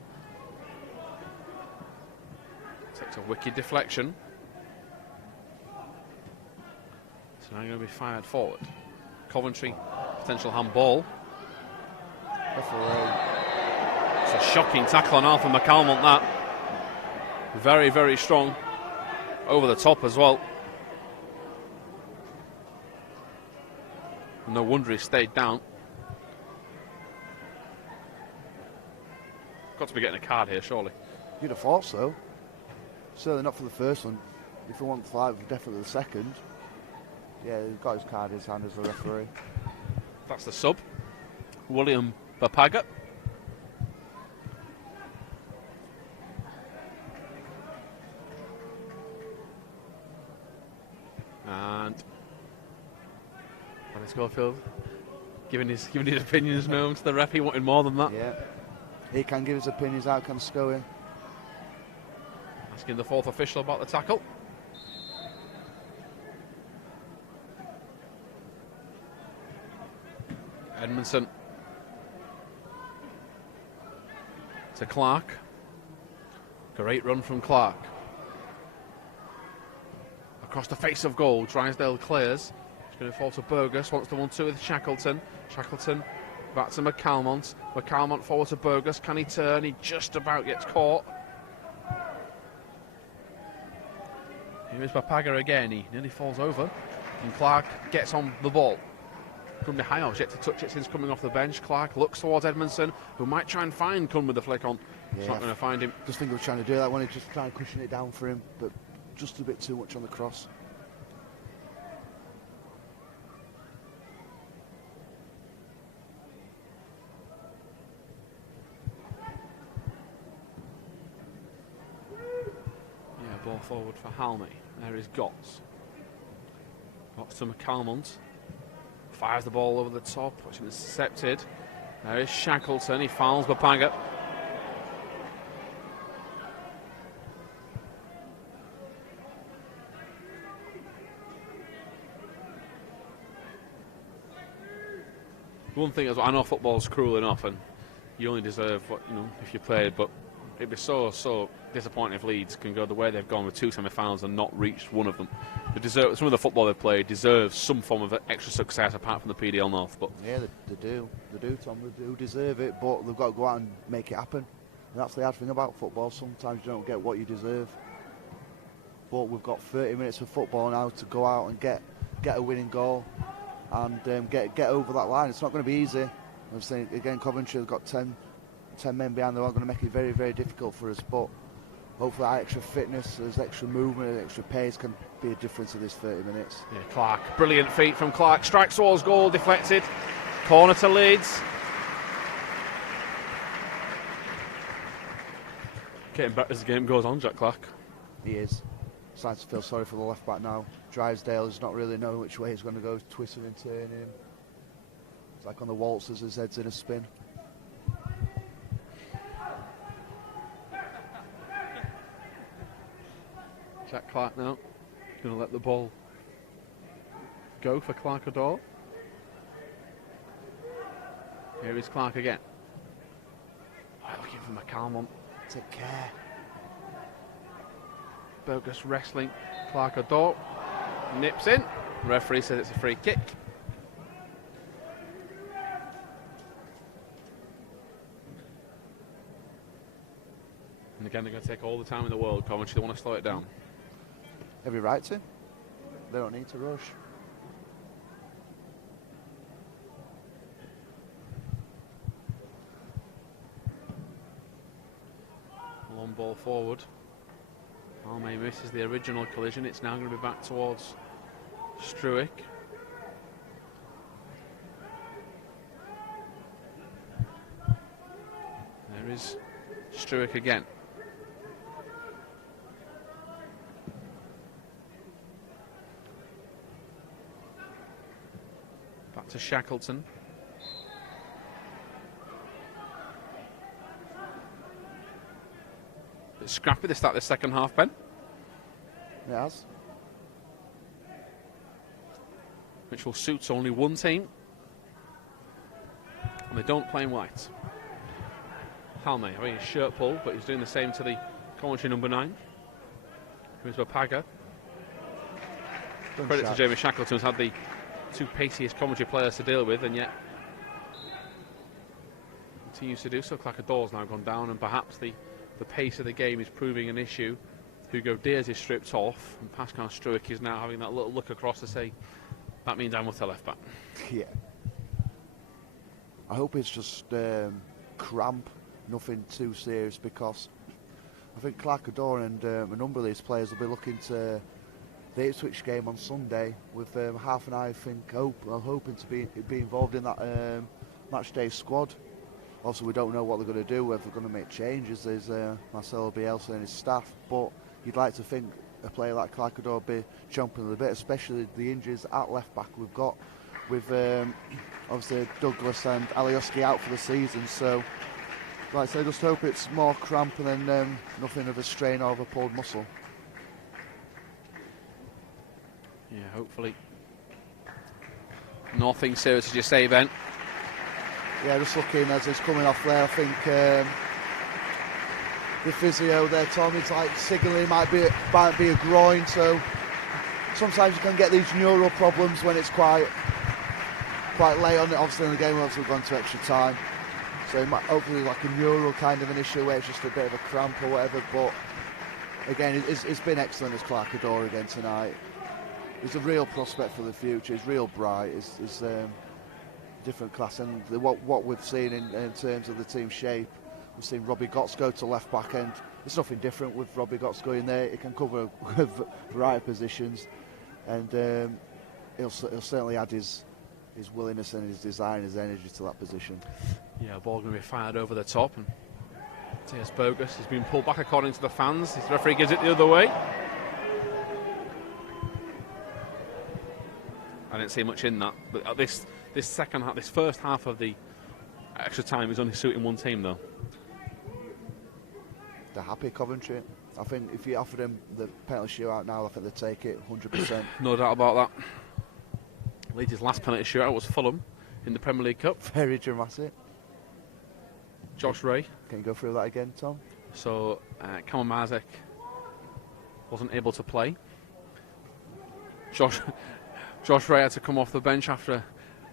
Takes a wicked deflection. So now going to be fired forward. Coventry, potential handball. It's a shocking tackle on Alpha McCalmont, that. Very, very strong. Over the top as well. No wonder he stayed down. Got to be getting a card here, surely. You'd have thought so. Certainly not for the first one. If you want five, definitely the second. Yeah, he's got his card in his hand as the referee. That's the sub. William Bapaga. And Dennis Schofield giving his opinions known to the ref. He wanted more than that. Yeah, he can give his opinions out, can Scully. Asking the fourth official about the tackle. Edmondson to Clark. Great run from Clark. Across the face of goal, Drysdale clears. He's going to fall to Burgess, wants the 1-2 with Shackleton. Shackleton back to McCalmont. McCalmont forward to Burgess. Can he turn? He just about gets caught. Here is Papaga again. He nearly falls over. And Clark gets on the ball. Cunby Hyo's yet to touch it since coming off the bench. Clark looks towards Edmondson, who might try and find Cunby with the flick on. Yeah, he's not going to find him. Just think he was trying to do that when he just trying to cushion it down for him, but just a bit too much on the cross. Yeah, ball forward for Halmy. There is Gotts. Gotts to McCalmont. Fires the ball over the top, which is intercepted. There is Shackleton. He fouls Bapaga. One thing is, I know football's cruel enough, and you only deserve what if you played. But it'd be so disappointing if Leeds can go the way they've gone with two semi-finals and not reached one of them. They deserve some of the football they've played deserves some form of extra success apart from the PDL North. But yeah, they do, Tom. They do deserve it, but they've got to go out and make it happen. And that's the hard thing about football. Sometimes you don't get what you deserve. But we've got 30 minutes of football now to go out and get a winning goal. And get over that line. It's not going to be easy. I'm saying again, Coventry have got 10 men behind. They're all going to make it very, very difficult for us. But hopefully, that extra fitness, there's extra movement, extra pace can be a difference in this 30 minutes. Yeah, Clark, brilliant feet from Clark. Strikes towards goal, deflected. Corner to Leeds. Getting better as the game goes on, Jack Clark. He is. Starting to feel sorry for the left back now. Drysdale is not really knowing which way he's going to go, twisting and turning him. It's like on the waltzers, his head's in a spin. Jack Clark now going to let the ball go for Clark Adore. Here is Clark again. Looking for McCalmont. Take care. Burgess wrestling. Clark Adore nips in. Referee says it's a free kick. And again, they're going to take all the time in the world, Coventry. They want to slow it down. Every right to. They don't need to rush. Long ball forward. Halme misses the original collision. It's now going to be back towards Struick. There is Struick again. Back to Shackleton. Bit scrappy to start the second half, Ben. It has. Which will suit only one team. And they don't play in white. Halme having his shirt pulled, but he's doing the same to the Coventry number 9. Here's Wapaga. Credit to Jamie Shackleton, who's had the 2 paciest Coventry players to deal with, and yet continues to do so. Clackador's now gone down, and perhaps the pace of the game is proving an issue. Hugo Deers is stripped off, and Pascal Struick is now having that little look across to say, that means I'm with the left back. Yeah. I hope it's just cramp, nothing too serious, because I think Clackador and a number of these players will be looking to the Ipswich game on Sunday with half an eye. I'm hoping to be involved in that match day squad. Also, we don't know what they're going to do, whether they're going to make changes. There's Marcelo Bielsa and his staff, but you'd like to think a player like Clackador would be chomping a bit, especially the injuries at left back we've got with obviously Douglas and Alioski out for the season. So, like I say, just hope it's more cramp and then nothing of a strain or of a pulled muscle. Yeah, hopefully nothing serious, as you say, Ben. Yeah, just looking as it's coming off there, I think the physio there, Tommy's like signalling might be a groin, so sometimes you can get these neural problems when it's quite late on it. Obviously in the game, we've gone to extra time, so it might, hopefully like a neural kind of an issue where it's just a bit of a cramp or whatever. But again, it's been excellent as Clackador again tonight. He's a real prospect for the future. He's real bright. He's different class, and what we've seen in terms of the team shape, we've seen Robbie Gotts go to left back, and there's nothing different with Robbie Gotts going there. He can cover a variety of positions, and he'll certainly add his willingness and his desire and his energy to that position. Yeah, ball going to be fired over the top, and T.S. Bogus has been pulled back according to the fans. His referee gives it the other way. I didn't see much in that, but this second half, this first half of the extra time is only suiting one team, though. They're happy, Coventry. I think if you offer them the penalty shootout now, I think they'd take it 100%. No doubt about that. Leeds' last penalty shootout was Fulham in the Premier League Cup. Very dramatic. Josh Ray. Can you go through that again, Tom? So, Kamal Mazek wasn't able to play. Josh Ray had to come off the bench after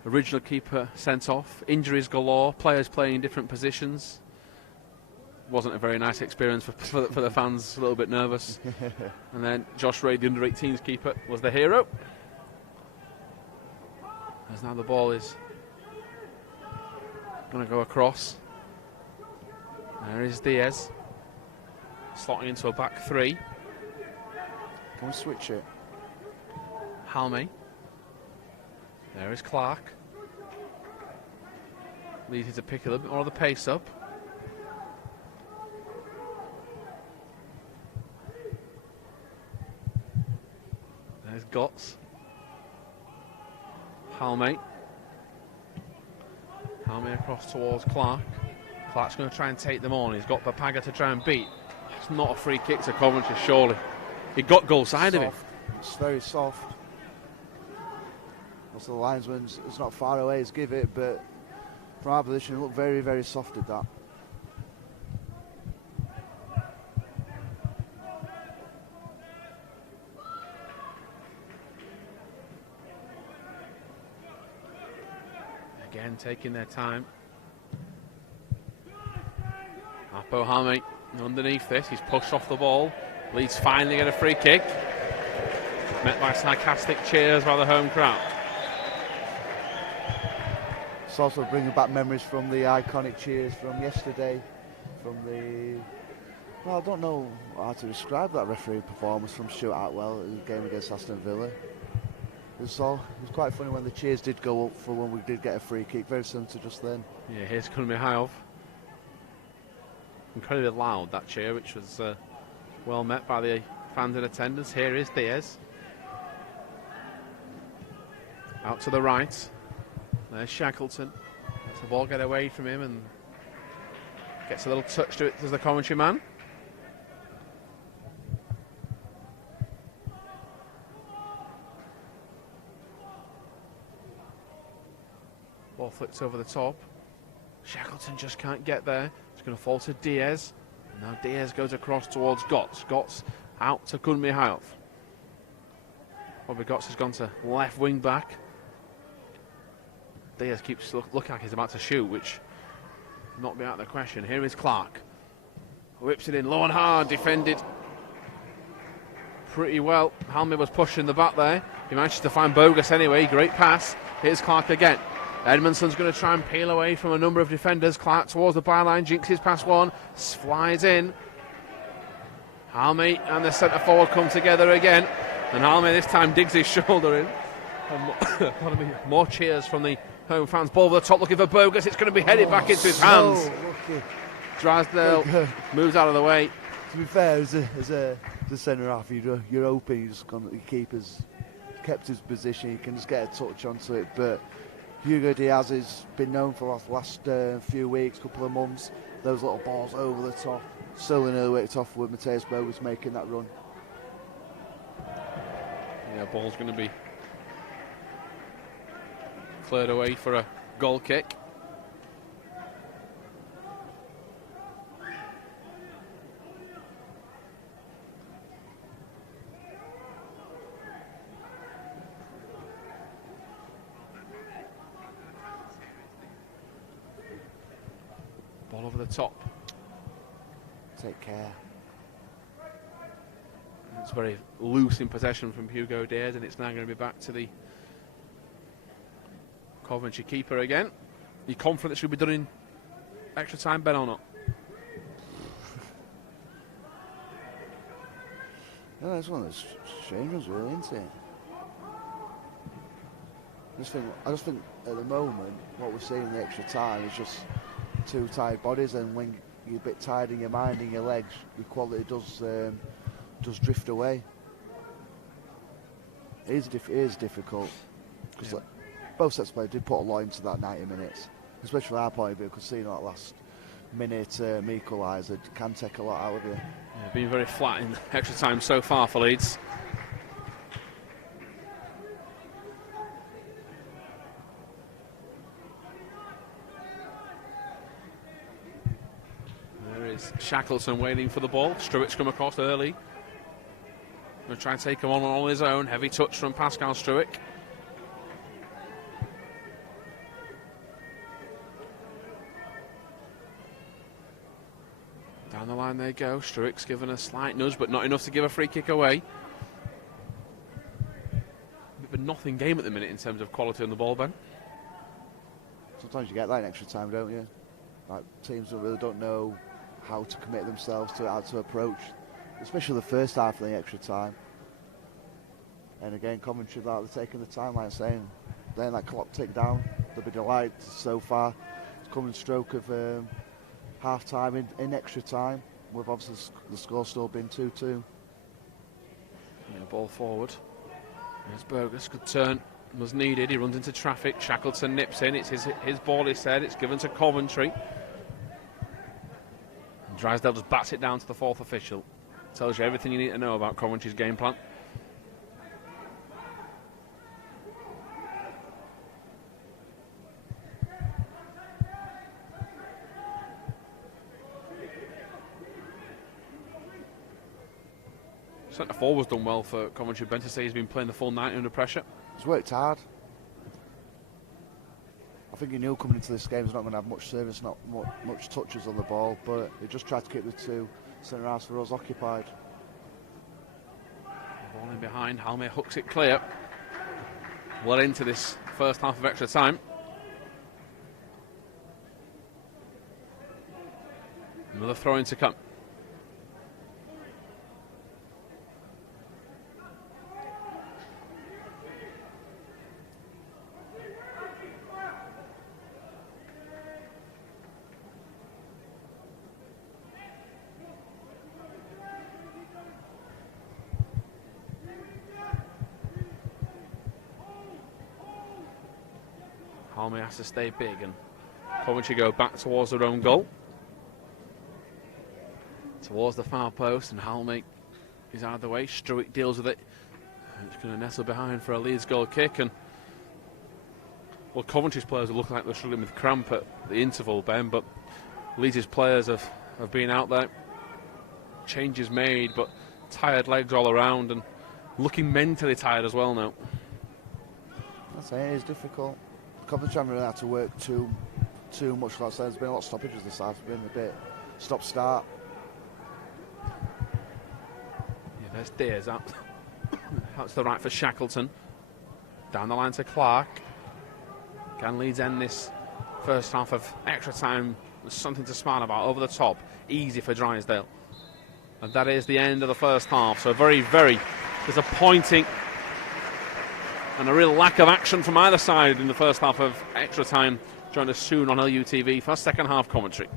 original keeper sent off. Injuries galore, players playing in different positions. Wasn't a very nice experience for the fans, a little bit nervous. And then Josh Ray, the under-18s keeper, was the hero. As now the ball is going to go across. There is Diaz, slotting into a back 3. Can we switch it? Halme. There is Clark. Leeds to pick a little bit more of the pace up. There's Gotts. Halme. Halme across towards Clark. Clark's going to try and take them on. He's got Papaga to try and beat. It's not a free kick to Coventry, surely. He got goal side of it. It's very soft. Also, the linesman's it's not far away as give it, but from our position, it looked very, very soft at that. Again, taking their time. Apo Halme underneath this. He's pushed off the ball. Leeds finally get a free kick. Met by sarcastic cheers by the home crowd. It's also bringing back memories from the iconic cheers from yesterday, from the Well, I don't know how to describe that referee performance from Stuart Atwell in the game against Aston Villa. It was quite funny when the cheers did go up for when we did get a free kick, very similar to just then. Yeah, here's Kunmihayov. Incredibly loud, that cheer, which was well met by the fans in attendance. Here is Diaz. Out to the right. There's Shackleton. Lets the ball get away from him and gets a little touch to it as the Coventry man. Ball flicks over the top. Shackleton just can't get there. It's going to fall to Diaz. Now Diaz goes across towards Gotts. Gotts out to Kunmihayov. Bobby Gotts has gone to left wing back. Diaz keeps looking like he's about to shoot, which not be out of the question. Here is Clark. Whips it in low and hard, defended pretty well. Halme was pushing the back there. He managed to find Bogus anyway. Great pass. Here's Clark again. Edmondson's going to try and peel away from a number of defenders. Clark towards the byline, jinxes past one, flies in. Halme and the centre forward come together again, and Halme this time digs his shoulder in. And more cheers from the home fans. Ball over the top, looking for Bogus. It's going to be headed back into his hands. Drysdale moves out of the way. To be fair, as a centre half, you're hoping your keeper's kept his position. You can just get a touch onto it, but Hugo Diaz has been known for the last few weeks, couple of months, those little balls over the top. Still nearly worked off with Mateus Bogus making that run. Yeah, ball's going to be cleared away for a goal kick. Ball over the top. Take care. It's very loose in possession from Hugo Diaz, and it's now going to be back to the Coventry keeper again. Are you confident it should be done in extra time, Ben, or not? No, that's one of those strange ones, really, isn't it? I just think at the moment what we're seeing in the extra time is just two tired bodies, and when you're a bit tired in your mind and your legs, your quality does drift away. It is difficult because both sets of players did put a lot into that 90 minutes, especially from our point of view, because seeing that last minute equaliser can take a lot out of you. Yeah, been very flat in extra time so far for Leeds. There is Shackleton waiting for the ball. Struick's come across early. Going to try and take him on his own. Heavy touch from Pascal Struick. Down the line they go. Struick's given a slight nudge, but not enough to give a free kick away. Bit of a nothing game at the minute in terms of quality on the ball, Ben. Sometimes you get that in extra time, don't you? Like teams that really don't know how to commit themselves to it, how to approach, especially the first half of the extra time. And again, Coventry, they're taking the time, like I'm saying, letting that clock tick down. They'll be delighted so far. It's coming stroke of half time in extra time, with obviously the score still being 2-2. Yeah, ball forward. There's Bogus, good turn was needed. He runs into traffic. Shackleton nips in. It's his ball, he said. It's given to Coventry. And Drysdale just bats it down to the fourth official. Tells you everything you need to know about Coventry's game plan. Centre forward's done well for Coventry. Ben to say he's been playing the full 90 under pressure. He's worked hard. I think he knew coming into this game he's not going to have much service, not much touches on the ball, but he just tried to keep the two centre halves for us occupied. Ball in behind, Halme hooks it clear. Well into this first half of extra time. Another throw in to come. Halme has to stay big, and Coventry go back towards their own goal. Towards the far post, and Halme is out of the way. Struick deals with it. It's going to nestle behind for a Leeds goal kick. And well, Coventry's players look like they're struggling with cramp at the interval, Ben, but Leeds' players have been out there. Changes made, but tired legs all around and looking mentally tired as well now. I'd say it is difficult. Coventry haven't really had to work too much. Like I said, there's been a lot of stoppages this side. It's been a bit stop-start. Yeah, there's Dears out. That's the right for Shackleton. Down the line to Clark. Can Leeds end this first half of extra time? There's something to smile about. Over the top. Easy for Drysdale. And that is the end of the first half. So very, very disappointing. And a real lack of action from either side in the first half of extra time. Join us soon on LUTV for second half commentary.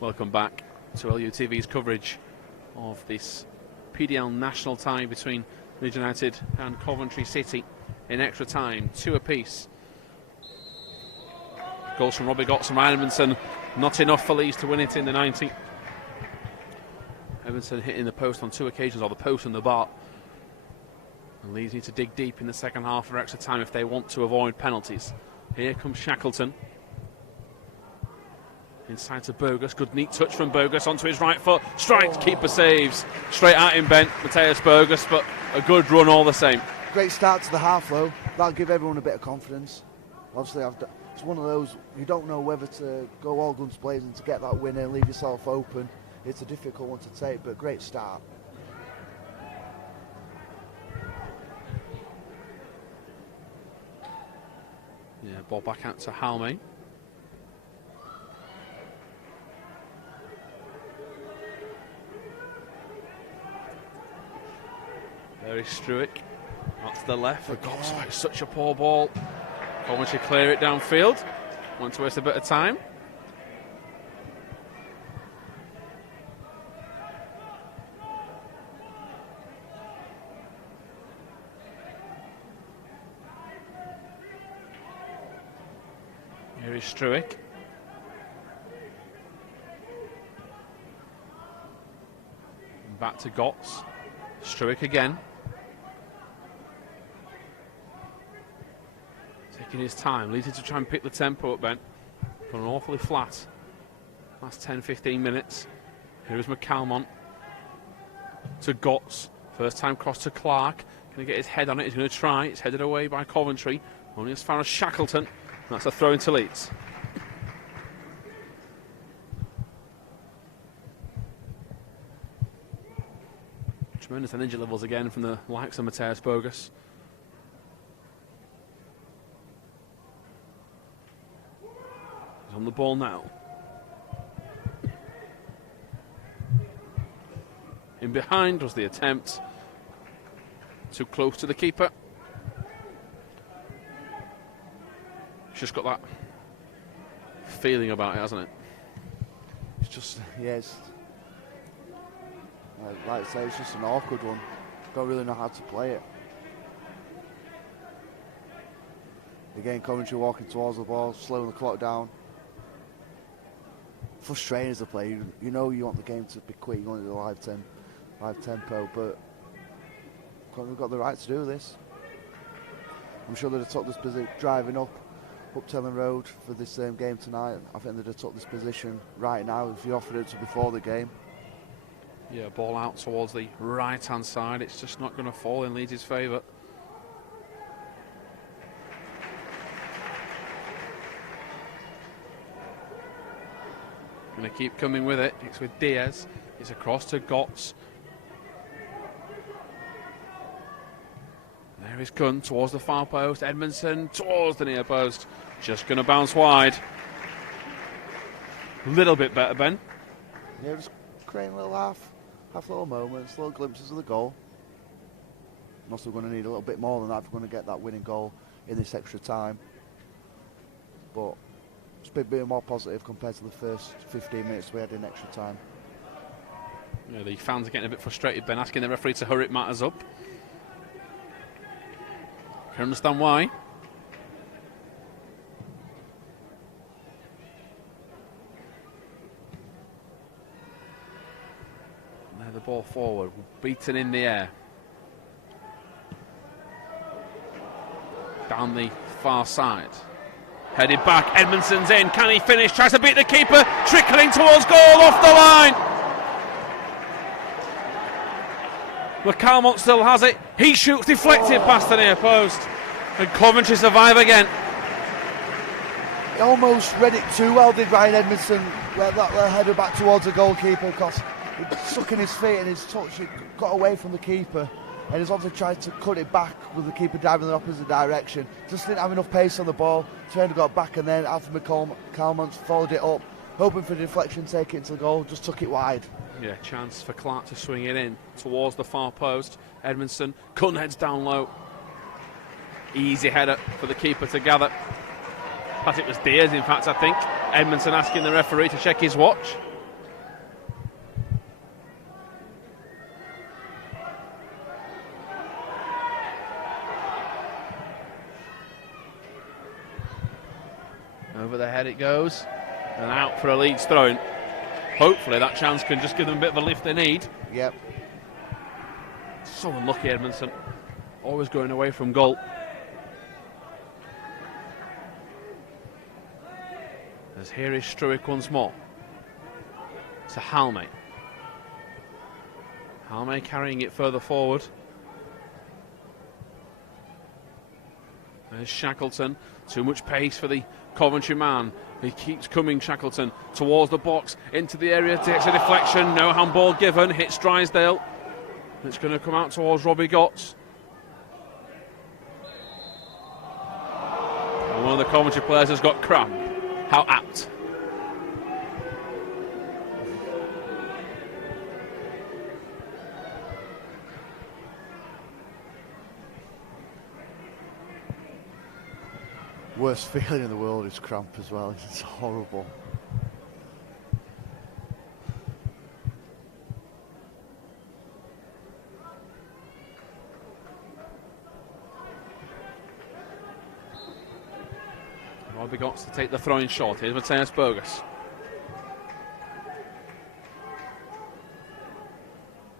Welcome back to LUTV's coverage of this PDL national tie between Leeds United and Coventry City in extra time, 2 apiece. Goals from Robbie Gotts and Ryan Edmondson, not enough for Leeds to win it in the 90th. Edmondson hitting the post on 2 occasions, or the post and the bar. And Leeds need to dig deep in the second half for extra time if they want to avoid penalties. Here comes Shackleton. Inside to Bogus, good neat touch from Bogus onto his right foot. Strikes, keeper saves. Straight at him bent, Mateus Bogus, but a good run all the same. Great start to the half though. That'll give everyone a bit of confidence. Obviously, it's one of those, you don't know whether to go all guns blazing to get that win and leave yourself open. It's a difficult one to take, but great start. Yeah, ball back out to Halme. There is Struick. Out to the left for Gotts. Oh, it's such a poor ball. Coventry clear it downfield. Want to waste a bit of time. Here is Struick. Back to Gotts. Struick again. Taking his time. Leeds to try and pick the tempo up, Ben. Gone awfully flat. Last 10-15 minutes. Here is McCalmont. To Gotts. First time cross to Clark. Going to get his head on it. He's going to try. It's headed away by Coventry. Only as far as Shackleton. That's a throw into Leeds. Tremendous energy levels again from the likes of Mateus Bogus. He's on the ball now. In behind was the attempt. Too close to the keeper. It's just got that feeling about it, hasn't it? It's just, yes. Like I say, it's just an awkward one. Don't really know how to play it. Again, Coventry walking towards the ball, slowing the clock down. Frustrating as a player. You know you want the game to be quick, you want the live tempo, but we've got the right to do this. I'm sure they'd have took this position driving up to Elland Road for this game tonight. I think they'd have took this position right now if you offered it to before the game. Yeah, ball out towards the right-hand side. It's just not going to fall in Leeds' favour. Going to keep coming with it. It's with Diaz. It's across to Gotts. There is Gunn towards the far post. Edmondson towards the near post. Just going to bounce wide. A little bit better, Ben. Yeah, just creating little half little moments, little glimpses of the goal. I'm also going to need a little bit more than that if we're going to get that winning goal in this extra time. But it's a bit more positive compared to the first 15 minutes we had in extra time. Yeah, the fans are getting a bit frustrated, Ben, asking the referee to hurry matters up. Can understand why. There the ball forward, beaten in the air. Down the far side. Headed back, Edmondson's in. Can he finish? Tries to beat the keeper. Trickling towards goal, off the line. McCalmont still has it. He shoots deflected past the near post. And Coventry survive again. He almost read it too well, did Ryan Edmondson. That header back towards the goalkeeper because he stuck in his feet and his touch got away from the keeper. And he's also tried to cut it back with the keeper diving in the opposite direction. Just didn't have enough pace on the ball. Turned, got back, and then Alfred McCalmont followed it up, hoping for the deflection, take it into the goal, just took it wide. Yeah, chance for Clark to swing it in towards the far post. Edmondson, Cunn heads down low. Easy header for the keeper to gather. Perhaps it was Diaz, in fact, I think. Edmondson asking the referee to check his watch. Over the head it goes, and out for a Leeds throw-in. Hopefully that chance can just give them a bit of a lift they need. Yep. So unlucky, Edmondson. Always going away from goal. As here is Struick once more. To Halme. Halme carrying it further forward. There's Shackleton. Too much pace for the Coventry man. He keeps coming, Shackleton, towards the box, into the area, takes a deflection, no handball given, hits Drysdale. It's going to come out towards Robbie Gotts. And one of the Coventry players has got cramp. How apt. Worst feeling in the world is cramp as well. It's horrible. Robbie Gotts to take the throw-in shot. Here's Matthias Bogus.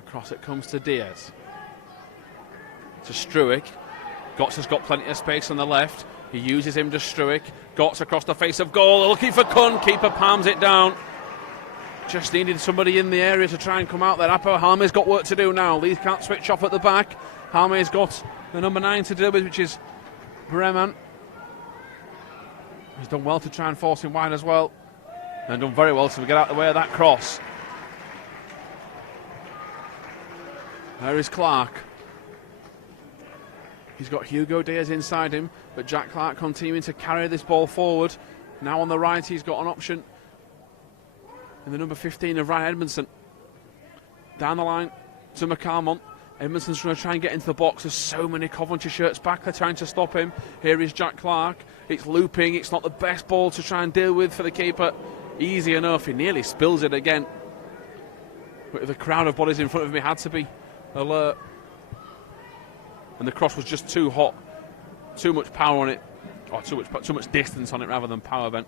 Across it comes to Diaz. To Struick. Gotts has got plenty of space on the left. He uses him to Struick. Gotts across the face of goal. Looking for Kun. Keeper palms it down. Just needed somebody in the area to try and come out there. Apo Halme's got work to do now. Leeds can't switch off at the back. Halme's got the number 9 to deal with, which is Bremen. He's done well to try and force him wide as well. And done very well to get out of the way of that cross. There is Clark. He's got Hugo Diaz inside him, but Jack Clark continuing to carry this ball forward. Now on the right, he's got an option in the number 15 of Ryan Edmondson. Down the line to McCalmont. Edmondson's going to try and get into the box. There's so many Coventry shirts back. They're trying to stop him. Here is Jack Clark. It's looping. It's not the best ball to try and deal with for the keeper. Easy enough. He nearly spills it again. But the crowd of bodies in front of him had to be alert. And the cross was just too hot. Too much power on it. Or too much distance on it rather than power bent.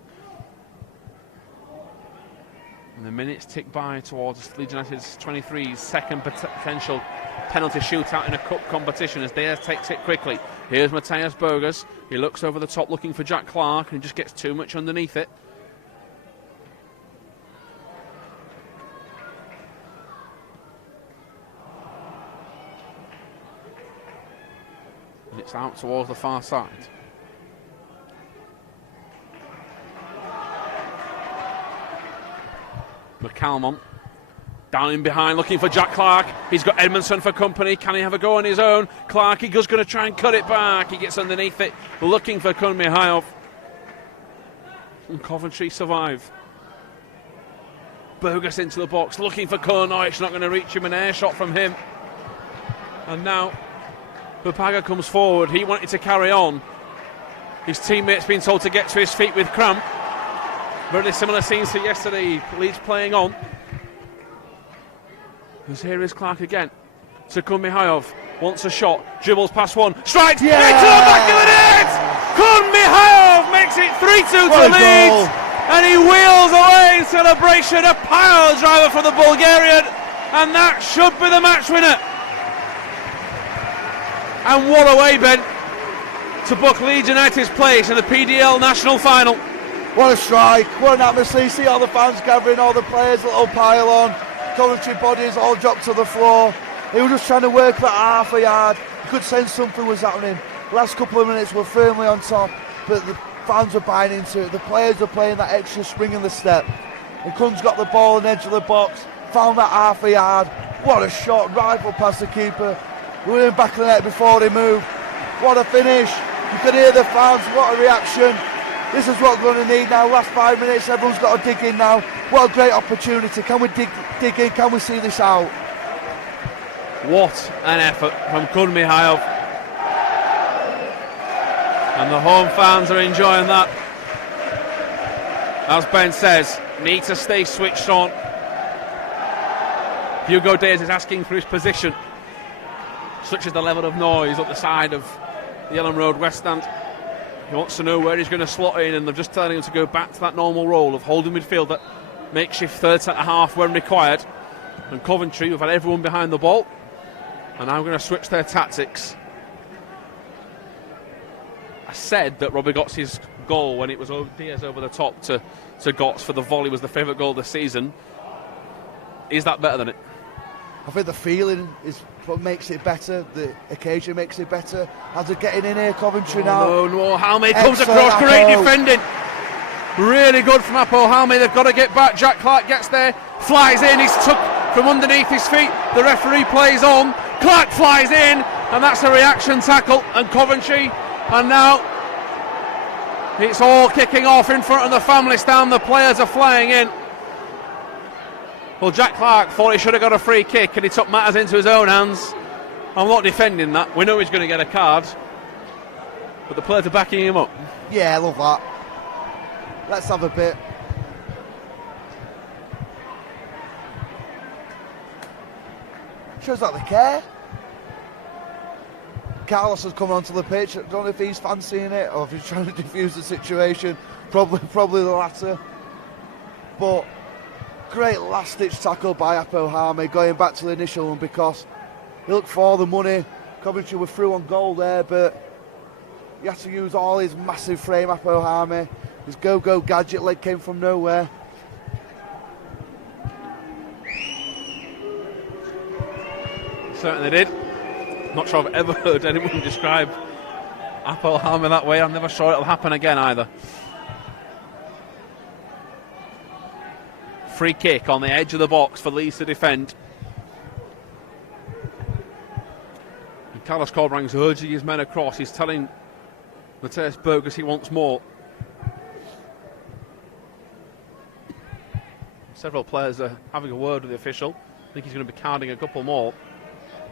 And the minutes tick by towards Leeds United's 23's second potential penalty shootout in a cup competition as Diaz takes it quickly. Here's Matthias Bogus. He looks over the top looking for Jack Clark and just gets too much underneath it. And it's out towards the far side. McCalmont down in behind looking for Jack Clark. He's got Edmondson for company. Can he have a go on his own? Clark, he goes going to try and cut it back. He gets underneath it looking for Kun Mihailov. And Coventry survive. Bogus into the box looking for Kun. Oh, it's not going to reach him. An air shot from him. And now Papaga comes forward. He wanted to carry on. His teammate's been told to get to his feet with cramp. Very similar scenes to yesterday. Leeds playing on. Because here is Clark again. To Kun Mihailov. Wants a shot. Dribbles past one. Strikes. Yeah! Into the back of the net! Kun Mihailov makes it 3-2 to Leeds. And he wheels away in celebration. A pile driver for the Bulgarian. And that should be the match winner. And what a way, Ben, to book Leeds United's place in the PDL National Final. What a strike, what an atmosphere. You see all the fans gathering, all the players, little pile on. Coventry bodies all dropped to the floor. He was just trying to work for half a yard. You could sense something was happening. Last couple of minutes were firmly on top, but the fans were buying into it. The players were playing that extra spring in the step. And Kun's got the ball on the edge of the box, found that half a yard. What a shot, rifle past the keeper. We were in the back of the net before they moved. What a finish. You could hear the fans, what a reaction. This is what we're going to need now. Last 5 minutes, everyone's got to dig in now. What a great opportunity. Can we dig in? Can we see this out? What an effort from Kun Mihailov. And the home fans are enjoying that. As Ben says, need to stay switched on. Hugo Diaz is asking for his position. Such is the level of noise up the side of the Elland Road West Stand. He wants to know where he's going to slot in, and they're just telling him to go back to that normal role of holding midfielder, makeshift third centre half when required. And Coventry, we've had everyone behind the ball, and now we're going to switch their tactics. I said that Robbie Gotts' goal when it was Diaz over the top to Gotts for the volley was the favourite goal of the season. Is that better than it? I think the feeling is what makes it better. The occasion makes it better. As they're getting in here, Coventry now. No, Halme comes across, great defending. Really good from Apo Halme. They've got to get back. Jack Clark gets there, flies in. He's took from underneath his feet. The referee plays on. Clark flies in, and that's a reaction tackle. And Coventry, and now it's all kicking off in front of the family stand. The players are flying in. Well, Jack Clark thought he should have got a free kick and he took matters into his own hands. I'm not defending that. We know he's going to get a card. but the players are backing him up. Yeah, I love that. Let's have a bit. Shows that they care. Carlos has come onto the pitch. I don't know if he's fancying it or if he's trying to defuse the situation. Probably the latter. But great last-ditch tackle by Apo Hame, going back to the initial one, because he looked for the money. Coventry were through on goal there, but he had to use all his massive frame. Apo Hame, his go-go gadget leg came from nowhere. Certainly did. Not sure I've ever heard anyone describe Apo Hame that way. I'm never sure it'll happen again either. Free kick on the edge of the box for Leeds to defend. And Carlos Corberang's urging his men across. He's telling Matthias Burgess he wants more. Several players are having a word with the official. I think he's going to be carding a couple more.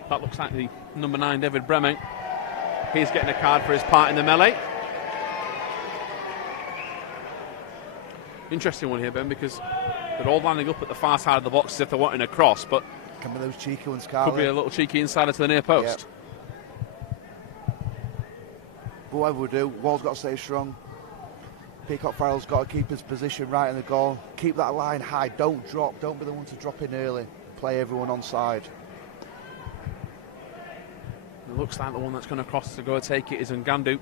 That looks like the number 9, David Breming. He's getting a card for his part in the melee. Interesting one here, Ben, because they're all lining up at the far side of the box as if they're wanting a cross, but Can be those cheeky ones, Carly. could be a little cheeky insider to the near post. But whatever we do, Wall's got to stay strong. Peacock Farrell's got to keep his position right in the goal. Keep that line high. Don't drop. Don't be the one to drop in early. Play everyone on side. It looks like the one that's going to cross to go and take it is Ngandu.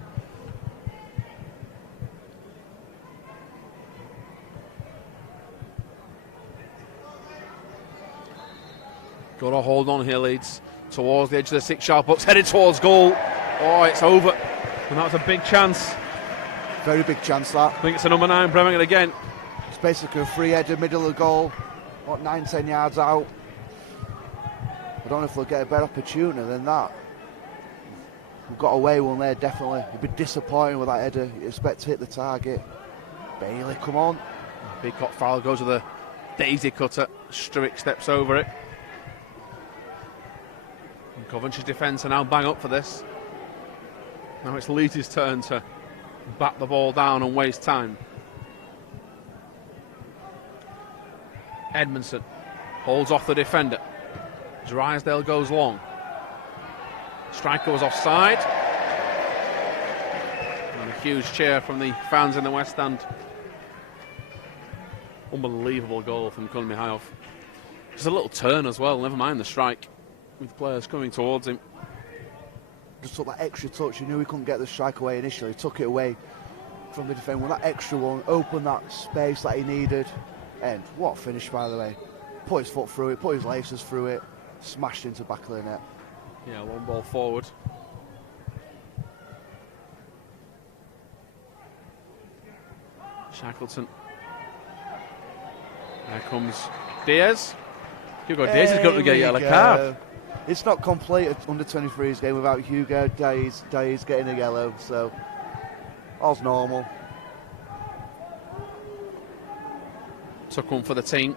Got to hold on here, Leeds. Towards the edge of the 6-yard box, headed towards goal. Oh, it's over. And that was a big chance. Very big chance, that. I think it's a number 9, Breming again. It's basically a free header, middle of the goal. What, 9-10 yards out. I don't know if they'll get a better opportunity than that. We've got away one there, definitely. You'd be disappointed with that header. You expect to hit the target. Bailey, come on. Peacock Farrell goes with a daisy cutter. Struick steps over it. And Coventry's defence are now bang up for this. Now it's Leeds' turn to bat the ball down and waste time. Edmondson holds off the defender. Drysdale goes long. Striker was offside. And a huge cheer from the fans in the West Stand. Unbelievable goal from Kun Mihailov. Just a little turn as well, never mind the strike, with players coming towards him. Just took that extra touch. He knew he couldn't get the strike away initially. Took it away from the defender. With that extra one, opened that space that he needed. And what a finish, by the way. Put his foot through it, put his laces through it, smashed into the back of the net. Yeah, one ball forward. Shackleton. There comes Diaz. Hugo Diaz is going to get a yellow card. It's not complete at under 23's game without Hugo Diaz getting a yellow, so all's normal. Took one for the team.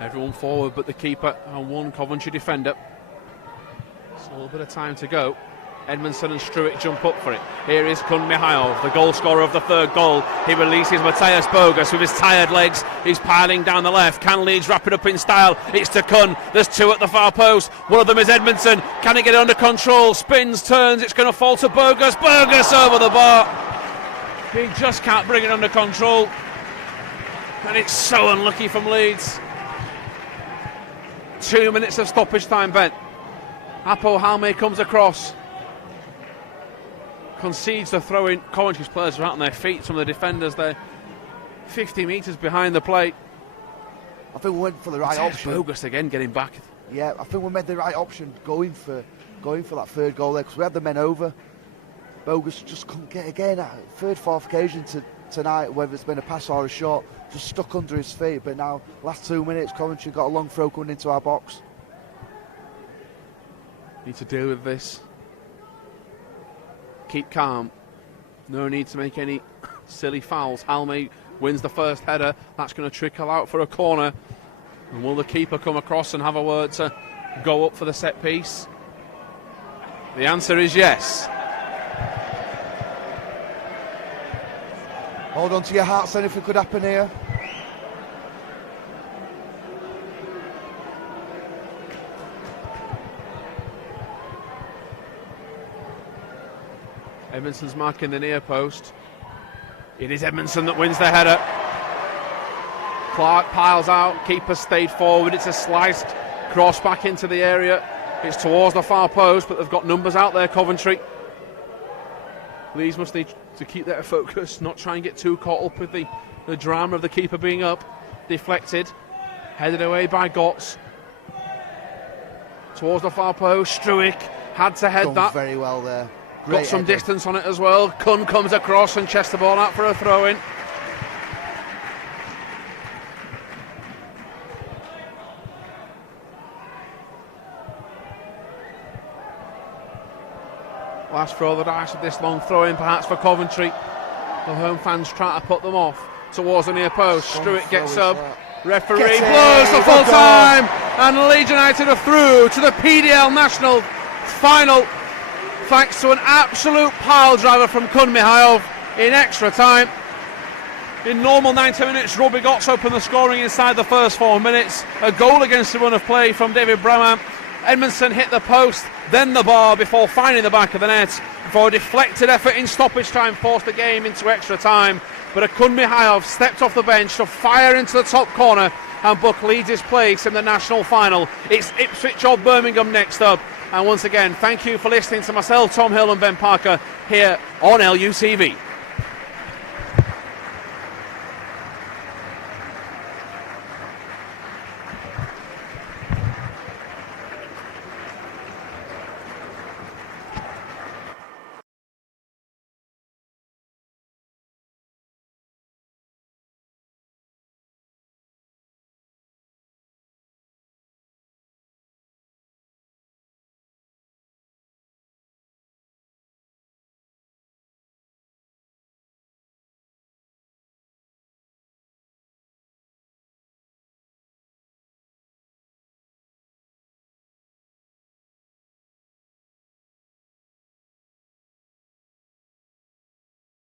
Everyone forward but the keeper and one Coventry defender. It's a little bit of time to go. Edmondson and Struick jump up for it. Here is Kun Mihailov, the goal scorer of the third goal. He releases Matthias Bogus with his tired legs. He's piling down the left. Can Leeds wrap it up in style? It's to Kun. There's two at the far post. One of them is Edmondson. Can he get it under control? Spins, turns. It's going to fall to Bogus. Bogus over the bar. He just can't bring it under control. And it's so unlucky from Leeds. 2 minutes of stoppage time, Ben. Apo Hame comes across. Concedes the throw-in. Coventry's players are out on their feet. Some of the defenders there 50 metres behind the plate. I think we went for the right option. Bogus again getting back. Yeah, I think we made the right option going for that third goal there, because we had the men over. Bogus just couldn't get again. Third, fourth occasion tonight, whether it's been a pass or a shot, just stuck under his feet. But now, last 2 minutes, Coventry got a long throw coming into our box. Need to deal with this. Keep calm. No need to make any silly fouls. Halme wins the first header. That's going to trickle out for a corner. And will the keeper come across and have a word to go up for the set piece? The answer is yes. Hold on to your hearts then if it could happen here. Edmondson's marking the near post. It is Edmondson that wins the header. Clark piles out, keeper stayed forward. It's a sliced cross back into the area. It's towards the far post, but they've got numbers out there, Coventry. Leeds must need to keep their focus, not try and get too caught up with the drama of the keeper being up. Deflected, headed away by Gotts. Towards the far post, Struick had to head that. Very well there. Got some distance on it as well. Kun comes across and chests the ball out for a throw-in. Last throw of the dice with this long throw-in perhaps for Coventry. The home fans try to put them off towards the near post. Struick gets up. Referee blows for full time, and Leeds United are through to the PDL National Final thanks to an absolute pile driver from Kun Mihailov in extra time. In normal 90 minutes, Robbie Gotts opened the scoring inside the first 4 minutes. A goal against the run of play from David Bremer. Edmondson hit the post, then the bar before finding the back of the net. For a deflected effort in stoppage time, forced the game into extra time. But Kun Mihailov stepped off the bench to fire into the top corner and book Leeds' place in the national final. It's Ipswich or Birmingham next up. And once again, thank you for listening to myself, Tom Hill and Ben Parker here on LUTV.